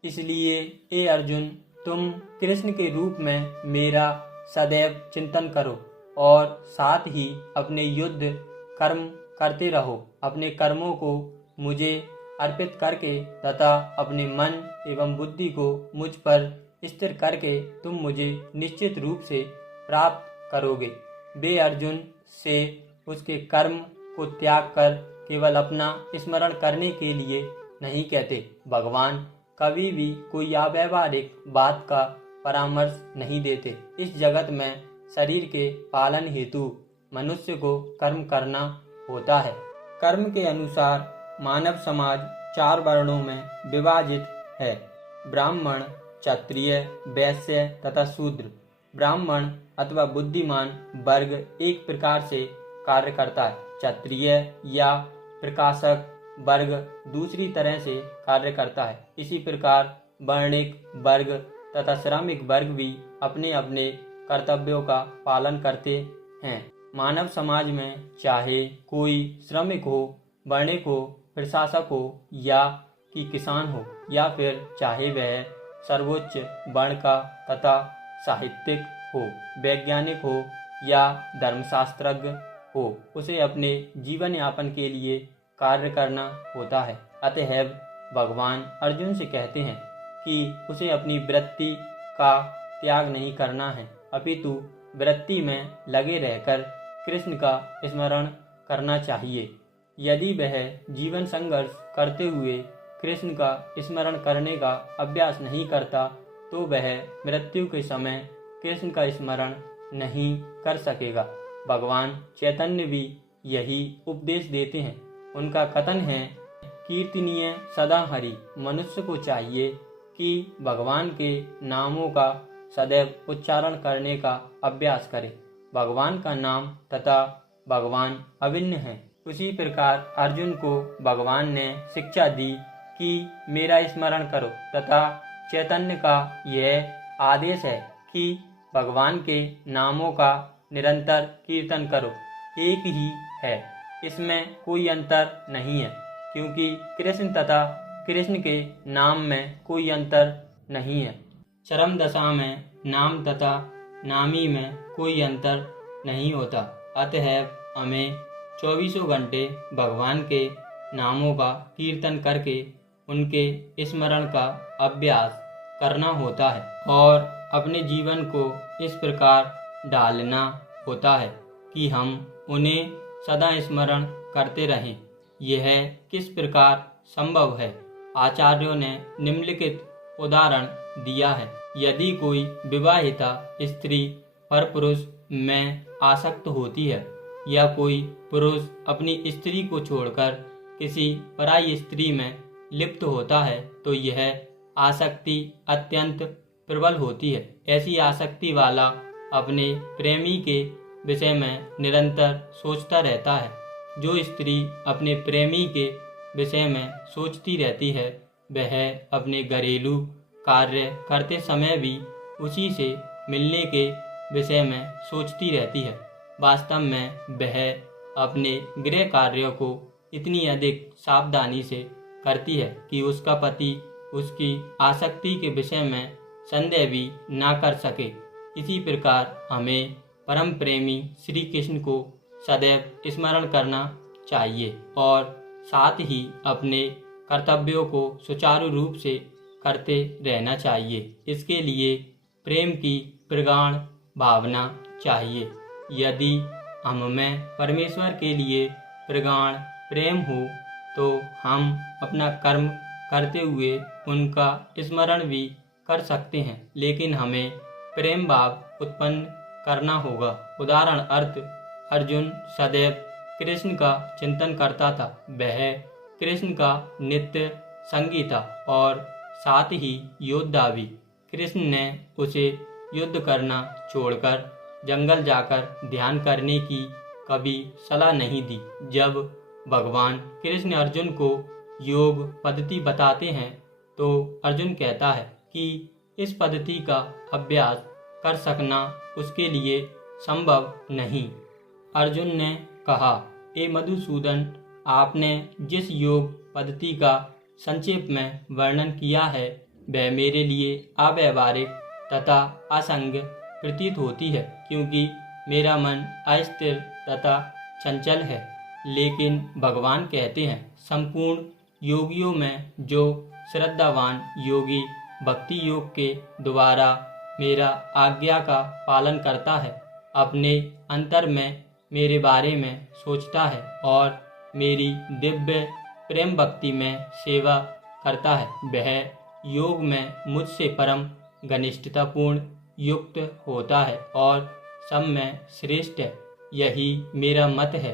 इसलिए ए अर्जुन, तुम कृष्ण के रूप में मेरा सदैव चिंतन करो और साथ ही अपने युद्ध कर्म करते रहो। अपने कर्मों को मुझे अर्पित करके तथा अपने मन एवं बुद्धि को मुझ पर स्थिर करके तुम मुझे निश्चित रूप से प्राप्त करोगे। वे अर्जुन से उसके कर्म को त्याग कर केवल अपना स्मरण करने के लिए नहीं कहते। भगवान कभी भी कोई अव्यावहारिक बात का परामर्श नहीं देते। इस जगत में शरीर के पालन हेतु मनुष्य को कर्म करना होता है। कर्म के अनुसार मानव समाज 4 वर्णों में विभाजित है: ब्राह्मण, क्षत्रिय, वैश्य तथा शूद्र। ब्राह्मण अथवा बुद्धिमान वर्ग एक प्रकार से कार्य करता है। क्षत्रिय या प्रकाशक वर्ग दूसरी तरह से कार्य करता है। इसी प्रकार वर्णिक वर्ग तथा श्रमिक वर्ग भी अपने अपने कर्तव्यों का पालन करते हैं। मानव समाज में चाहे कोई श्रमिक हो, वर्णिक हो, प्रशासक हो या कि किसान हो, या फिर चाहे वह सर्वोच्च वर्ण का तथा साहित्यिक हो, वैज्ञानिक हो या धर्मशास्त्रज्ञ हो, उसे अपने जीवन यापन के लिए कार्य करना होता है। अतएव भगवान अर्जुन से कहते हैं कि उसे अपनी वृत्ति का त्याग नहीं करना है, अपितु वृत्ति में लगे रहकर कृष्ण का स्मरण करना चाहिए। यदि वह जीवन संघर्ष करते हुए कृष्ण का स्मरण करने का अभ्यास नहीं करता तो वह मृत्यु के समय कृष्ण का स्मरण नहीं कर सकेगा। भगवान चैतन्य भी यही उपदेश देते हैं। उनका कथन है, कीर्तनीय सदा हरि। मनुष्य को चाहिए कि भगवान के नामों का सदैव उच्चारण करने का अभ्यास करे। भगवान का नाम तथा भगवान अभिन्न है। उसी प्रकार अर्जुन को भगवान ने शिक्षा दी कि मेरा स्मरण करो तथा चैतन्य का यह आदेश है कि भगवान के नामों का निरंतर कीर्तन करो। एक ही है, इसमें कोई अंतर नहीं है, क्योंकि कृष्ण तथा कृष्ण के नाम में कोई अंतर नहीं है। चरम दशा में नाम तथा नामी में कोई अंतर नहीं होता। अतएव हमें 24 घंटे भगवान के नामों का कीर्तन करके उनके स्मरण का अभ्यास करना होता है और अपने जीवन को इस प्रकार ढालना होता है कि हम उन्हें सदा स्मरण करते रहें। यह किस प्रकार संभव है? आचार्यों ने निम्नलिखित उदाहरण दिया है। यदि कोई विवाहिता स्त्री पर पुरुष में आसक्त होती है या कोई पुरुष अपनी स्त्री को छोड़कर किसी पराई स्त्री में लिप्त होता है तो यह आसक्ति अत्यंत प्रबल होती है। ऐसी आसक्ति वाला अपने प्रेमी के विषय में निरंतर सोचता रहता है। जो स्त्री अपने प्रेमी के विषय में सोचती रहती है वह अपने घरेलू कार्य करते समय भी उसी से मिलने के विषय में सोचती रहती है। वास्तव में वह अपने गृह कार्यों को इतनी अधिक सावधानी से करती है कि उसका पति उसकी आसक्ति के विषय में संदेह भी ना कर सके। इसी प्रकार हमें परम प्रेमी श्री कृष्ण को सदैव स्मरण करना चाहिए और साथ ही अपने कर्तव्यों को सुचारू रूप से करते रहना चाहिए। इसके लिए प्रेम की प्रगाढ़ भावना चाहिए। यदि हम में परमेश्वर के लिए प्रगाढ़ प्रेम हो तो हम अपना कर्म करते हुए उनका स्मरण भी कर सकते हैं, लेकिन हमें प्रेम भाव उत्पन्न करना होगा। उदाहरण अर्थ, अर्जुन सदैव कृष्ण का चिंतन करता था। वह कृष्ण का नित्य संगी था और साथ ही योद्धा भी। कृष्ण ने उसे युद्ध करना छोड़कर जंगल जाकर ध्यान करने की कभी सलाह नहीं दी। जब भगवान कृष्ण अर्जुन को योग पद्धति बताते हैं तो अर्जुन कहता है कि इस पद्धति का अभ्यास कर सकना उसके लिए संभव नहीं। अर्जुन ने कहा, ए मधुसूदन, आपने जिस योग पद्धति का संक्षेप में वर्णन किया है वह मेरे लिए अव्यावहारिक तथा असंग प्रतीत होती है, क्योंकि मेरा मन अस्थिर तथा चंचल है। लेकिन भगवान कहते हैं, संपूर्ण योगियों में जो श्रद्धावान योगी भक्ति योग के द्वारा मेरा आज्ञा का पालन करता है, अपने अंतर में मेरे बारे में सोचता है और मेरी दिव्य प्रेम भक्ति में सेवा करता है, वह योग में मुझसे परम घनिष्ठतापूर्ण युक्त होता है और सब में श्रेष्ठ है। यही मेरा मत है।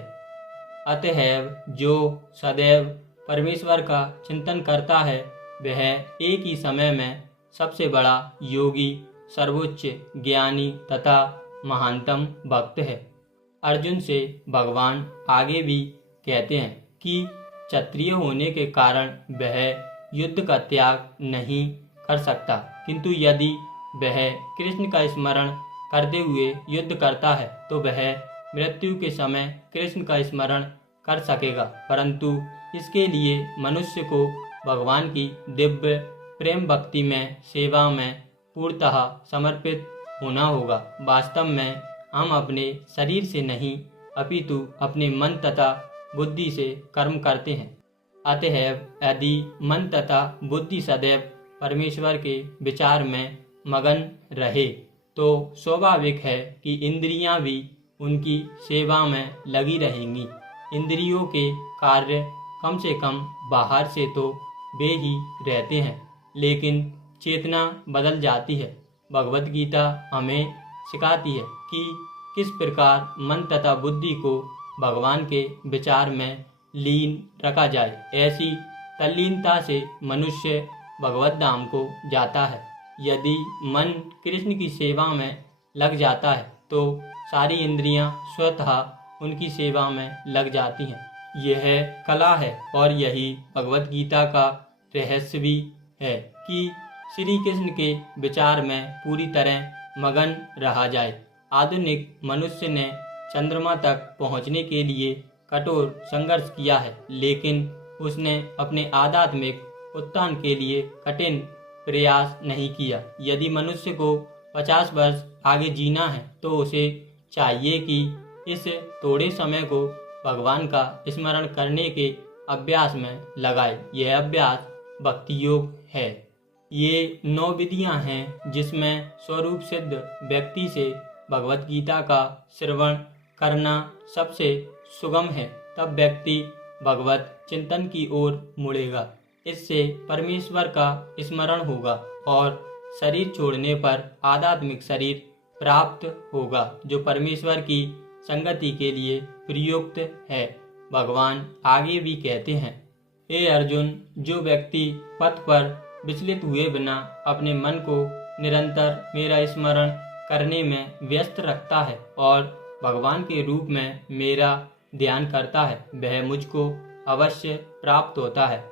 अतएव जो सदैव परमेश्वर का चिंतन करता है वह एक ही समय में सबसे बड़ा योगी, सर्वोच्च ज्ञानी तथा महानतम भक्त है। अर्जुन से भगवान आगे भी कहते हैं कि क्षत्रिय होने के कारण वह युद्ध का त्याग नहीं कर सकता, किंतु यदि वह कृष्ण का स्मरण करते हुए युद्ध करता है तो वह मृत्यु के समय कृष्ण का स्मरण कर सकेगा। परंतु इसके लिए मनुष्य को भगवान की दिव्य प्रेम भक्ति में सेवा में पूर्णतः समर्पित होना होगा। वास्तव में हम अपने शरीर से नहीं अपितु अपने मन तथा बुद्धि से कर्म करते हैं। अतएव यदि मन तथा बुद्धि सदैव परमेश्वर के विचार में मगन रहे तो स्वाभाविक है कि इंद्रियां भी उनकी सेवा में लगी रहेंगी। इंद्रियों के कार्य कम से कम बाहर से तो वे ही रहते हैं, लेकिन चेतना बदल जाती है। भगवत गीता हमें सिखाती है कि किस प्रकार मन तथा बुद्धि को भगवान के विचार में लीन रखा जाए। ऐसी तल्लीनता से मनुष्य भगवत धाम को जाता है। यदि मन कृष्ण की सेवा में लग जाता है तो सारी इंद्रियां स्वतः उनकी सेवा में लग जाती हैं। यह कला है और यही भगवत गीता का रहस्य भी है कि श्री कृष्ण के विचार में पूरी तरह मगन रहा जाए। आधुनिक मनुष्य ने चंद्रमा तक पहुंचने के लिए कठोर संघर्ष किया है, लेकिन उसने अपने आध्यात्मिक उत्थान के लिए कठिन प्रयास नहीं किया। यदि मनुष्य को 50 वर्ष आगे जीना है तो उसे चाहिए कि इस थोड़े समय को भगवान का स्मरण करने के अभ्यास में लगाए। यह अभ्यास भक्ति योग है। ये 9 विधियां हैं जिसमें स्वरूप सिद्ध व्यक्ति से भगवत गीता का श्रवण करना सबसे सुगम है। तब व्यक्ति भगवत चिंतन की ओर मुड़ेगा। इससे परमेश्वर का स्मरण होगा और शरीर छोड़ने पर आध्यात्मिक शरीर प्राप्त होगा जो परमेश्वर की संगति के लिए प्रयुक्त है। भगवान आगे भी कहते हैं, हे अर्जुन, जो व्यक्ति पथ पर विचलित हुए बिना अपने मन को निरंतर मेरा स्मरण करने में व्यस्त रखता है और भगवान के रूप में मेरा ध्यान करता है, वह मुझको अवश्य प्राप्त होता है।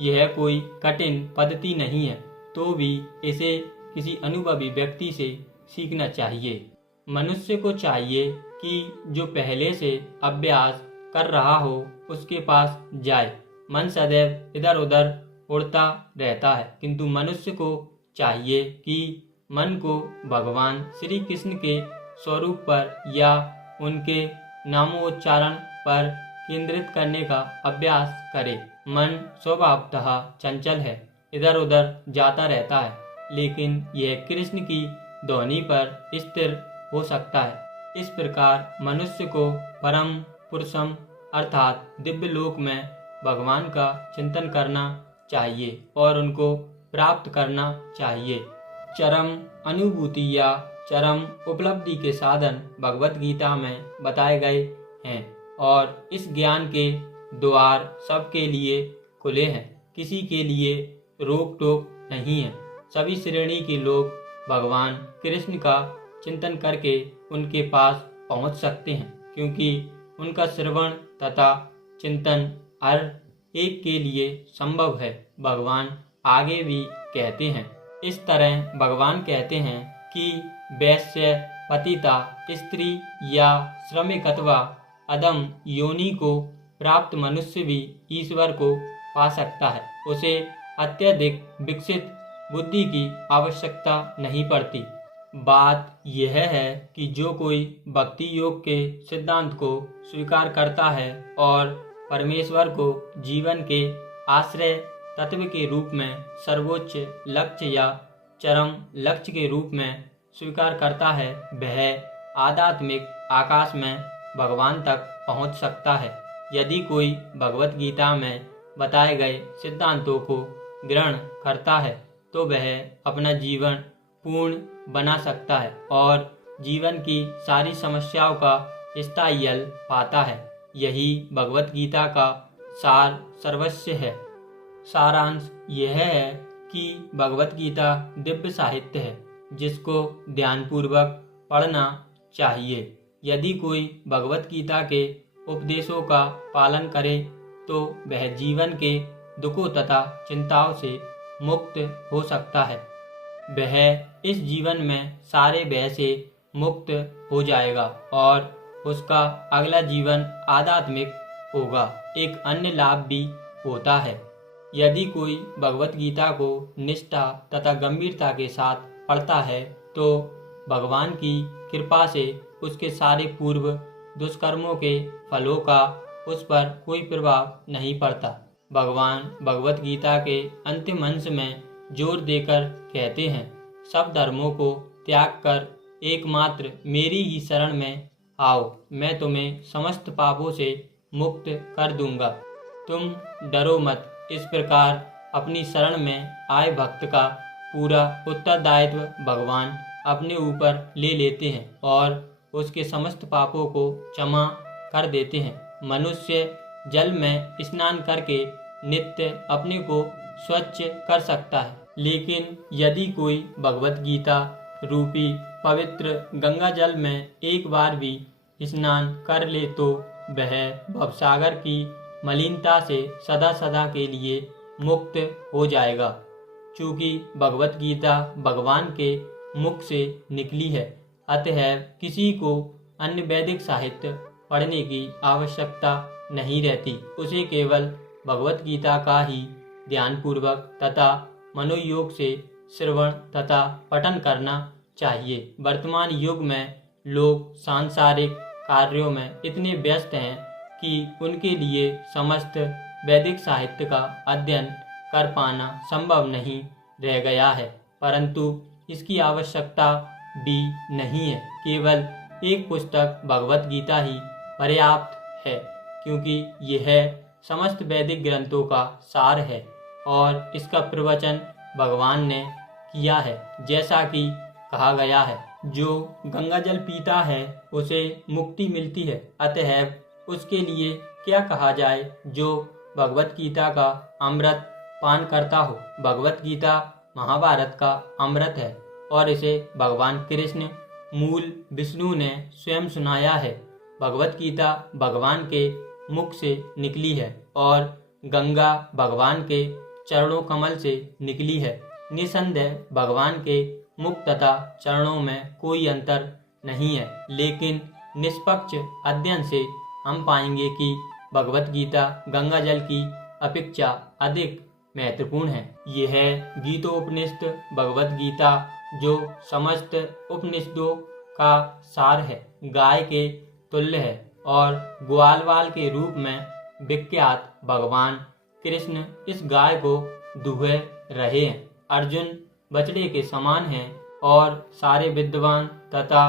यह कोई कठिन पद्धति नहीं है, तो भी इसे किसी अनुभवी व्यक्ति से सीखना चाहिए। मनुष्य को चाहिए कि जो पहले से अभ्यास कर रहा हो उसके पास जाए। मन सदैव इधर उधर उड़ता रहता है, किंतु मनुष्य को चाहिए कि मन को भगवान श्री कृष्ण के स्वरूप पर या उनके नामोच्चारण पर केंद्रित करने का अभ्यास करें। मन स्वभावतः चंचल है, इधर उधर जाता रहता है, लेकिन यह कृष्ण की ध्वनि पर स्थिर हो सकता है। इस प्रकार मनुष्य को परम पुरुषम अर्थात दिव्य लोक में भगवान का चिंतन करना चाहिए और उनको प्राप्त करना चाहिए। चरम अनुभूति या चरम उपलब्धि के साधन भगवत गीता में बताए गए हैं और इस ज्ञान के द्वार सबके लिए खुले हैं। किसी के लिए रोक टोक नहीं है। सभी श्रेणी के लोग भगवान कृष्ण का चिंतन करके उनके पास पहुंच सकते हैं, क्योंकि उनका श्रवण तथा चिंतन हर एक के लिए संभव है। भगवान आगे भी कहते हैं, इस तरह भगवान कहते हैं कि वैश्य, पतिता, स्त्री या श्रमिक अथवा अधम योनि को प्राप्त मनुष्य भी ईश्वर को पा सकता है। उसे अत्यधिक विकसित बुद्धि की आवश्यकता नहीं पड़ती। बात यह है कि जो कोई भक्ति योग के सिद्धांत को स्वीकार करता है और परमेश्वर को जीवन के आश्रय तत्व के रूप में सर्वोच्च लक्ष्य या चरम लक्ष्य के रूप में स्वीकार करता है, वह आध्यात्मिक आकाश में भगवान तक पहुंच सकता है। यदि कोई भगवत गीता में बताए गए सिद्धांतों को ग्रहण करता है तो वह अपना जीवन पूर्ण बना सकता है और जीवन की सारी समस्याओं का स्थायी हल पाता है। यही भगवत गीता का सार सर्वस्व है। सारांश यह है कि भगवत गीता दिव्य साहित्य है जिसको ध्यानपूर्वक पढ़ना चाहिए। यदि कोई भगवत गीता के उपदेशों का पालन करे तो वह जीवन के दुखों तथा चिंताओं से मुक्त हो सकता है। वह इस जीवन में सारे भय से मुक्त हो जाएगा और उसका अगला जीवन आध्यात्मिक होगा। एक अन्य लाभ भी होता है। यदि कोई भगवत गीता को निष्ठा तथा गंभीरता के साथ पढ़ता है तो भगवान की कृपा से उसके सारे पूर्व दुष्कर्मों के फलों का उस पर कोई प्रभाव नहीं पड़ता। भगवान भगवत गीता के अंतिम अंश में जोर देकर कहते हैं, सब धर्मों को त्याग कर एकमात्र मेरी ही शरण में आओ, मैं तुम्हें समस्त पापों से मुक्त कर दूंगा। तुम डरो मत। इस प्रकार अपनी शरण में आए भक्त का पूरा उत्तरदायित्व भगवान अपने ऊपर ले लेते हैं और उसके समस्त पापों को क्षमा कर देते हैं। मनुष्य जल में स्नान करके नित्य अपने को स्वच्छ कर सकता है, लेकिन यदि कोई भगवत गीता रूपी पवित्र गंगा जल में एक बार भी स्नान कर ले तो वह भवसागर की मलिनता से सदा सदा के लिए मुक्त हो जाएगा। चूँकि भगवत गीता भगवान के मुख से निकली है, अतः किसी को अन्य वैदिक साहित्य पढ़ने की आवश्यकता नहीं रहती। उसे केवल भगवत गीता का ही ध्यानपूर्वक तथा मनोयोग से श्रवण तथा पठन करना चाहिए। वर्तमान युग में लोग सांसारिक कार्यों में इतने व्यस्त हैं कि उनके लिए समस्त वैदिक साहित्य का अध्ययन कर पाना संभव नहीं रह गया है, परंतु इसकी आवश्यकता भी नहीं है। केवल एक पुस्तक भगवत गीता ही पर्याप्त है, क्योंकि यह समस्त वैदिक ग्रंथों का सार है और इसका प्रवचन भगवान ने किया है। जैसा कि कहा गया है, जो गंगा जल पीता है उसे मुक्ति मिलती है, अतः उसके लिए क्या कहा जाए जो भगवत गीता का अमृत पान करता हो। भगवत गीता महाभारत का अमृत है और इसे भगवान कृष्ण मूल विष्णु ने स्वयं सुनाया है। भगवत गीता भगवान के मुख से निकली है और गंगा भगवान के चरणों कमल से निकली है। निसंदेह भगवान के मुख तथा चरणों में कोई अंतर नहीं है, लेकिन निष्पक्ष अध्ययन से हम पाएंगे कि भगवत गीता गंगा जल की अपेक्षा अधिक महत्वपूर्ण है। यह गीतोपनिषद भगवत गीता जो समस्त उपनिषदों का सार है, गाय के तुल्य है। और ग्वालवाल के रूप में विख्यात भगवान कृष्ण इस गाय को दुहे रहे हैं। अर्जुन बछड़े के समान हैं और सारे विद्वान तथा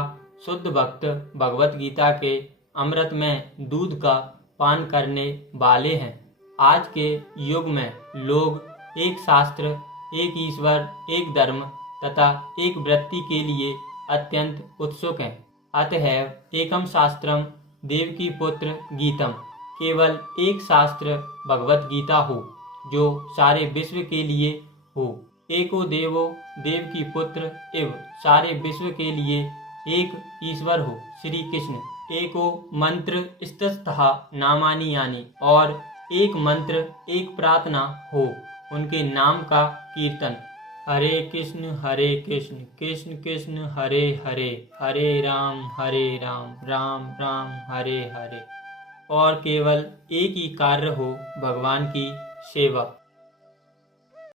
शुद्ध भक्त भगवत गीता के अमृत में दूध का पान करने वाले हैं। आज के युग में लोग एक शास्त्र, एक ईश्वर, एक धर्म तथा एक वृत्ति के लिए अत्यंत उत्सुक हैं। अतएव एकम शास्त्रम देवकी पुत्र गीतम, केवल एक शास्त्र भगवत गीता हो जो सारे विश्व के लिए हो। एको देवो देवकी पुत्र इव, सारे विश्व के लिए एक ईश्वर हो श्री कृष्ण। एको मंत्र स्तः नामानि यानि, और एक मंत्र एक प्रार्थना हो उनके नाम का कीर्तन। हरे कृष्ण कृष्ण कृष्ण हरे हरे, हरे राम राम राम हरे हरे। और केवल एक ही कार्य हो, भगवान की सेवा।